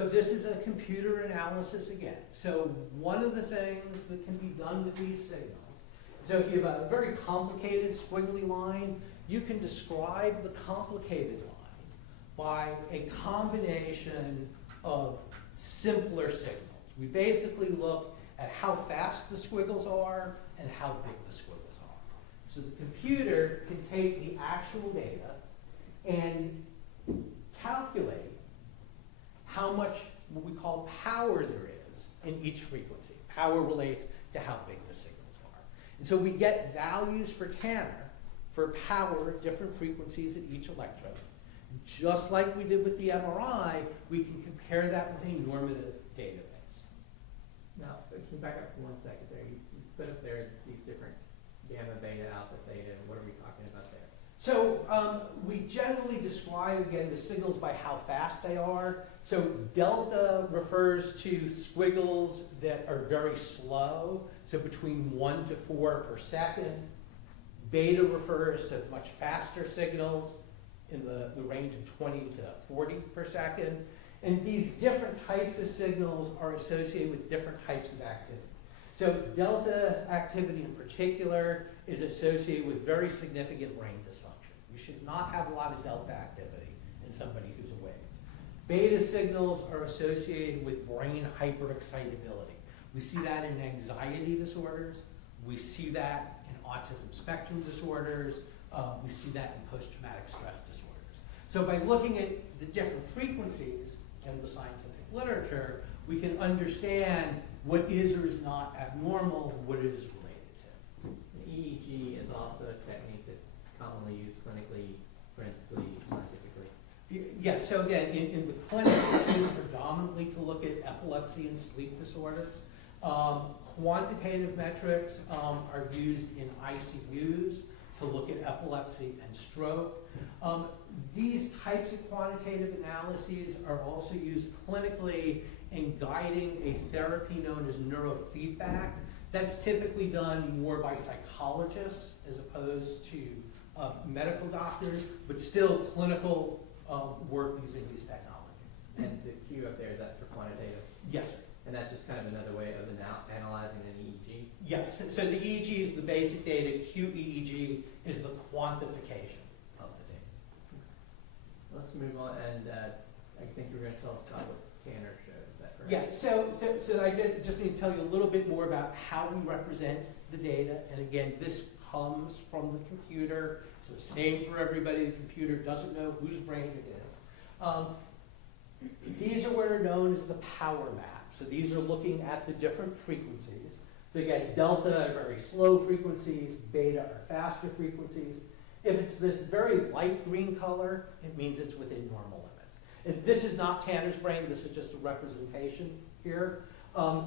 this is a computer analysis again. So one of the things that can be done with these signals, so if you have a very complicated squiggly line, you can describe the complicated line by a combination of simpler signals. We basically look at how fast the squiggles are and how big the squiggles are. So the computer can take the actual data and calculate how much what we call power there is in each frequency. Power relates to how big the signals are. And so we get values for Tanner for power at different frequencies at each electrode. Just like we did with the MRI, we can compare that with a normative database. Now, can you back up for 1 second there? You put up there these different gamma, beta, alpha, theta, and what are we talking about there? So we generally describe, again, the signals by how fast they are. So delta refers to squiggles that are very slow, so between 1 to 4 per second. Beta refers to much faster signals in the range of 20 to 40 per second. And these different types of signals are associated with different types of activity. So delta activity in particular is associated with very significant brain dysfunction. You should not have a lot of delta activity in somebody who's awake. Beta signals are associated with brain hyperexcitability. We see that in anxiety disorders. We see that in autism spectrum disorders. We see that in post-traumatic stress disorders. So by looking at the different frequencies in the scientific literature, we can understand what is or is not abnormal, what it is related to. The EEG is also a technique that's commonly used clinically, forensically, scientifically. Yeah, so again, in the clinic, it's used predominantly to look at epilepsy and sleep disorders. Quantitative metrics are used in ICUs to look at epilepsy and stroke. These types of quantitative analyses are also used clinically in guiding a therapy known as neurofeedback. That's typically done more by psychologists as opposed to medical doctors, but still clinical work using these technologies. And the Q up there, is that for quantitative? Yes, sir. And that's just kind of another way of analyzing an EEG? Yes, so the EEG is the basic data, QEEG is the quantification of the data. Let's move on, and I think you were going to tell us about what Tanner showed, is that correct? Yeah, so I just need to tell you a little bit more about how we represent the data. And again, this comes from the computer. It's the same for everybody. The computer doesn't know whose brain it is. These are what are known as the power map. So these are looking at the different frequencies. So again, delta are very slow frequencies, beta are faster frequencies. If it's this very light green color, it means it's within normal limits. And this is not Tanner's brain, this is just a representation here.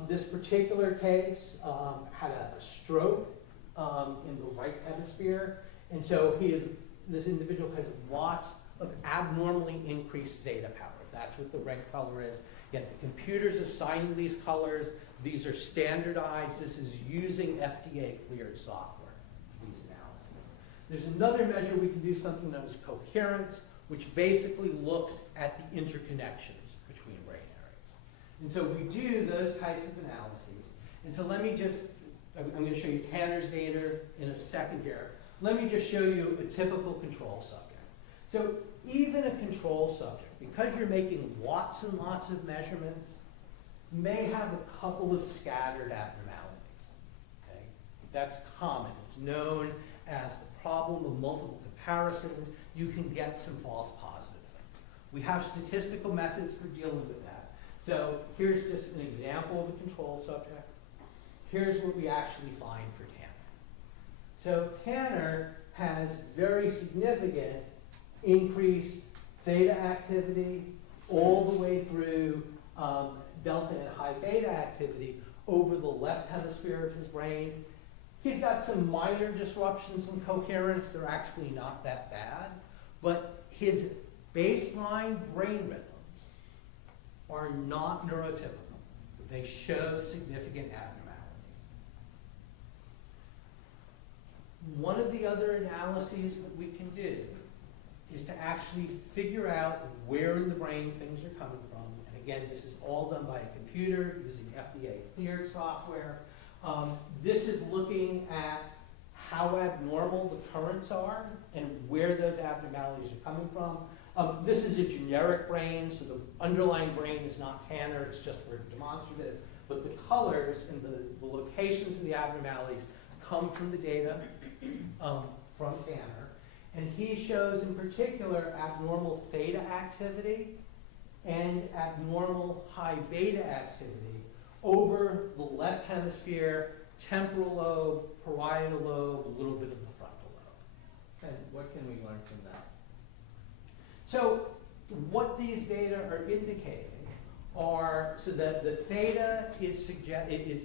This particular case had a stroke in the right hemisphere, and so this individual has lots of abnormally increased theta power. That's what the red color is. Yet the computer's assigning these colors. These are standardized. This is using FDA-cleared software for these analyses. There's another measure we can do, something known as coherence, which basically looks at the interconnections between brain areas. And so we do those types of analyses. And so let me just, I'm going to show you Tanner's data in a second here. Let me just show you a typical control subject. So even a control subject, because you're making lots and lots of measurements, may have a couple of scattered abnormalities. Okay? That's common. It's known as the problem of multiple comparisons. You can get some false positive things. We have statistical methods for dealing with that. So here's just an example of a control subject. Here's what we actually find for Tanner. So Tanner has very significant increased theta activity all the way through delta and high beta activity over the left hemisphere of his brain. He's got some minor disruptions in coherence. They're actually not that bad. But his baseline brain rhythms are not neurotypical. They show significant abnormalities. One of the other analyses that we can do is to actually figure out where in the brain things are coming from. And again, this is all done by a computer using FDA-cleared software. This is looking at how abnormal the currents are and where those abnormalities are coming from. This is a generic brain, so the underlying brain is not Tanner, it's just for demonstrative. But the colors and the locations of the abnormalities come from the data from Tanner. And he shows in particular abnormal theta activity and abnormal high beta activity over the left hemisphere temporal lobe, parietal lobe, a little bit of the frontal lobe. And what can we learn from that? So what these data are indicating are, so that the theta is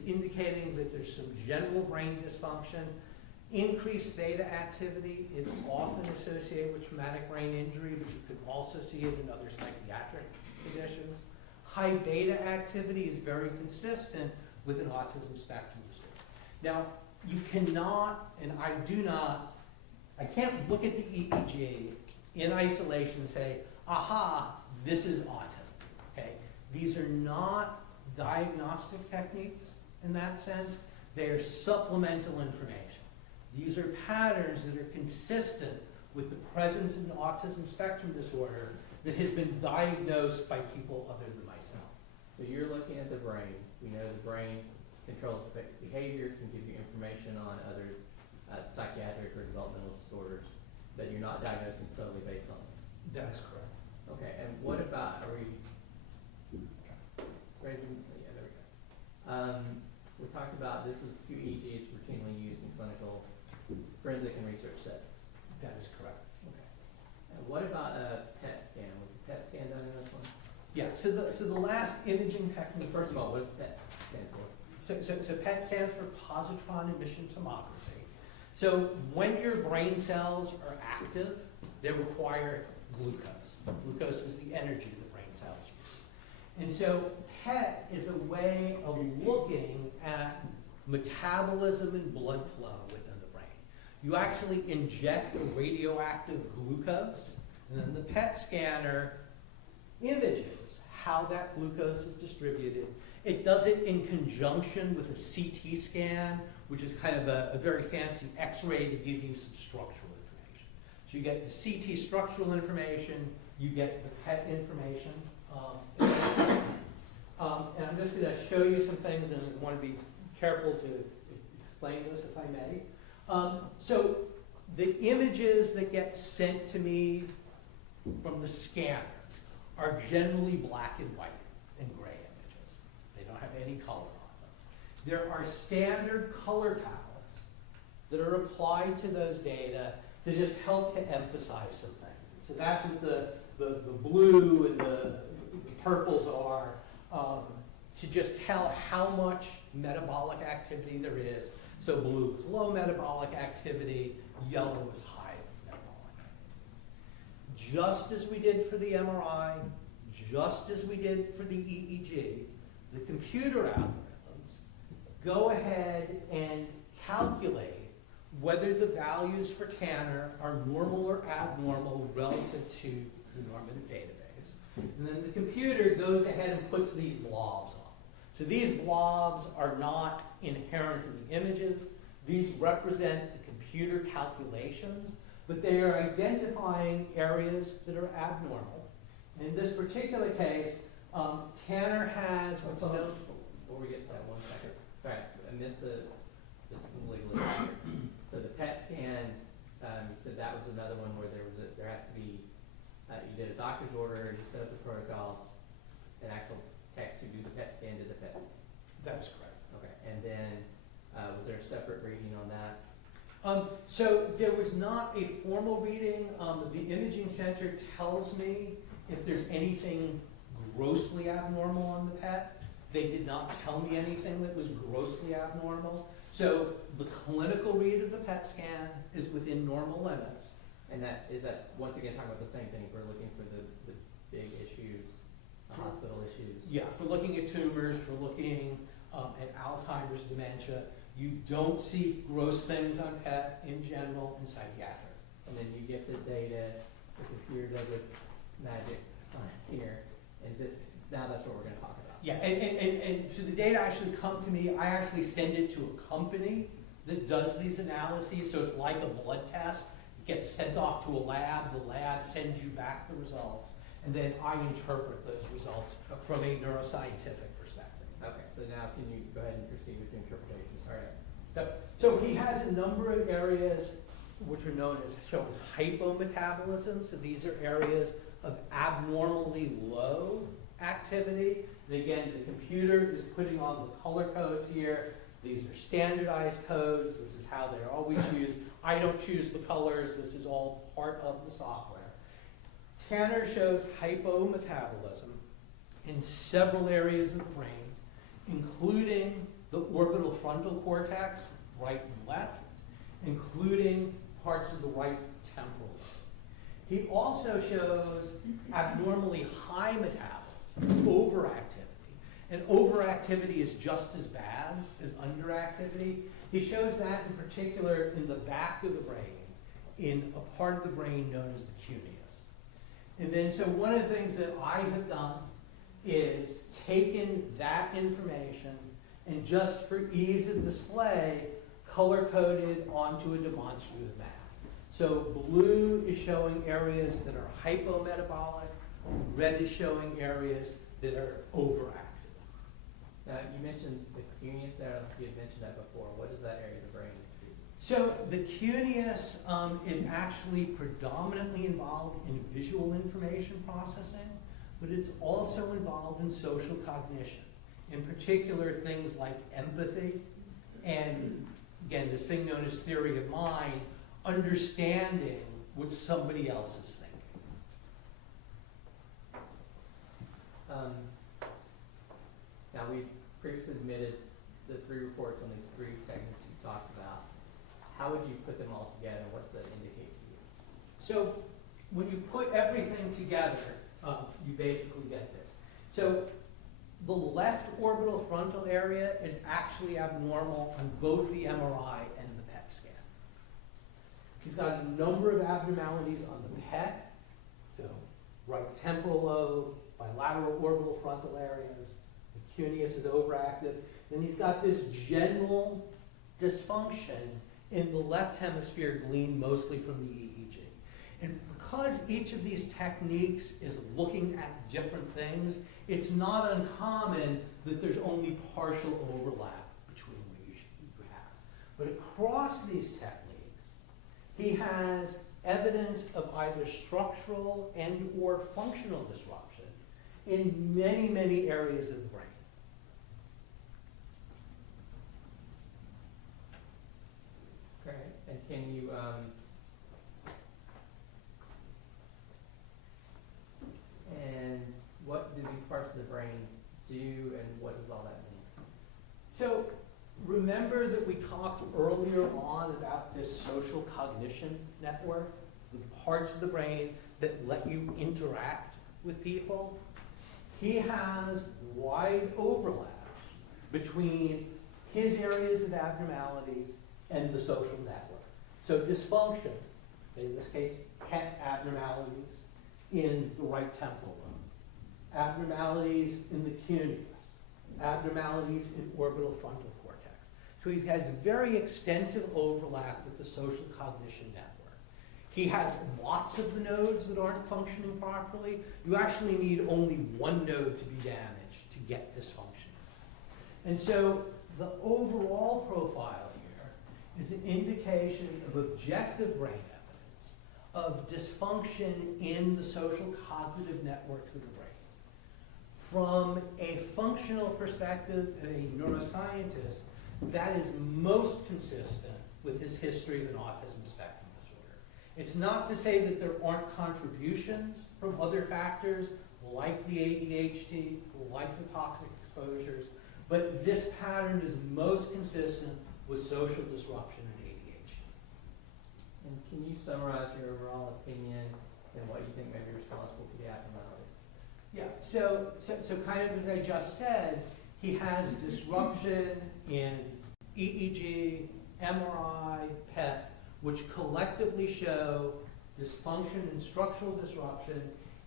indicating that there's some general brain dysfunction. Increased theta activity is often associated with traumatic brain injury, but you can also see it in other psychiatric conditions. High beta activity is very consistent with an autism spectrum disorder. Now, you cannot, and I can't look at the EEG in isolation and say, aha, this is autism, okay? These are not diagnostic techniques in that sense. They are supplemental information. These are patterns that are consistent with the presence of an autism spectrum disorder that has been diagnosed by people other than myself. So you're looking at the brain. We know the brain controls behavior, can give you information on other psychiatric or developmental disorders, but you're not diagnosing solely based on this. That is correct. Okay, and what about, are we, ready? Yeah, there we go. We talked about this is QEEG, it's routinely used in clinical, forensic, and research settings. That is correct. Okay. And what about a PET scan? Was the PET scan done in this one? Yeah, so the last imaging technique. First of all, what does PET stand for? So PET stands for positron emission tomography. So when your brain cells are active, they require glucose. Glucose is the energy the brain cells use. And so PET is a way of looking at metabolism and blood flow within the brain. You actually inject a radioactive glucose, and then the PET scanner images how that glucose is distributed. It does it in conjunction with a CT scan, which is kind of a very fancy X-ray to give you some structural information. So you get the CT structural information, you get the PET information. And I'm just going to show you some things, and I want to be careful to explain this if I may. So the images that get sent to me from the scanner are generally black and white and gray images. They don't have any color on them. There are standard color palettes that are applied to those data to just help to emphasize some things. So that's what the blue and the purples are, to just tell how much metabolic activity there is. So blue is low metabolic activity, yellow is high metabolic activity. Just as we did for the MRI, just as we did for the EEG, the computer algorithms go ahead and calculate whether the values for Tanner are normal or abnormal relative to the normative database. And then the computer goes ahead and puts these blobs on. So these blobs are not inherent in the images. These represent the computer calculations, but they are identifying areas that are abnormal. And in this particular case, Tanner has what's known. Before we get to that, 1 second. Sorry, I missed just some legal issue here. So the PET scan, you said that was another one where there has to be, you did a doctor's order, you set up the protocols, an actual tech to do the PET scan did the PET. That is correct. Okay, and then was there a separate reading on that? So there was not a formal reading. The imaging center tells me if there's anything grossly abnormal on the PET. They did not tell me anything that was grossly abnormal. So the clinical read of the PET scan is within normal limits. And that is that, once again, talking about the same thing, we're looking for the big issues, the hospital issues. Yeah, for looking at tumors, for looking at Alzheimer's dementia, you don't see gross things on PET in general in psychiatric. And then you get the data, the computer does its magic science here, and now that's what we're going to talk about. Yeah, and so the data actually come to me. I actually send it to a company that does these analyses, so it's like a blood test. It gets sent off to a lab, the lab sends you back the results, and then I interpret those results from a neuroscientific perspective. Okay, so now can you go ahead and proceed with the interpretation? Sorry. So he has a number of areas which are known as showing hypometabolism. So these are areas of abnormally low activity. And again, the computer is putting on the color codes here These are standardized codes. This is how they're always used. I don't choose the colors. This is all part of the software. Tanner shows hypometabolism in several areas of the brain, including the orbital frontal cortex, right and left, including parts of the right temporal lobe. He also shows abnormally high metabolism, overactivity. And overactivity is just as bad as underactivity. He shows that in particular in the back of the brain, in a part of the brain known as the cuneus. And then, so one of the things that I have done is taken that information and just for ease of display, color-coded onto a demonstrative map. So blue is showing areas that are hypometabolic, red is showing areas that are overactive. Now, you mentioned the cuneus there, you had mentioned that before. What is that area of the brain? So the cuneus is actually predominantly involved in visual information processing, but it's also involved in social cognition. In particular, things like empathy and, again, this thing known as theory of mind, understanding what somebody else is thinking. Now, we previously admitted the 3 reports on these 3 techniques you talked about. How would you put them all together? What's that indicate to you? So when you put everything together, you basically get this. So the left orbital frontal area is actually abnormal on both the MRI and the PET scan. He's got a number of abnormalities on the PET, so right temporal lobe, bilateral orbital frontal areas, the cuneus is overactive, and he's got this general dysfunction in the left hemisphere gleaned mostly from the EEG. And because each of these techniques is looking at different things, it's not uncommon that there's only partial overlap between what you have. But across these techniques, he has evidence of either structural and or functional disruption in many, many areas of the brain. Great. And can you, and what do these parts of the brain do, and what does all that mean? So remember that we talked earlier on about this social cognition network, the parts of the brain that let you interact with people? He has wide overlaps between his areas of abnormalities and the social network. So dysfunction, in this case, PET abnormalities in the right temporal lobe, abnormalities in the cuneus, abnormalities in orbital frontal cortex. So he has very extensive overlap with the social cognition network. He has lots of the nodes that aren't functioning properly. You actually need only one node to be damaged to get dysfunction. And so the overall profile here is an indication of objective brain evidence of dysfunction in the social cognitive networks of the brain. From a functional perspective, a neuroscientist, that is most consistent with his history of an autism spectrum disorder. It's not to say that there aren't contributions from other factors like the ADHD, like the toxic exposures, but this pattern is most consistent with social disruption and ADHD. And can you summarize your overall opinion and what you think may be responsible for the abnormality? Yeah, so kind of as I just said, he has disruption in EEG, MRI, PET, which collectively show dysfunction and structural disruption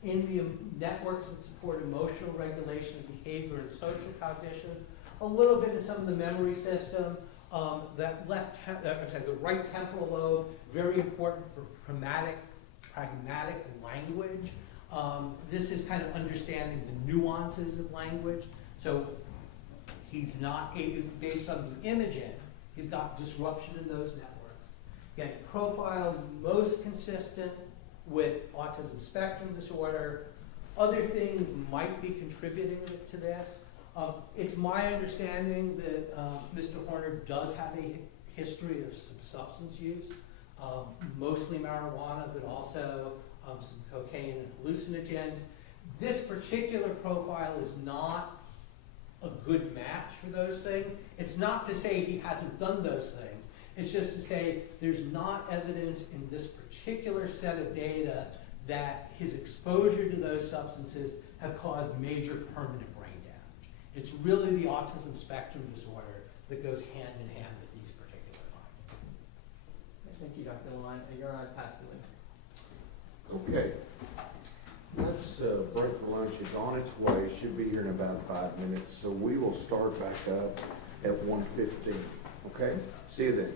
in the networks that support emotional regulation of behavior and social cognition, a little bit in some of the memory system, the right temporal lobe, very important for pragmatic language. This is kind of understanding the nuances of language. So he's not, based on the imaging, he's got disruption in those networks. Again, profile most consistent with autism spectrum disorder. Other things might be contributing to this. It's my understanding that Mr. Horner does have a history of some substance use, mostly marijuana, but also some cocaine and hallucinogens. This particular profile is not a good match for those things. It's not to say he hasn't done those things. It's just to say there's not evidence in this particular set of data that his exposure to those substances have caused major permanent brain damage. It's really the autism spectrum disorder that goes hand in hand with these particular findings. Thank you, Dr. Lewine. You're on pass the links. Okay. Let's break for lunch. It's on its way. It should be here in about 5 minutes. So we will start back up at 1:15. Okay? See you then.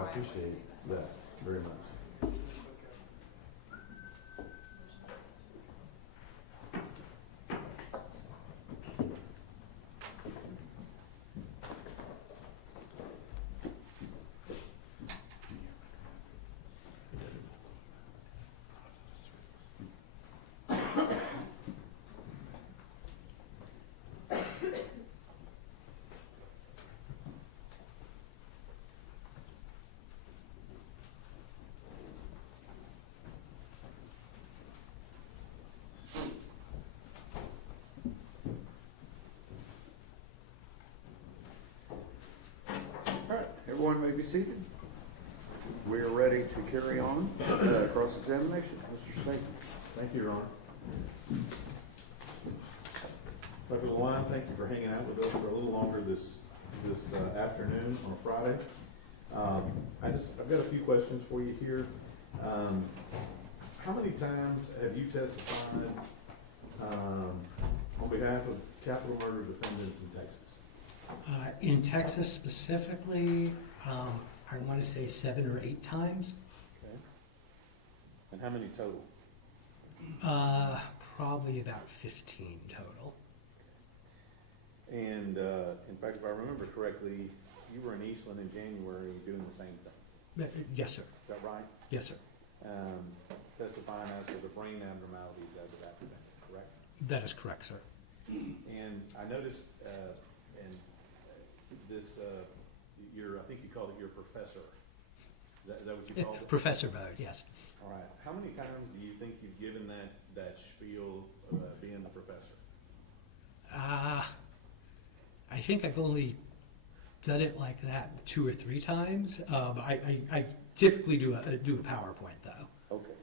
I appreciate that very much. All right, everyone may be seated. We are ready to carry on cross-examination. Mr. Staton. Thank you, Your Honor. Dr. Lewine, thank you for hanging out with us for a little longer this afternoon on a Friday. I've got a few questions for you here. How many times have you testified on behalf of capital murder defendants in Texas? In Texas specifically, I want to say 7 or 8 times. Okay. And how many total? Probably about 15 total. And in fact, if I remember correctly, you were in Eastland in January doing the same thing. Yes, sir. Is that right? Yes, sir. Testifying as to the brain abnormalities as of that event, correct? That is correct, sir. And I noticed, this, I think you called it your professor. Is that what you called it? Professor Bode, yes. All right. How many times do you think you've given that spiel being the professor? I think I've only done it like that 2 or 3 times. I typically do a PowerPoint though. Okay.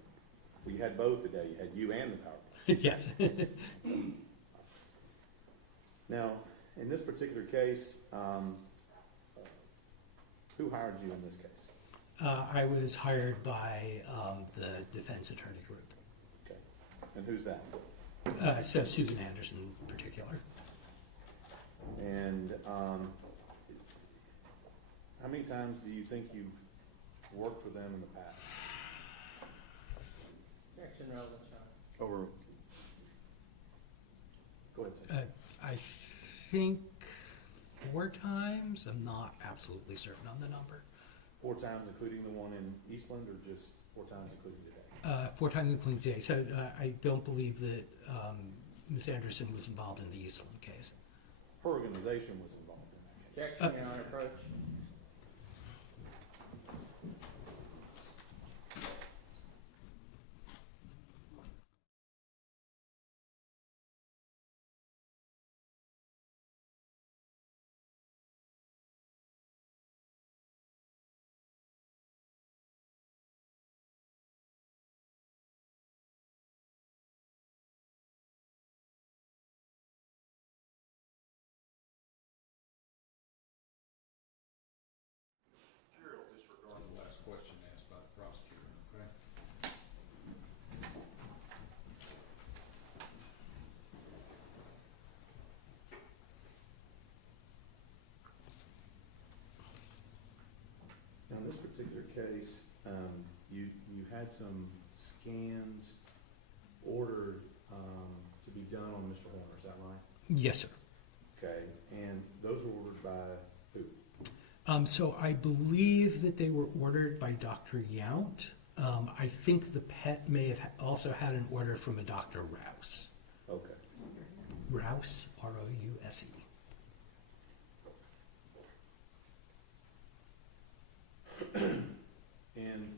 Well, you had both today. You had you and the PowerPoint. Yes. Now, in this particular case, who hired you in this case? I was hired by the defense attorney group. Okay. And who's that? So Susan Anderson in particular. And how many times do you think you've worked for them in the past? Action relevant, Sean. Over. Go ahead, sir. I think 4 times. I'm not absolutely certain on the number. 4 times, including the one in Eastland, or just 4 times, including today? 4 times including today. So I don't believe that Ms. Anderson was involved in the Eastland case. Her organization was involved in that case. Objection, Your Honor, approach. Chair will disregard the last question asked by the prosecutor, okay? Now, in this particular case, you had some scans ordered to be done on Mr. Horner, is that right? Yes, sir. Okay, and those were ordered by who? So I believe that they were ordered by Dr. Yount. I think the pet may have also had an order from a Dr. Rouse. Okay. Rouse, R-O-U-S-E. And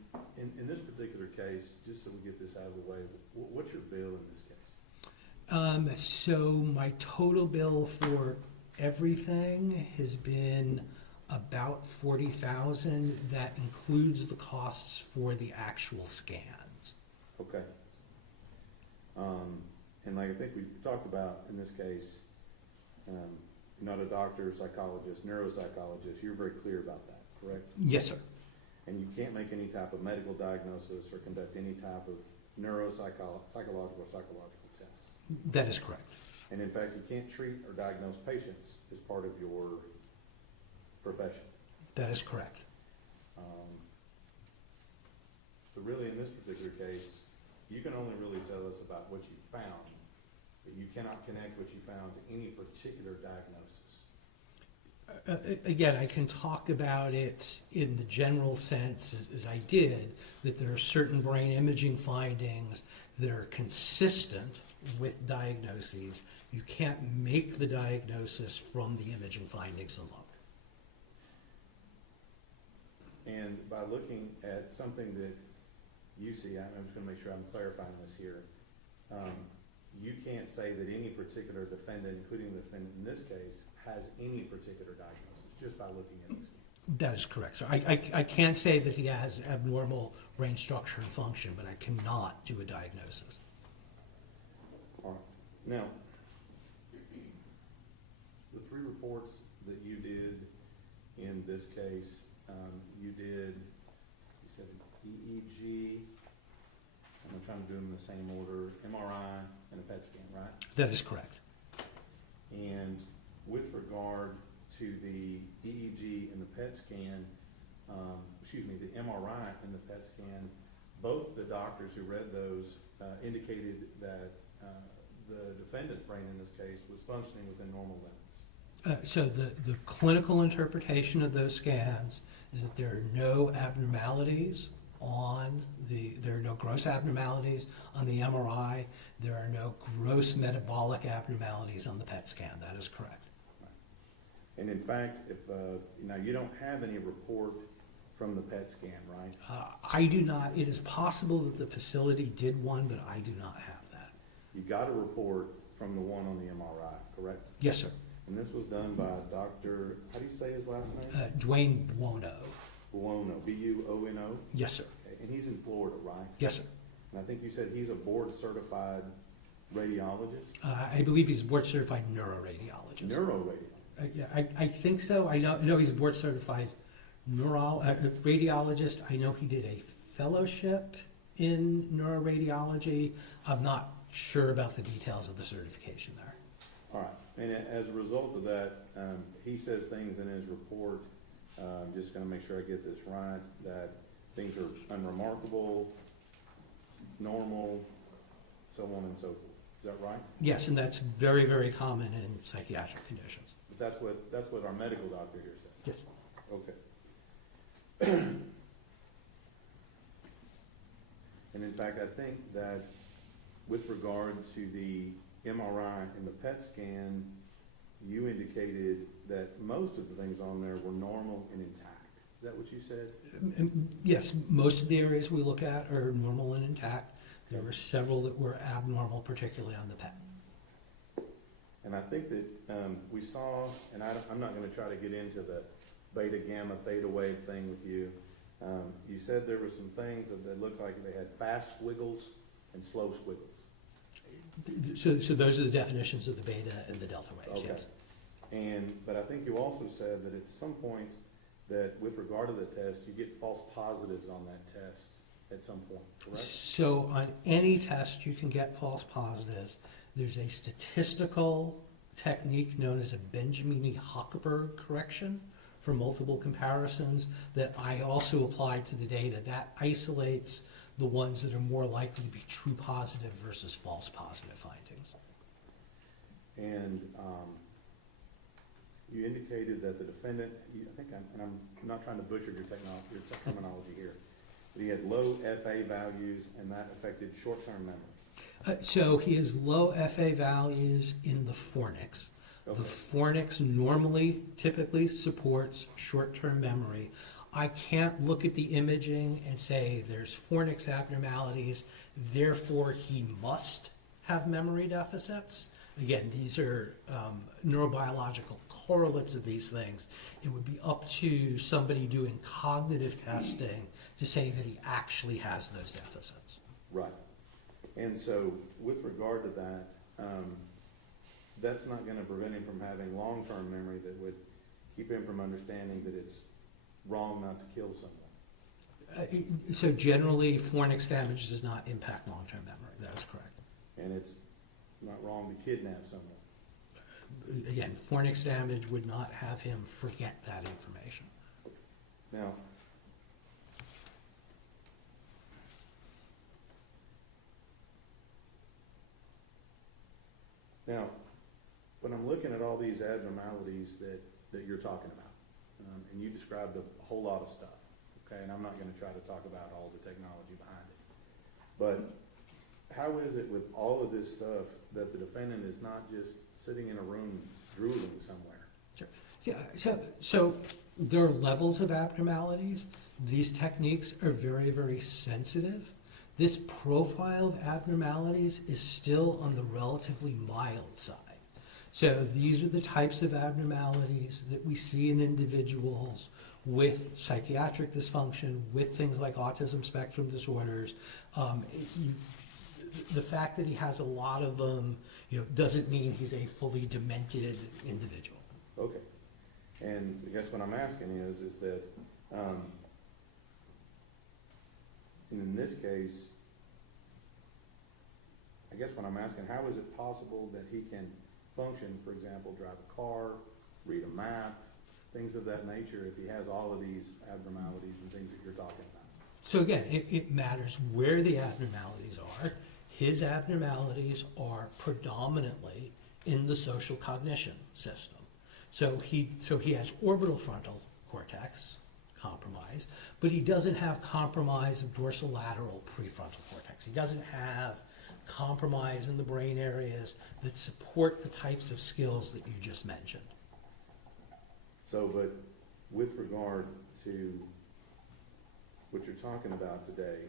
in this particular case, just so we get this out of the way, what's your bill in this case? So my total bill for everything has been about $40,000. That includes the costs for the actual scans. Okay. And like I think we talked about in this case, you're not a doctor, psychologist, neuropsychologist. You're very clear about that, correct? Yes, sir. And you can't make any type of medical diagnosis or conduct any type of psychological or psychological tests. That is correct. And in fact, you can't treat or diagnose patients as part of your profession. That is correct. So really, in this particular case, you can only really tell us about what you found, but you cannot connect what you found to any particular diagnosis. Again, I can talk about it in the general sense, as I did, that there are certain brain imaging findings that are consistent with diagnoses. You can't make the diagnosis from the imaging findings alone. And by looking at something that you see, I'm just gonna make sure I'm clarifying this here. You can't say that any particular defendant, including the defendant in this case, has any particular diagnosis, just by looking at this. That is correct. So I can't say that he has abnormal brain structure and function, but I cannot do a diagnosis. All right. Now, the 3 reports that you did in this case, you said EEG, and I'm trying to do them in the same order, MRI and a PET scan, right? That is correct. And with regard to the EEG and the PET scan, the MRI and the PET scan, both the doctors who read those indicated that the defendant's brain in this case was functioning within normal limits. So the clinical interpretation of those scans is that there are no abnormalities there are no gross abnormalities on the MRI. There are no gross metabolic abnormalities on the PET scan. That is correct. Right. And in fact, if now you don't have any report from the PET scan, right? I do not. It is possible that the facility did one, but I do not have that. You got a report from the one on the MRI, correct? Yes, sir. And this was done by Dr., how do you say his last name? Dwayne Buono. Buono, B-U-O-N-O? Yes, sir. And he's in Florida, right? Yes, sir. And I think you said he's a board-certified radiologist? I believe he's a board-certified neuroradiologist. Neuroradiologist? Yeah, I think so. I know he's a board-certified radiologist. I know he did a fellowship in neuroradiology. I'm not sure about the details of the certification there. All right. And as a result of that, he says things in his report, just going to make sure I get this right, that things are unremarkable, normal, so on and so forth. Is that right? Yes, and that's very, very common in psychiatric conditions. But that's what our medical doctor here says. Yes. Okay. And in fact, I think that with regard to the MRI and the PET scan, you indicated that most of the things on there were normal and intact. Is that what you said? Yes, most of the areas we look at are normal and intact. There were several that were abnormal, particularly on the PET. And I think that we saw, and I'm not going to try to get into the beta, gamma, theta wave thing with you. You said there were some things that looked like they had fast squiggles and slow squiggles. So those are the definitions of the beta and the delta waves, Okay. yes. But I think you also said that at some point that with regard to the test, you get false positives on that test at some point, correct? So on any test, you can get false positives. There's a statistical technique known as a Benjamin-Hochberg correction for multiple comparisons that I also applied to the data. That isolates the ones that are more likely to be true positive versus false positive findings. And you indicated that the defendant, I'm not trying to butcher your terminology here, but he had low FA values and that affected short-term memory. So he has low FA values in the fornix. Okay. The fornix typically supports short-term memory. I can't look at the imaging and say there's fornix abnormalities, therefore he must have memory deficits. Again, these are neurobiological correlates of these things. It would be up to somebody doing cognitive testing to say that he actually has those deficits. Right. And so with regard to that, that's not going to prevent him from having long-term memory that would keep him from understanding that it's wrong not to kill someone. So generally, fornix damage does not impact long-term memory. That is correct. And it's not wrong to kidnap someone. Again, fornix damage would not have him forget that information. Now, Now, when I'm looking at all these abnormalities that you're talking about, and you described a whole lot of stuff, okay, and I'm not gonna try to talk about all the technology behind it. But how is it with all of this stuff that the defendant is not just sitting in a room drooling somewhere? Sure. Yeah, so there are levels of abnormalities. These techniques are very, very sensitive. This profile of abnormalities is still on the relatively mild side. So these are the types of abnormalities that we see in individuals with psychiatric dysfunction, with things like autism spectrum disorders. The fact that he has a lot of them, doesn't mean he's a fully demented individual. Okay. And I guess what I'm asking is that, in this case, I guess what I'm asking, how is it possible that he can function, for example, drive a car, read a map, things of that nature, if he has all of these abnormalities and things that you're talking about? So again, it matters where the abnormalities are. His abnormalities are predominantly in the social cognition system. So he has orbital frontal cortex compromise, but he doesn't have compromise of dorsolateral prefrontal cortex. He doesn't have compromise in the brain areas that support the types of skills that you just mentioned. So, but with regard to what you're talking about today,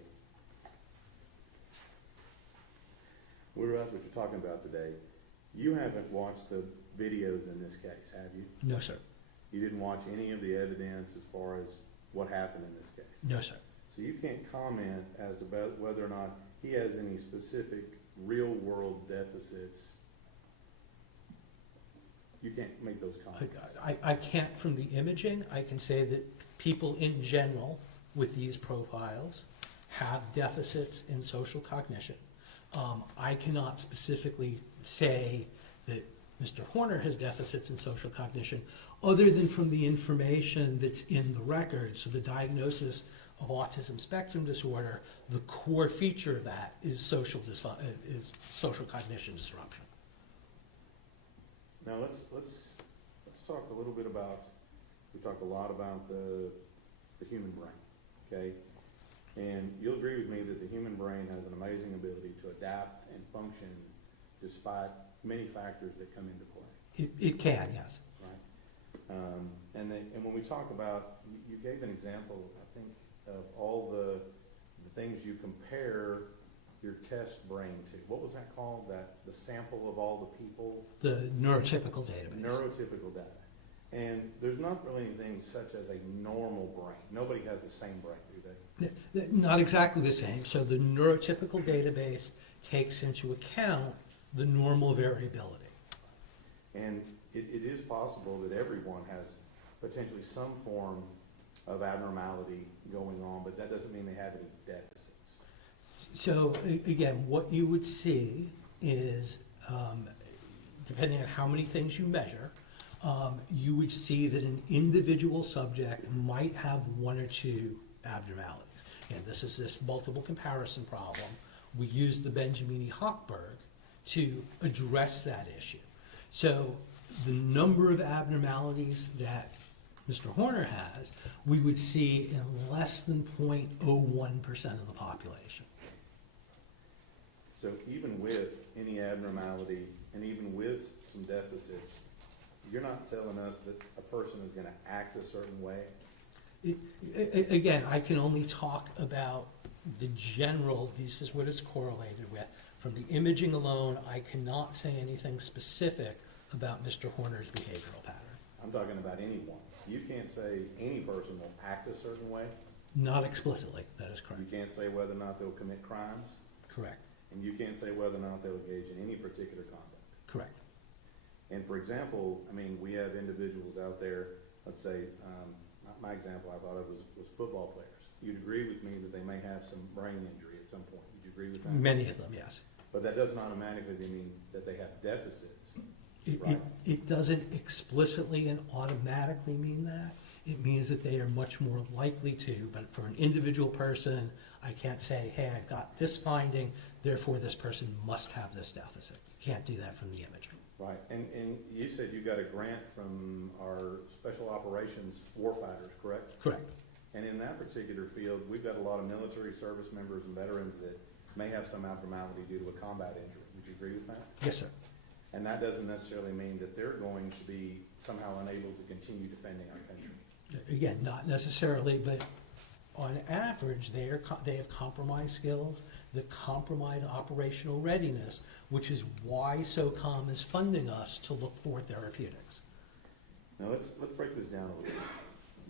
you haven't watched the videos in this case, have you? No, sir. You didn't watch any of the evidence as far as what happened in this case? No, sir. So you can't comment as to whether or not he has any specific real-world deficits. You can't make those comments. I can't from the imaging. I can say that people in general with these profiles have deficits in social cognition. I cannot specifically say that Mr. Horner has deficits in social cognition other than from the information that's in the record. So the diagnosis of autism spectrum disorder, the core feature of that is social cognition disruption. Now let's talk a little bit about, we talked a lot about the human brain, okay? And you'll agree with me that the human brain has an amazing ability to adapt and function despite many factors that come into play. It can, yes. Right. And when we talk about, you gave an example, I think, of all the things you compare your test brain to. What was that called? The sample of all the people? The neurotypical database. Neurotypical data. And there's not really anything such as a normal brain. Nobody has the same brain, do they? Not exactly the same. So the neurotypical database takes into account the normal variability. And it is possible that everyone has potentially some form of abnormality going on, but that doesn't mean they have any deficits. So again, what you would see is, depending on how many things you measure, you would see that an individual subject might have one or two abnormalities. And this is this multiple comparison problem. We use the Benjamini-Hochberg to address that issue. So the number of abnormalities that Mr. Horner has, we would see in less than 0.01% of the population. So even with any abnormality and even with some deficits, you're not telling us that a person is going to act a certain way? Again, I can only talk about the general, this is what it's correlated with. From the imaging alone, I cannot say anything specific about Mr. Horner's behavioral pattern. I'm talking about anyone. You can't say any person will act a certain way. Not explicitly, that is You correct. can't say whether or not they'll commit crimes. Correct, And you can't say whether or not they'll engage in any particular conduct. correct. And for example, I mean, we have individuals out there, let's say, my example I thought of was football players. You'd agree with me that they may have some brain injury at some point. Would you agree with that? Many of them, yes. But that doesn't automatically mean that they have deficits. It doesn't explicitly and automatically mean that. It means that they are much more likely to, but for an individual person, I can't say, hey, I've got this finding, therefore this person must have this deficit. You can't do that from the imaging. Right, and you said you got a grant from our special operations warfighters, correct? Correct. And in that particular field, we've got a lot of military service members and veterans that may have some abnormality due to a combat injury. Would you agree with that? Yes, sir. And that doesn't necessarily mean that they're going to be somehow unable to continue defending our country. Again, not necessarily, but on average, they have compromised skills that compromise operational readiness, which is why SOCOM is funding us to look for therapeutics. Now, let's break this down a little bit.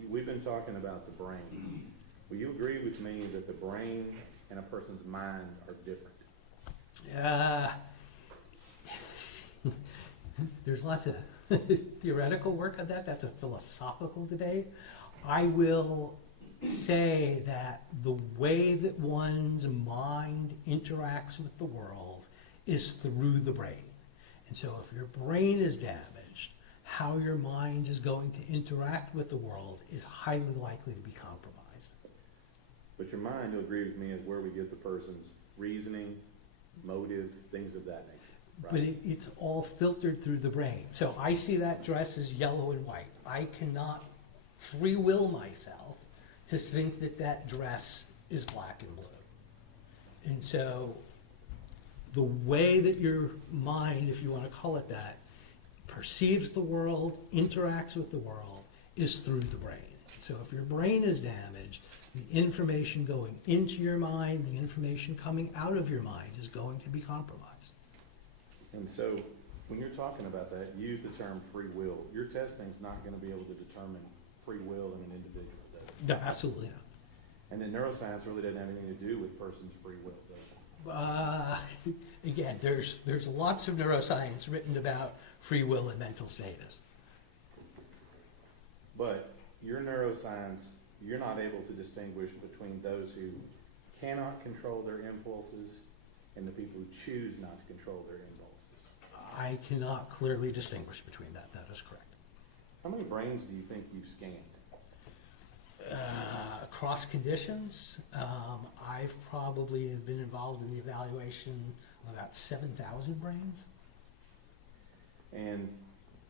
We've been talking about the brain. Will you agree with me that the brain and a person's mind are different? There's lots of theoretical work on that. That's a philosophical debate. I will say that the way that one's mind interacts with the world is through the brain. And so if your brain is damaged, how your mind is going to interact with the world is highly likely to be compromised. But your mind, you'll agree with me, is where we get the person's reasoning, motive, things of that nature. Right? But it's all filtered through the brain. So I see that dress as yellow and white. I cannot free will myself to think that that dress is black and blue. And so the way that your mind, if you want to call it that, perceives the world, interacts with the world, is through the brain. So if your brain is damaged, the information going into your mind, the information coming out of your mind is going to be compromised. And so when you're talking about that, use the term free will. Your testing's not going to be able to determine free will in an individual, does it? No, absolutely not. And then neuroscience really doesn't have anything to do with person's free will, does it? Again, there's lots of neuroscience written about free will and mental status. But your neuroscience, you're not able to distinguish between those who cannot control their impulses and the people who choose not to control their impulses. I cannot clearly distinguish between that. That is correct. How many brains do you think you've scanned? Across conditions, I've probably been involved in the evaluation of about 7,000 brains. And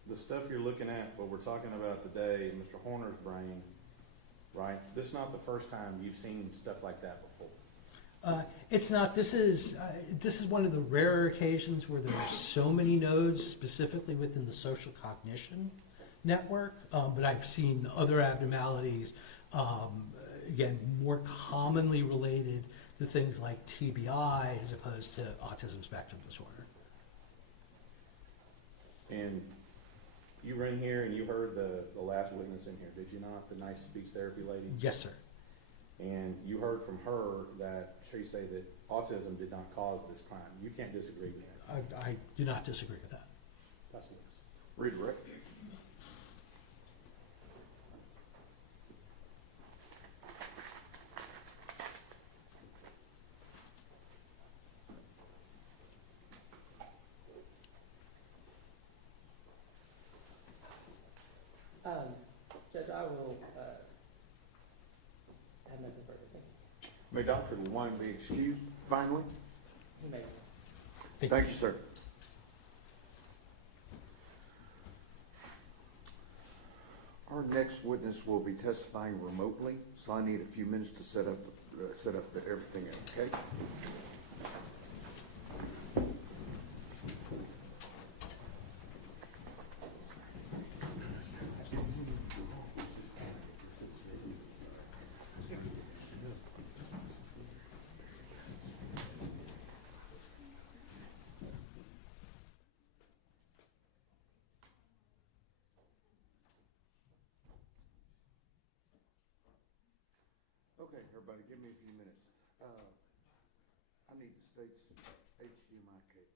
the stuff you're looking at, what we're talking about today, Mr. Horner's brain, right? This is not the first time you've seen stuff like that before. It's not. This is one of the rarer occasions where there are so many nodes, specifically within the social cognition network. But I've seen other abnormalities, again, more commonly related to things like TBI as opposed to autism spectrum disorder. And you were in here and you heard the last witness in here, did you not? The nice speech therapy lady? Yes, sir. And you heard from her that she say that autism did not cause this crime. You can't disagree with that. I do not disagree with that. That's what it is. Redirect. Judge, I will, have nothing further. Thank you. May Dr. Lewine be excused finally? You may. Thank you, sir. Our next witness will be testifying remotely, so I need a few minutes to set up everything, okay? Okay, everybody, give me a few minutes. I need the state's HDMI cable.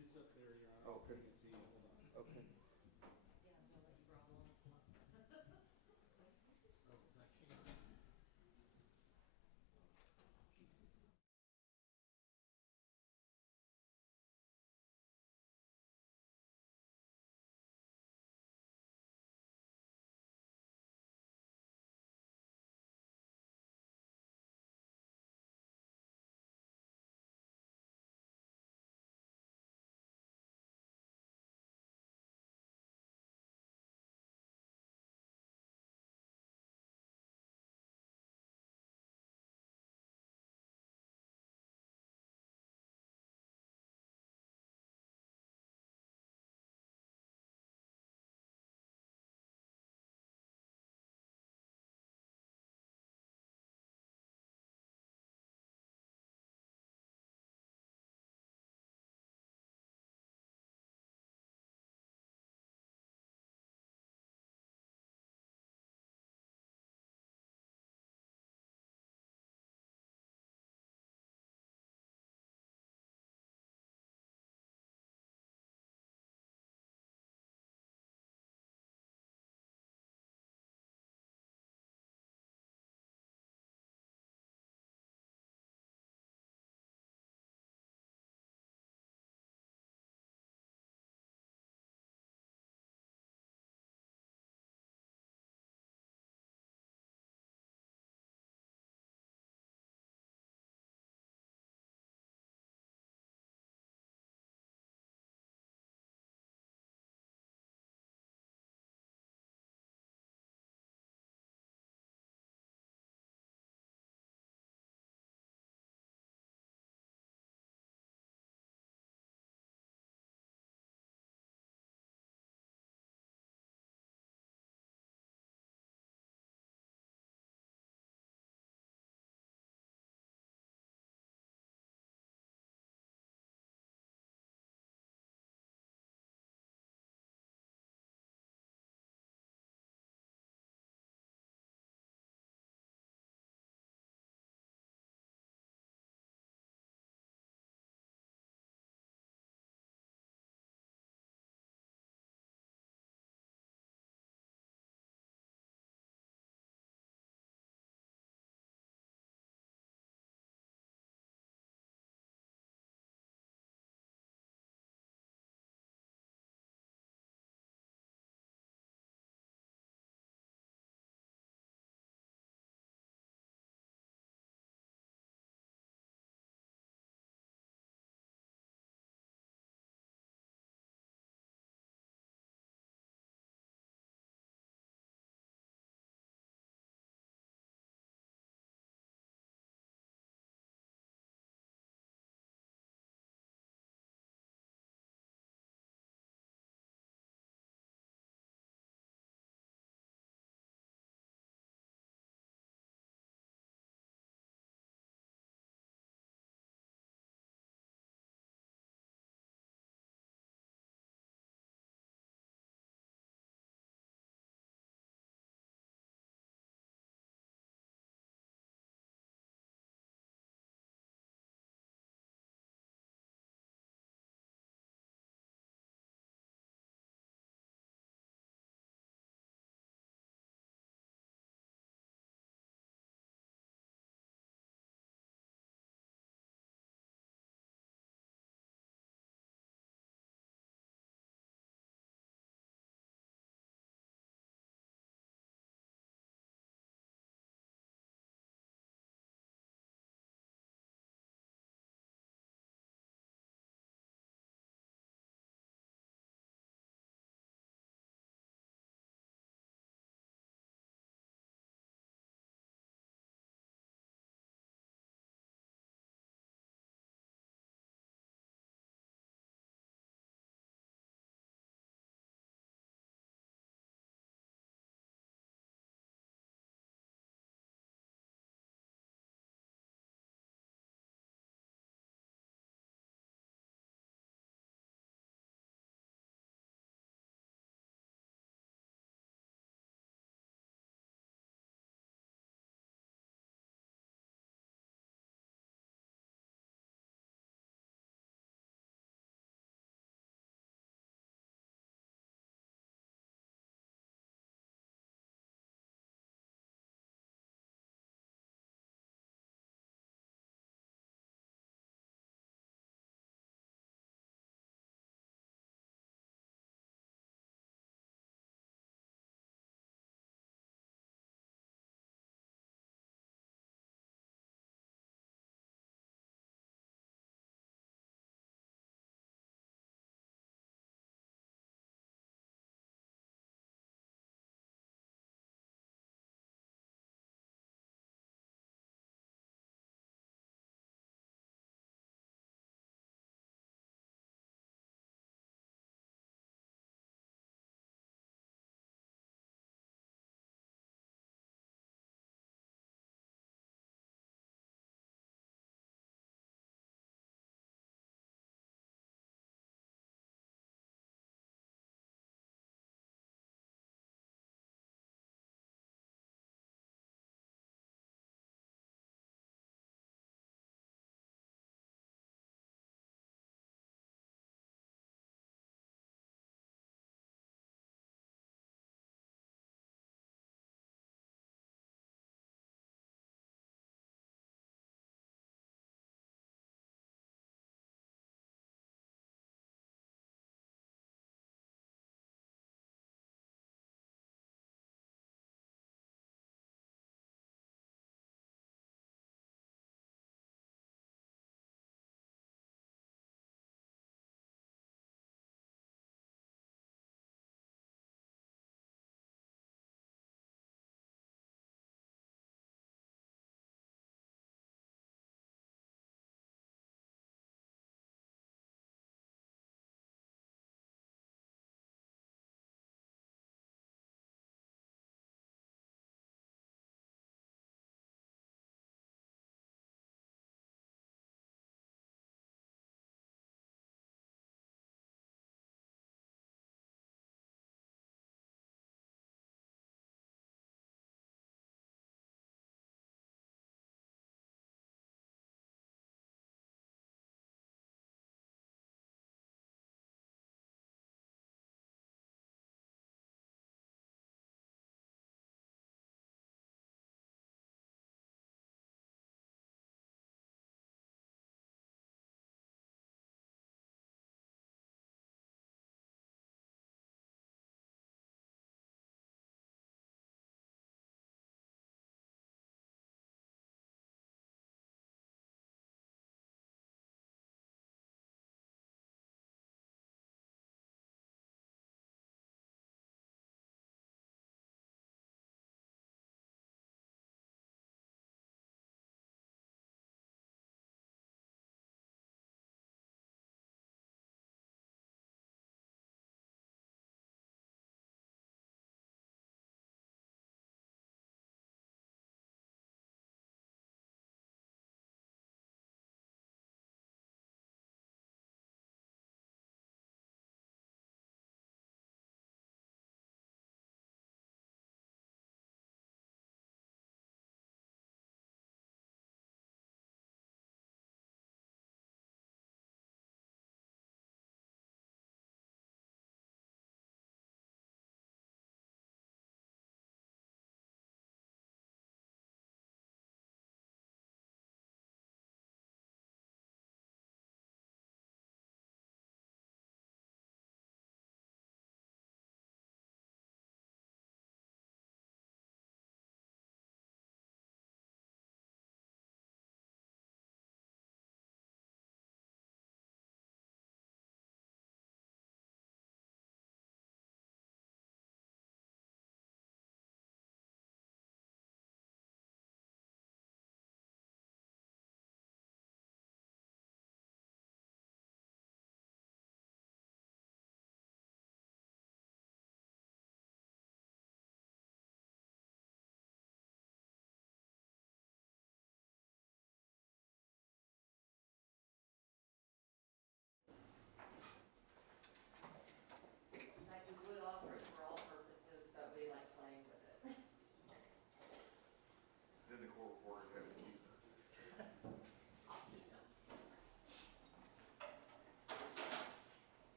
It's up there, Your Honor. Okay. Hold on. Okay.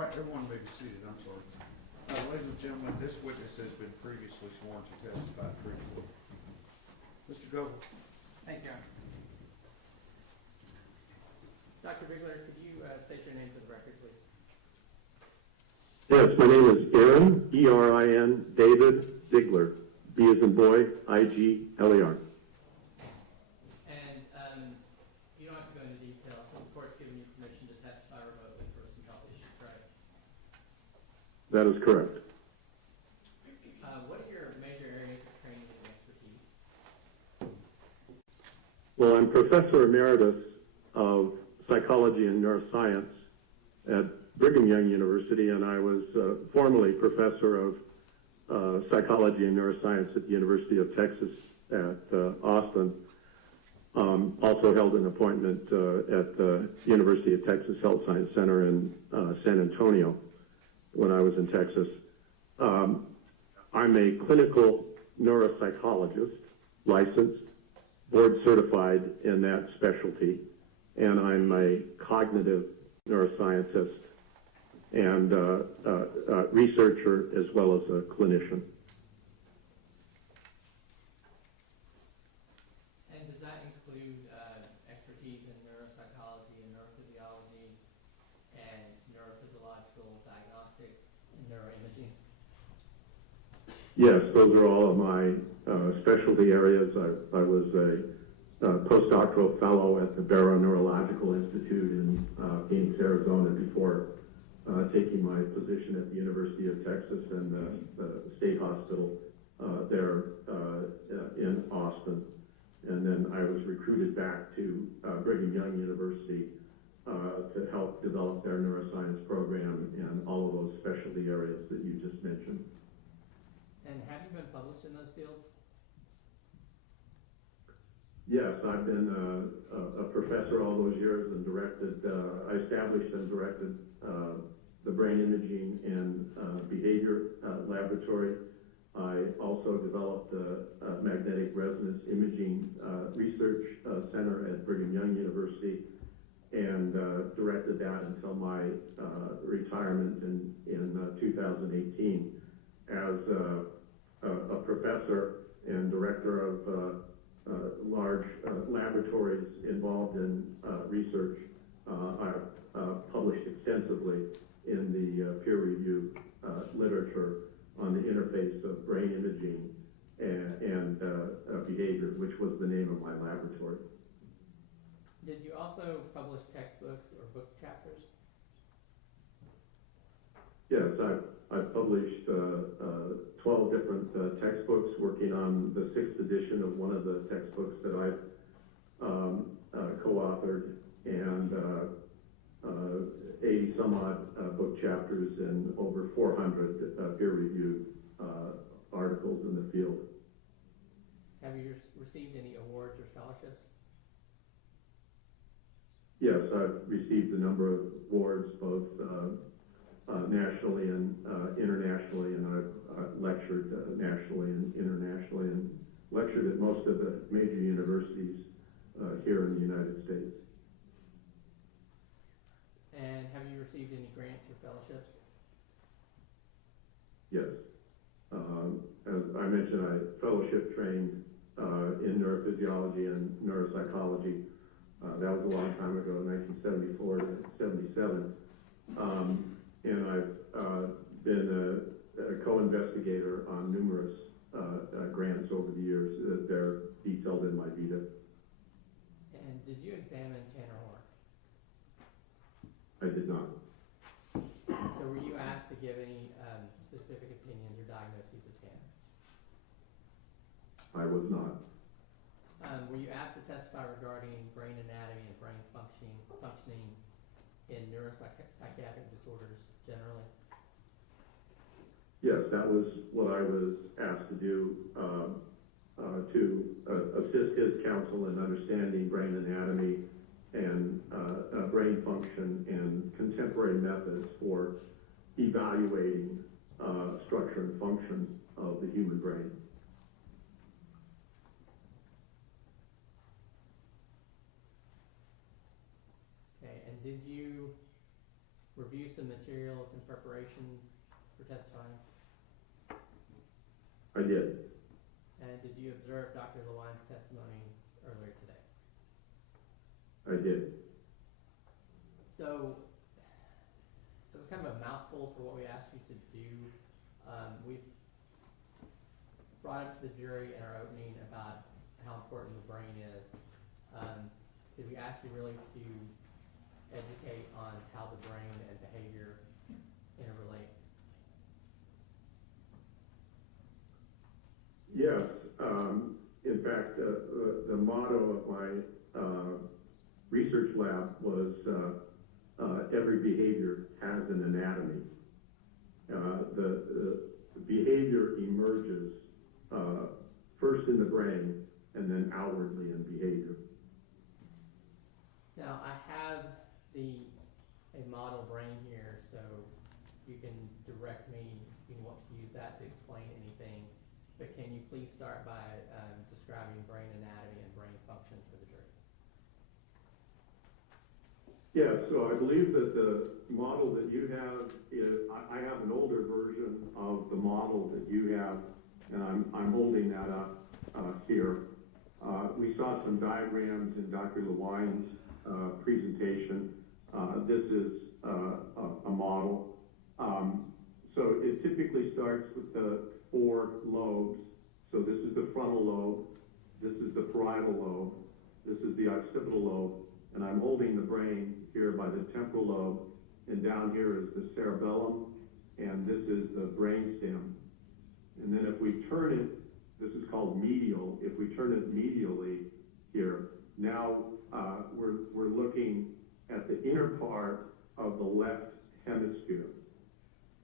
All right, everyone may be seated, I'm sorry. Ladies and gentlemen, this witness has been previously sworn to testify truthfully. Mr. Goble. Thank you, Your Honor. Dr. Bigler, could you state your name for the record, please? Yes, my name is Aaron, E-R-I-N, David Bigler, B as in boy, I-G-L-E-R. And you don't have to go into detail, so the court's given you permission to testify remotely for some health issues, right? That is correct. What are your major areas of training and expertise? Well, I'm Professor Emeritus of Psychology and Neuroscience at Brigham Young University, and I was formerly Professor of Psychology and Neuroscience at the University of Texas at Austin. Also held an appointment at the University of Texas Health Science Center in San Antonio when I was in Texas. I'm a clinical neuropsychologist, licensed, board certified in that specialty, and I'm a cognitive neuroscientist and researcher as well as a clinician. And does that include expertise in neuropsychology and neurophysiology and neurophysiological diagnostics and neuroimaging? Yes, those are all of my specialty areas. I was a postdoctoral fellow at the Barrow Neurological Institute in Phoenix, Arizona before taking my position at the University of Texas and the State Hospital there in Austin. And then I was recruited back to Brigham Young University to help develop their neuroscience program in all of those specialty areas that you just mentioned. And have you been published in those fields? Yes, I've been a professor all those years and directed, I established and directed the brain imaging and behavior laboratory. I also developed a magnetic resonance imaging research center at Brigham Young University and directed that until my retirement in 2018 as a professor and director of large laboratories involved in research. I've published extensively in the peer-reviewed literature on the interface of brain imaging and behavior, which was the name of my laboratory. Did you also publish textbooks or book chapters? Yes, I've published 12 different textbooks, working on the 6th edition of one of the textbooks that I've co-authored, and 80 some odd book chapters and over 400 peer-reviewed articles in the field. Have you received any awards or scholarships? Yes, I've received a number of awards, both nationally and internationally, and I've lectured nationally and internationally, and lectured at most of the major universities here in the United States. And have you received any grants or fellowships? Yes. As I mentioned, I fellowship trained in neurophysiology and neuropsychology. That was a long time ago, 1974 to 77. And I've been a co-investigator on numerous grants over the years. They're detailed in my vita. And did you examine Tanner Horn? I did not. So were you asked to give any specific opinions or diagnoses of Tanner? I was not. Were you asked to testify regarding brain anatomy and brain functioning in neuropsychiatric disorders generally? Yes, that was what I was asked to do to assist his counsel in understanding brain anatomy and brain function and contemporary methods for evaluating structure and function of the human brain. Okay, and did you review some materials in preparation for testifying? I did. And did you observe Dr. Lewine's testimony earlier today? I did. So, it was kind of a mouthful for what we asked you to do. We brought up to the jury in our opening about how important the brain is. Did we ask you really to educate on how the brain and behavior interrelate? Yes. In fact, the motto of my research lab was every behavior has an anatomy. The behavior emerges first in the brain and then outwardly in behavior. Now, I have a model brain here, so you can direct me if you want to use that to explain anything. But can you please start by describing brain anatomy and brain function for the jury? Yeah, so I believe that the model that you have is, I have an older version of the model that you have, and I'm holding that up here. We saw some diagrams in Dr. Lewine's presentation. This is a model. So it typically starts with the 4 lobes. So this is the frontal lobe, this is the parietal lobe, this is the occipital lobe, and I'm holding the brain here by the temporal lobe, and down here is the cerebellum, and this is the brainstem. And then if we turn it, this is called medial, if we turn it medially here, now we're looking at the inner part of the left hemisphere.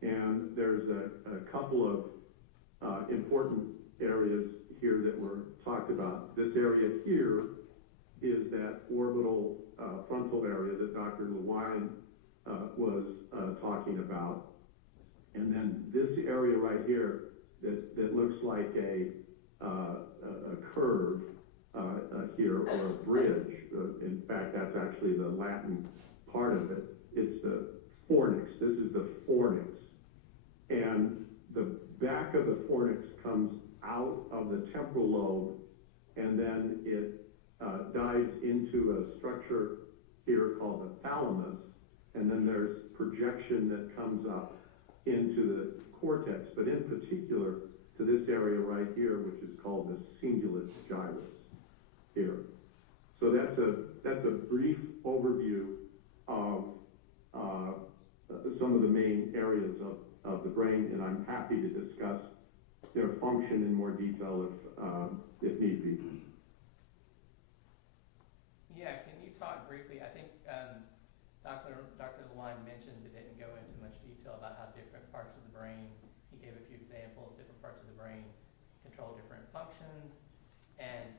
And there's a couple of important areas here that were talked about. This area here is that orbital frontal area that Dr. Lewine was talking about. And then this area right here that looks like a curve here, or a bridge. In fact, that's actually the Latin part of it. It's the fornix. This is the fornix. And the back of the fornix comes out of the temporal lobe, and then it dives into a structure here called the thalamus, and then there's projection that comes up into the cortex, but in particular to this area right here, which is called the cingulate gyrus here. So that's a brief overview of some of the main areas of the brain, and I'm happy to discuss their function in more detail if need be. Yeah, can you talk briefly? I think Dr. Lewine mentioned, but didn't go into much detail about how different parts of the brain, he gave a few examples, different parts of the brain control different functions, and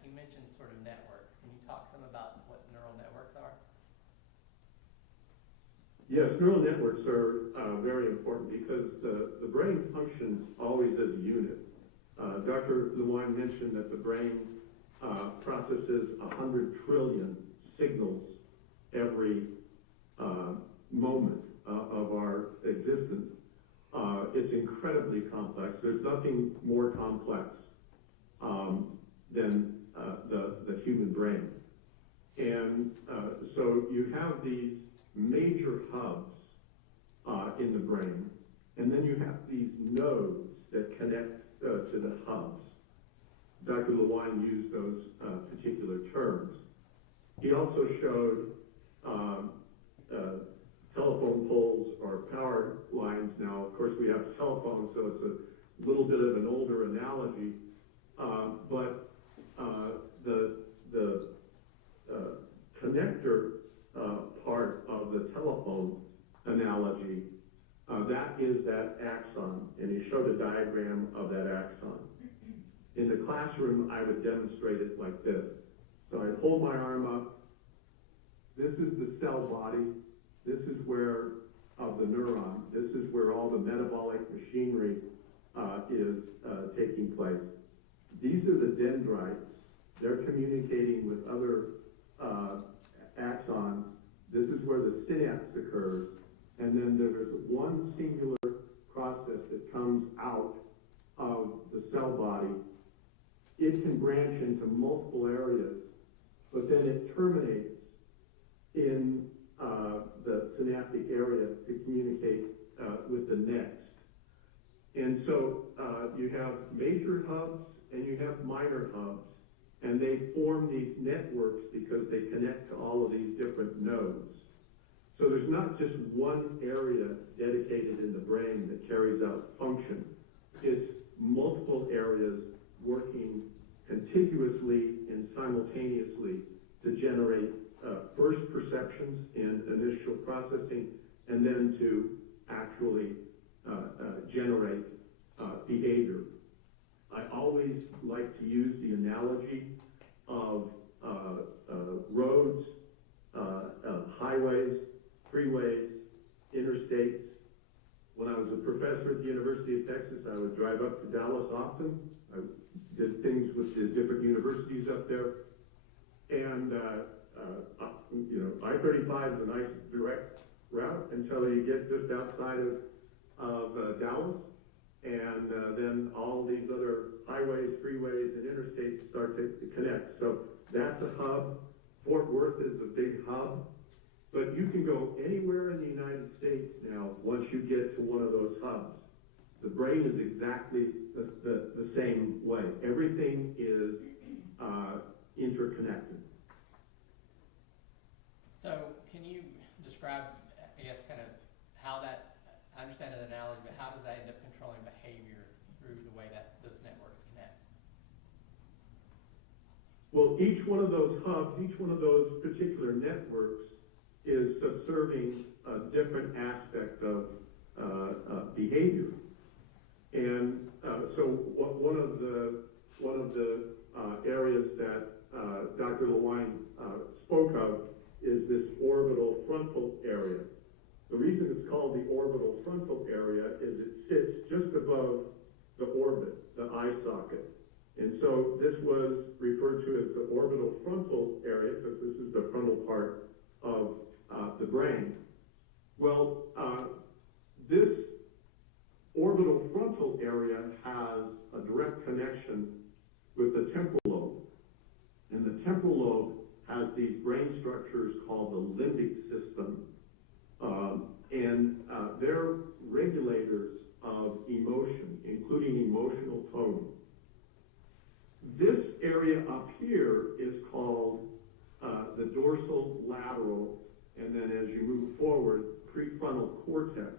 he mentioned sort of networks. Can you talk some about what neural networks are? Yes, neural networks are very important because the brain functions always as a unit. Dr. Lewine mentioned that the brain processes 100 trillion signals every moment of our existence. It's incredibly complex. There's nothing more complex than the human brain. And so you have these major hubs in the brain, and then you have these nodes that connect to the hubs. Dr. Lewine used those particular terms. He also showed telephone poles or power lines. Now, of course, we have telephones, so it's a little bit of an older analogy, but the connector part of the telephone analogy, that is that axon, and he showed a diagram of that axon. In the classroom, I would demonstrate it like this. So I'd hold my arm up. This is the cell body. This is where, of the neuron, this is where all the metabolic machinery is taking place. These are the dendrites. They're communicating with other axons. This is where the synapse occurs, terminates in the synaptic area to communicate with the next. And so you have major hubs and you have minor hubs, and they form these networks because they connect to all of these different nodes. So there's not just one area dedicated in the brain that carries out function. It's multiple areas working contiguously and simultaneously to generate first perceptions and initial processing, and then to actually generate behavior. I always like to use the analogy of roads, highways, freeways, interstates. When I was a professor at the University of Texas, I would drive up to Dallas often. I did things with the different universities up there. And, I-35 is a nice direct route until you get just outside of Dallas. And then all these other highways, freeways, and interstates start to connect. So that's a hub. Fort Worth is a big hub. But you can go anywhere in the United States now once you get to one of those hubs. The brain is exactly the same way. Everything is interconnected. So can you describe, I guess, kind of how that, I understand the analogy, but how does that end up controlling behavior through the way that those networks connect? Well, each one of those hubs, each one of those particular networks is subserving a different aspect of behavior. And so one of the areas that Dr. Lewine spoke of is this orbital frontal area. The reason it's called the orbital frontal area is it sits just above the orbit, the eye socket. And so this was referred to as the orbital frontal area, because this is the frontal part of the brain. Well, this orbital frontal area has a direct connection with the temporal lobe. And the temporal lobe has these brain structures called the limbic system. And they're regulators of emotion, including emotional tone. This area up here is called the dorsal lateral, and then as you move forward, prefrontal cortex.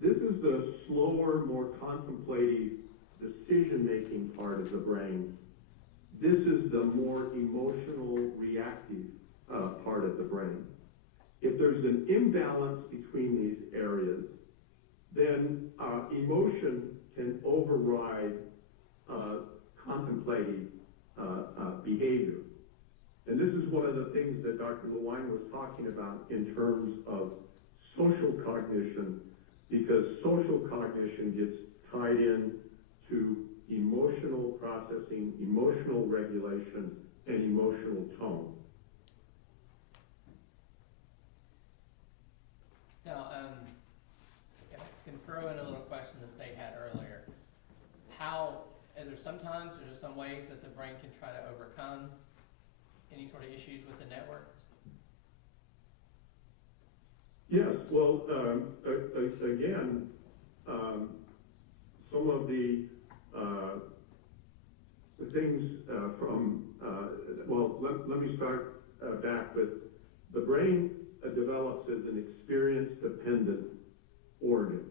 This is the slower, more contemplative, decision-making part of the brain. This is the more emotional, reactive part of the brain. If there's an imbalance between these areas, then emotion can override contemplative behavior. And this is one of the things that Dr. Lewine was talking about in terms of social cognition, because social cognition gets tied in to emotional processing, emotional regulation, and emotional tone. Now, if I can throw in a little question the state had earlier. Are there sometimes, or just some ways that the brain can try to overcome any sort of issues with the networks? Yes, well, again, some of the things from, let me start back with the brain develops as an experience-dependent organ.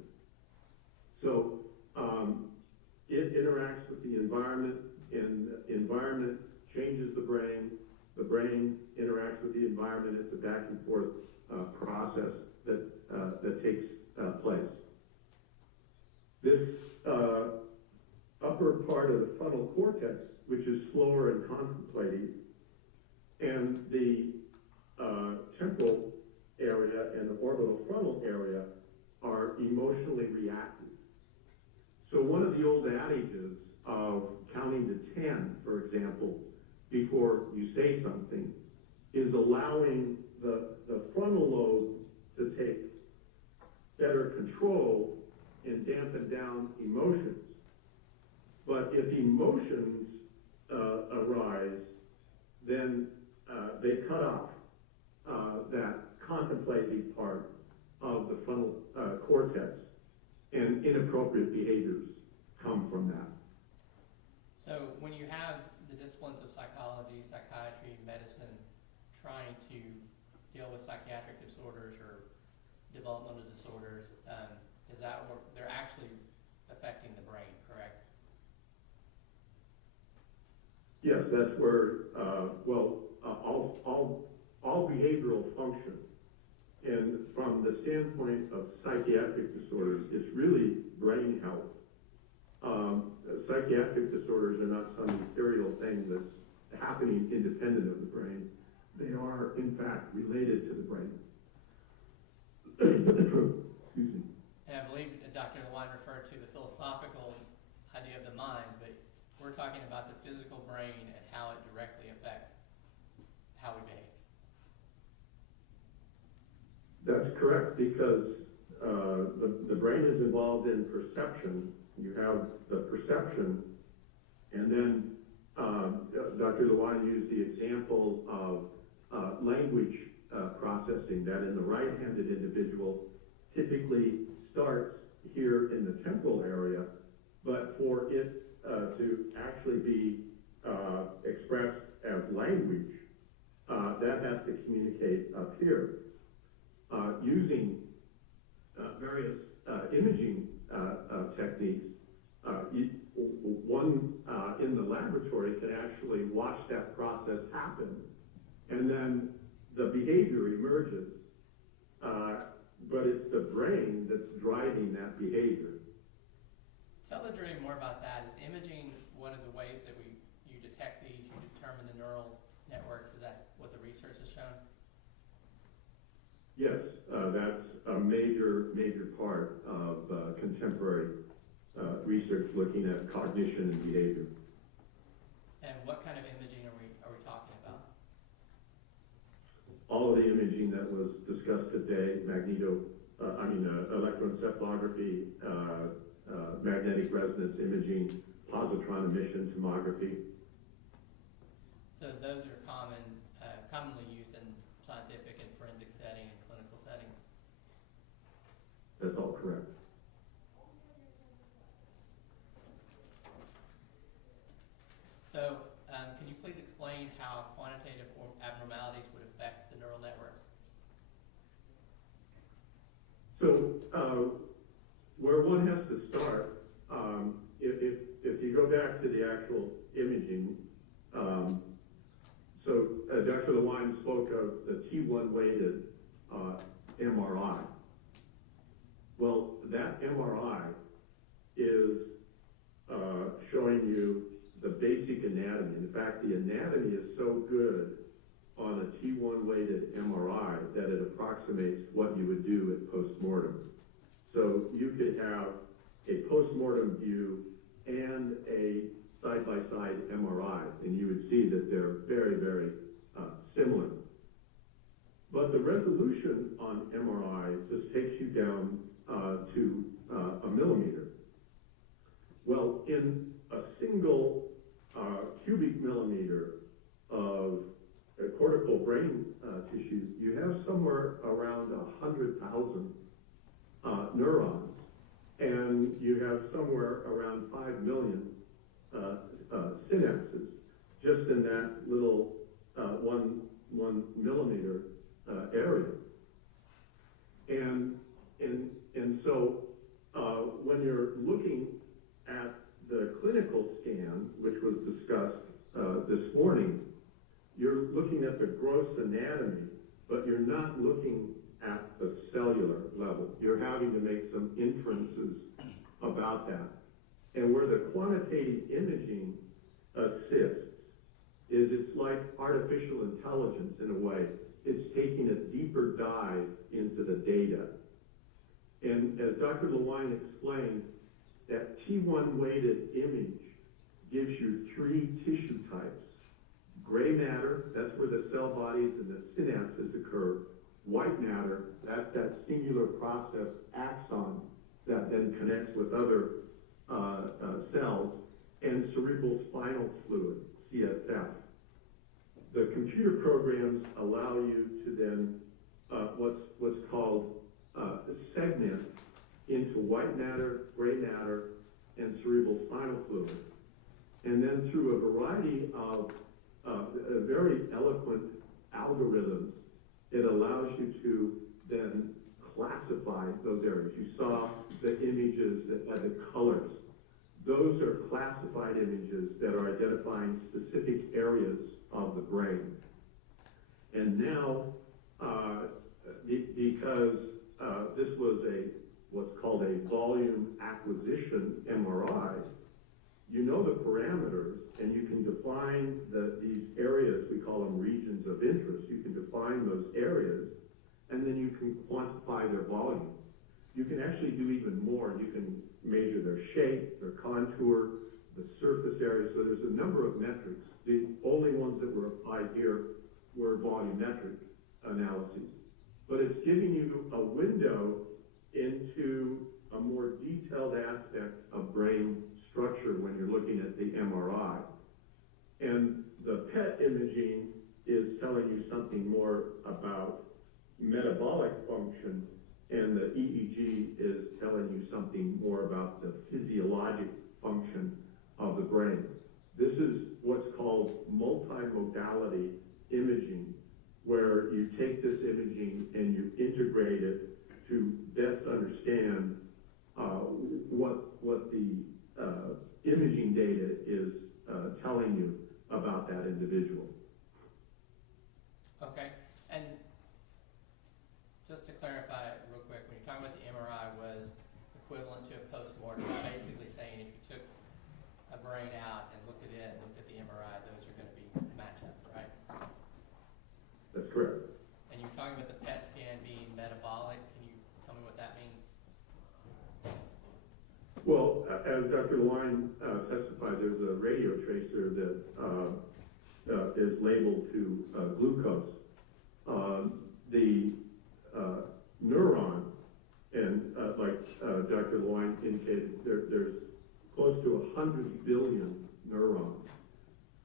So it interacts with the environment, and the environment changes the brain interacts with the environment. It's a back and forth process that takes place. This upper part of the frontal cortex, which is slower and contemplative, and the temporal area and the orbital frontal area are emotionally reactive. So one of the old adages of counting to 10, for example, before you say something, is allowing the frontal lobe to take better control and dampen down emotions. But if emotions arise, then they cut off that contemplative part of the frontal cortex, and inappropriate behaviors come from that. So when you have the disciplines of psychology, psychiatry, medicine trying to deal with psychiatric disorders or developmental disorders, is that where they're actually affecting the brain, correct? Yes, that's where, all behavioral function, and from the standpoint of psychiatric disorders, it's really brain health. Psychiatric disorders are not some ethereal thing that's happening independent of the brain. They are, in fact, related to the brain. Excuse me. And I believe Dr. Lewine referred to the philosophical idea of the mind, but we're talking about the physical brain and how it directly affects how we behave. That's correct, because the brain is involved in perception. You have the perception, and then Dr. Lewine used the example of language processing, that in the right-handed individual typically starts here in the temporal area, but for it to actually be expressed as language, that has to communicate up here. Using various imaging techniques, one in the laboratory can actually watch that process happen, and then the behavior emerges, but it's the brain that's driving that behavior. Tell the jury more about that. Is imaging one of the ways that you detect these, you determine the neural networks? Is that what the research has shown? Yes, that's a major part of contemporary research looking at cognition and behavior. And what kind of imaging are we talking about? All of the imaging that was discussed today, electroencephalography, magnetic resonance imaging, positron emission tomography. So those are commonly used in scientific and forensic setting and clinical settings. That's all correct. So can you please explain how quantitative abnormalities would affect the neural networks? So where one has to start, if you go back to the actual imaging, Dr. Lewine spoke of the T1 weighted MRI. Well, that MRI is showing you the basic anatomy. In fact, the anatomy is so good on a T1 weighted MRI that it approximates what you would do at postmortem. So you could have a postmortem view and a side-by-side MRI, and you would see that they're very, very similar. But the resolution on MRI just takes you down to a millimeter. Well, in a single cubic millimeter of cortical brain tissue, you have somewhere around 100,000 neurons, and you have somewhere around 5 million synapses just in that little 1 millimeter area. And so when you're looking at the clinical scan, which was discussed this morning, you're looking at the gross anatomy, but you're not looking at the cellular level. You're having to make some inferences about that. And where the quantitative imaging assists is it's like artificial intelligence in a way. It's taking a deeper dive into the data. And as Dr. Lewine explained, that T1 weighted image gives you 3 tissue types. Gray matter, that's where the cell bodies and the synapses occur. White matter, that's that singular process axon that then connects with other cells. And cerebral spinal fluid, CSF. The computer programs allow you to then, what's called segment into white matter, gray matter, and cerebral spinal fluid. And then through a variety of very eloquent algorithms, it allows you to then classify those areas. You saw the images that had the colors. Those are classified images that are identifying specific areas of the brain. And now, because this was what's called a volume acquisition MRI, you know the parameters, and you can define these areas, we call them regions of interest. You can define those areas, and then you can quantify their volume. You can actually do even more. You can measure their shape, their contour, the surface area. So there's a number of metrics. The only ones that were applied here were volumetric analyses. But it's giving you a window into a more detailed aspect of brain structure when you're looking at the MRI. And the PET imaging is telling you something more about metabolic function, and the EEG is telling you something more about the physiologic function of the brain. This is what's called multimodality imaging, where you take this imaging and you integrate it to best understand what the imaging data is telling you about that individual. Okay, and just to clarify real quick, when you're talking about the MRI was equivalent to a postmortem, basically saying if you took a brain out and looked at it and looked at the MRI, those are going to be match up, right? That's correct. And you're talking about the PET scan being metabolic. Can you tell me what that means? Well, as Dr. Lewine testified, there's a radio tracer that is labeled to glucose. The neuron, and like Dr. Lewine indicated, there's close to 100 billion neurons.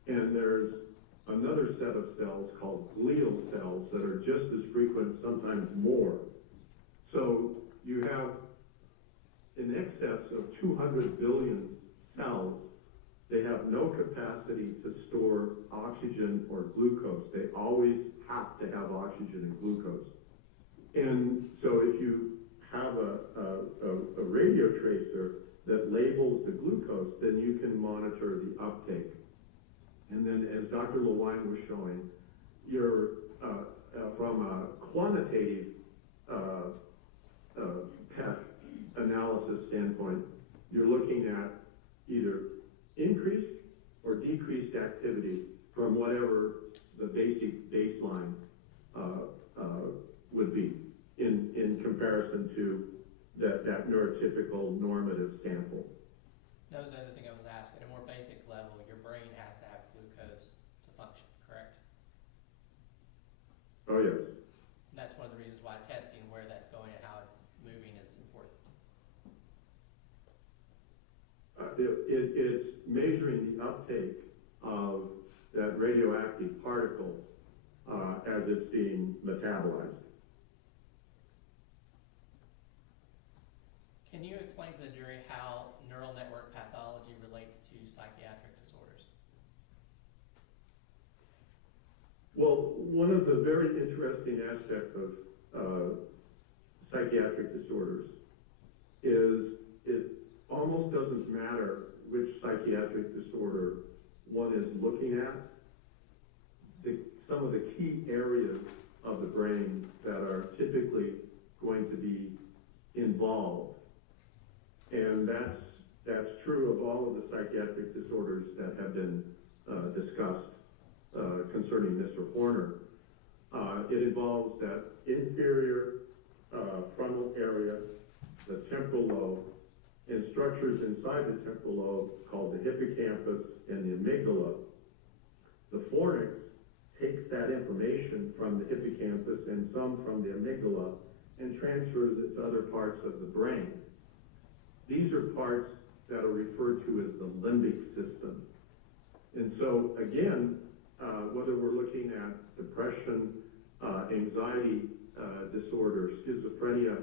And there's another set of cells called glial cells that are just as frequent, sometimes more. So you have in excess of 200 billion cells. They have no capacity to store oxygen or glucose. They always have to have oxygen and glucose. And so if you have a radio tracer that labels the glucose, then you can monitor the uptake. And then as Dr. Lewine was showing, you're from a quantitative PET analysis standpoint, you're looking at either increased or decreased activity from whatever the basic baseline would be in comparison to that neurotypical normative sample. That was the other thing I was asking. At a more basic level, your brain has to have glucose to function, correct? Oh, yes. And that's one of the reasons why testing where that's going and how it's moving is important. It's measuring the uptake of that radioactive particle as it's being metabolized. Can you explain to the jury how neural network pathology relates to psychiatric disorders? Well, one of the very interesting aspects of psychiatric disorders is it almost doesn't matter which psychiatric disorder one is looking at. Some of the key areas of the brain that are typically going to be involved, and that's true of all of the psychiatric disorders that have been discussed concerning Mr. Horner. It involves that inferior frontal area, the temporal lobe, and structures inside the temporal lobe called the hippocampus and the amygdala. The fornix takes that information from the hippocampus and some from the amygdala and transfers it to other parts of the brain. These are parts that are referred to as the limbic system. And so, again, whether we're looking at depression, anxiety disorder, schizophrenia,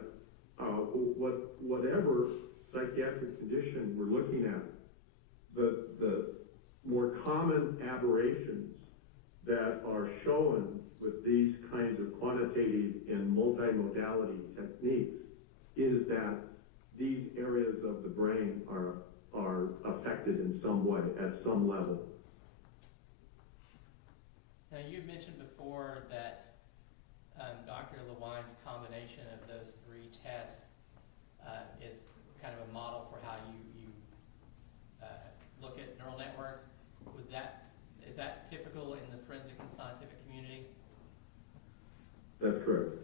whatever psychiatric condition we're looking at, the more common aberrations that are shown with these kinds of quantitative and multimodality techniques is that these areas of the brain are affected in some way, at some level. Now, you mentioned before that Dr. Lewine's combination of those three tests is kind of a model for how you look at neural networks. Is that typical in the forensic and scientific community? That's correct.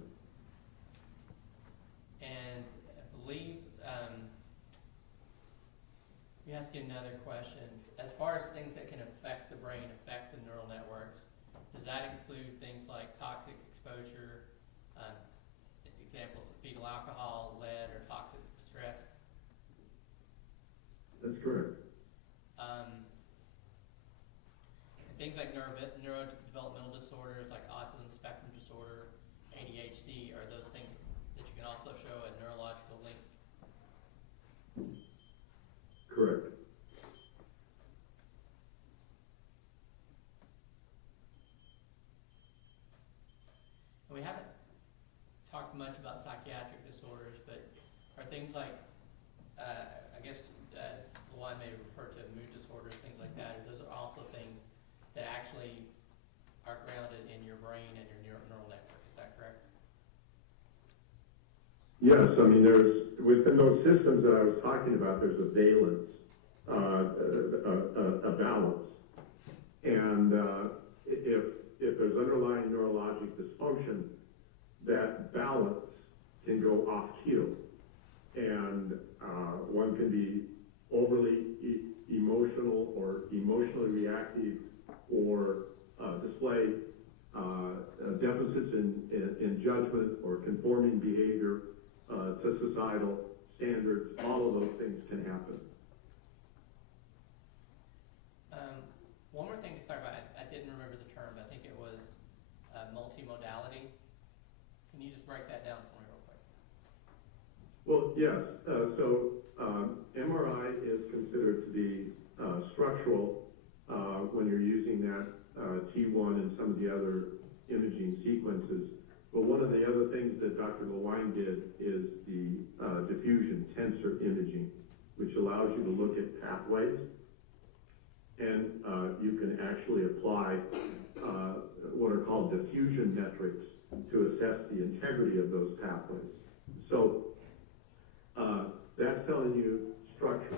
And I believe, let me ask you another question. As far as things that can affect the brain, affect the neural networks, does that include things like toxic exposure, examples of fetal alcohol, lead, or toxic stress? That's correct. And things like neurodevelopmental disorders like autism spectrum disorder, ADHD, are those things that you can also show a neurological link? Correct. We haven't talked much about psychiatric disorders, but are things like, I guess, Lewine may refer to mood disorders, things like that. Those are also things that actually are grounded in your brain and your neural network. Is that correct? Yes, I mean, within those systems that I was talking about, there's a valence, a balance. And if there's underlying neurologic dysfunction, that balance can go off keel. And one can be overly emotional or emotionally reactive, or display deficits in judgment or conforming behavior to societal standards. All of those things can happen. One more thing to clarify, I didn't remember the term, I think it was multimodality. Can you just break that down for me real quick? Well, yes. So MRI is considered to be structural when you're using that T1 and some of the other imaging sequences. But one of the other things that Dr. Lewine did is the diffusion tensor imaging, which allows you to look at pathways. And you can actually apply what are called diffusion metrics to assess the integrity of those pathways. So that's telling you structure.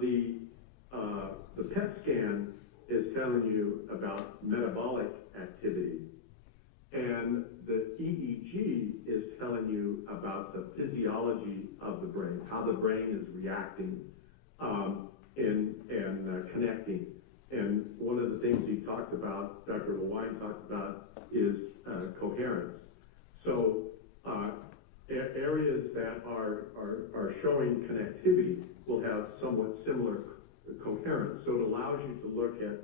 The PET scan is telling you about metabolic activity, and the EEG is telling you about the physiology of the brain, how the brain is reacting and connecting. And one of the things he talked about, Dr. Lewine talked about, is coherence. So areas that are showing connectivity will have somewhat similar coherence. So it allows you to look at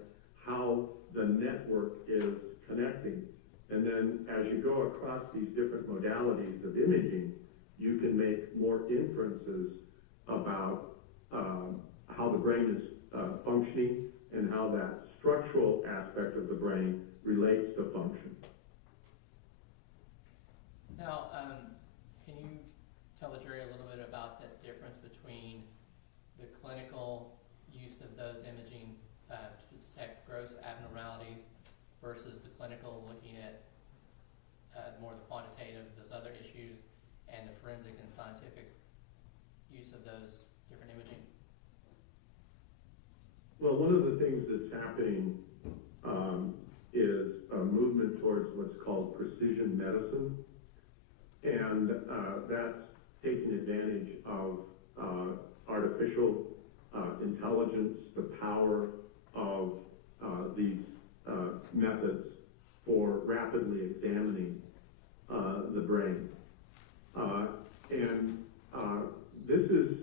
how the network is connecting. And then as you go across these different modalities of imaging, you can make more inferences about how the brain is functioning and how that structural aspect of the brain relates to function. Now, can you tell the jury a little bit about the difference between the clinical use of those imaging to detect gross abnormalities versus the clinical looking at more the quantitative, those other issues, and the forensic and scientific use of those different imaging? Well, one of the things that's happening is a movement towards what's called precision medicine. And that's taking advantage of artificial intelligence, the power of these methods for rapidly examining the brain. And this is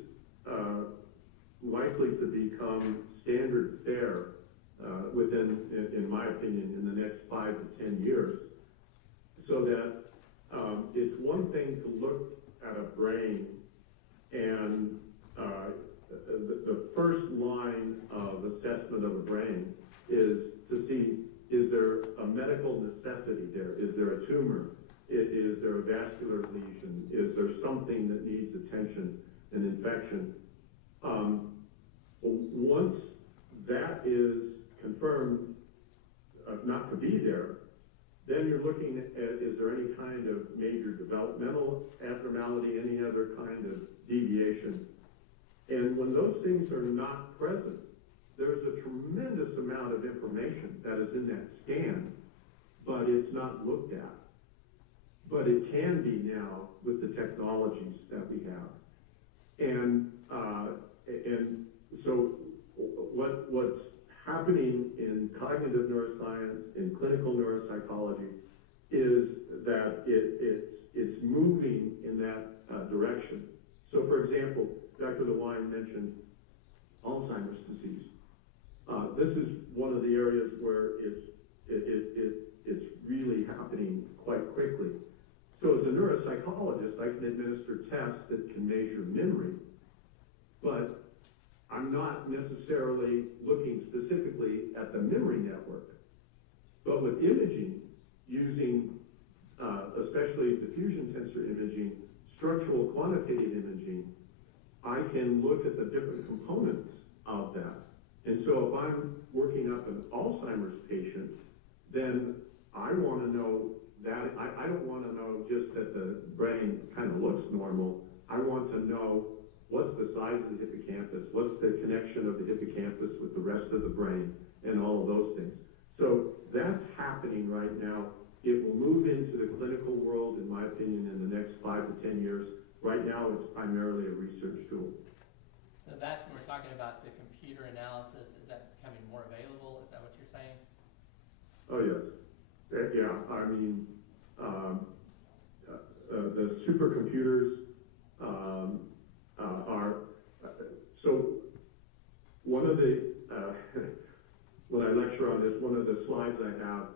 likely to become standard fare in my opinion, in the next 5 to 10 years. So that it's one thing to look at a brain and the first line of assessment of a brain is to see, is there a medical necessity there? Is there a tumor? Is there a vascular lesion? Is there something that needs attention, an infection? Once that is confirmed not to be there, then you're looking at, is there any kind of major developmental abnormality, any other kind of deviation? And when those things are not present, there's a tremendous amount of information that is in that scan, but it's not looked at. But it can be now with the technologies that we have. And so what's happening in cognitive neuroscience, in clinical neuropsychology, is that it's moving in that direction. So for example, Dr. Lewine mentioned Alzheimer's disease. This is one of the areas where it's really happening quite quickly. So as a neuropsychologist, I can administer tests that can measure memory, but I'm not necessarily looking specifically at the memory network. But with imaging, using especially diffusion tensor imaging, structural quantitative imaging, I can look at the different components of that. And so if I'm working up an Alzheimer's patient, then I want to know that, I don't want to know just that the brain kind of looks normal. I want to know what's the size of the hippocampus, what's the connection of the hippocampus with the rest of the brain, and all of those things. So that's happening right now. It will move into the clinical world, in my opinion, in the next 5 to 10 years. Right now, it's primarily a research tool. So that's when we're talking about the computer analysis. Is that becoming more available? Is that what you're saying? Oh, yes. Yeah, I mean, the supercomputers are, so one of the, when I lecture on this, one of the slides I have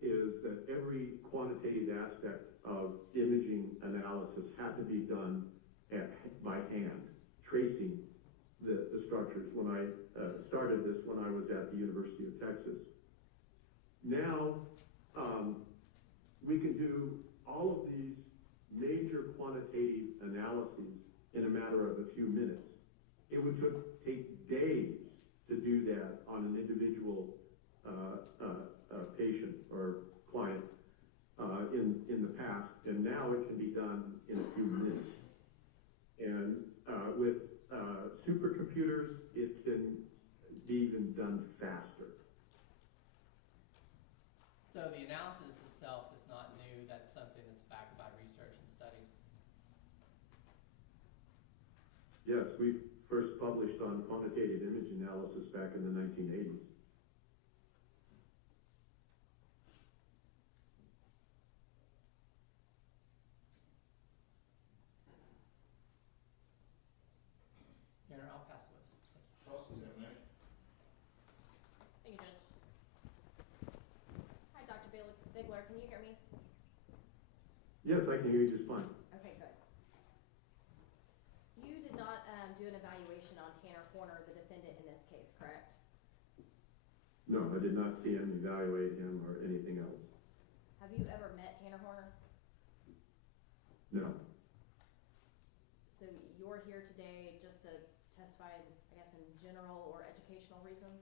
is that every quantitative aspect of imaging analysis had to be done by hand, tracing the structures. When I started this when I was at the University of Texas. Now, we can do all of these major quantitative analyses in a matter of a few minutes. It would take days to do that on an individual patient or client in the past, and now it can be done in a few minutes. And with supercomputers, it can be even done faster. So the analysis itself is not new. That's something that's backed by research and studies. Yes, we first published on quantitative image analysis back in the 1980s. I'll pass the witness. Cross-examination. Thank you, Judge. Hi, Dr. Bigler, can you hear me? Yes, I can hear you just fine. Okay, good. You did not do an evaluation on Tanner Horner, the defendant in this case, correct? No, I did not see him, evaluate him, or anything else. Have you ever met Tanner Horner? No. So you're here today just to testify, I guess, in general or educational reasons?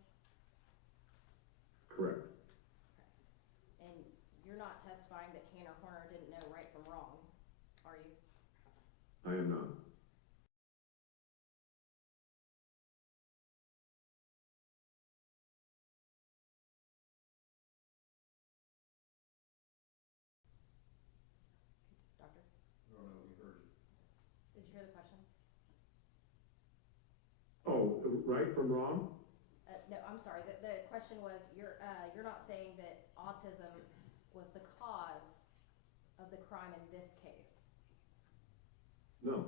Correct. And you're not testifying that Tanner Horner didn't know right from wrong, are you? I am not. Doctor? No, we heard you. Did you hear the question? Oh, right from wrong? No, I'm sorry. The question was, you're not saying that autism was the cause of the crime in this case. No.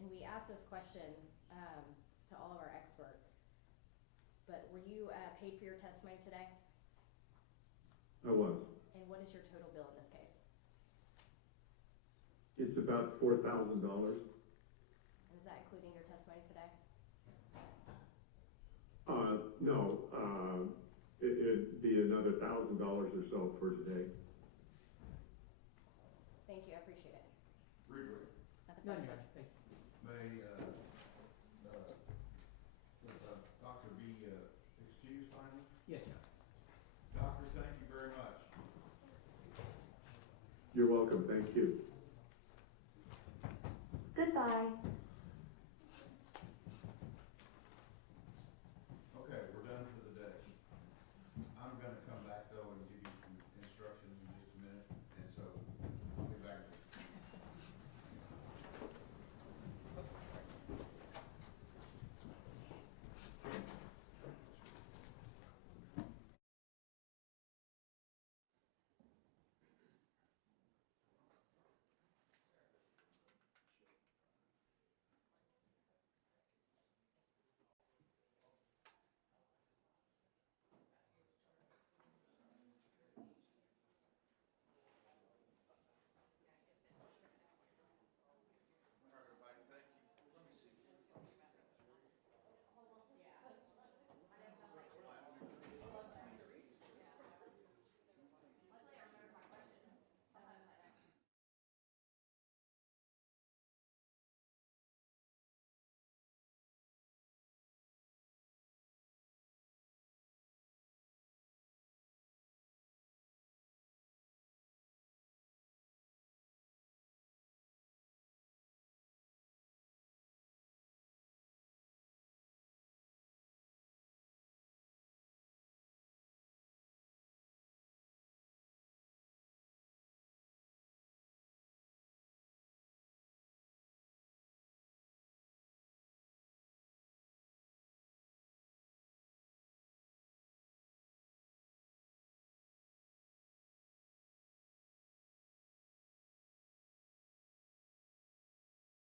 And we asked this question to all of our experts, but were you paid for your testimony today? I was. And what is your total bill in this case? It's about $4,000. And is that including your testimony today? No, it'd be another $1,000 or so for today. Thank you, I appreciate it. Reader, Nothing No, further. Judge, thank you. may, Dr. be, excused finally? Yes, Your Honor. Doctor, thank you very much. You're welcome, thank you. Goodbye.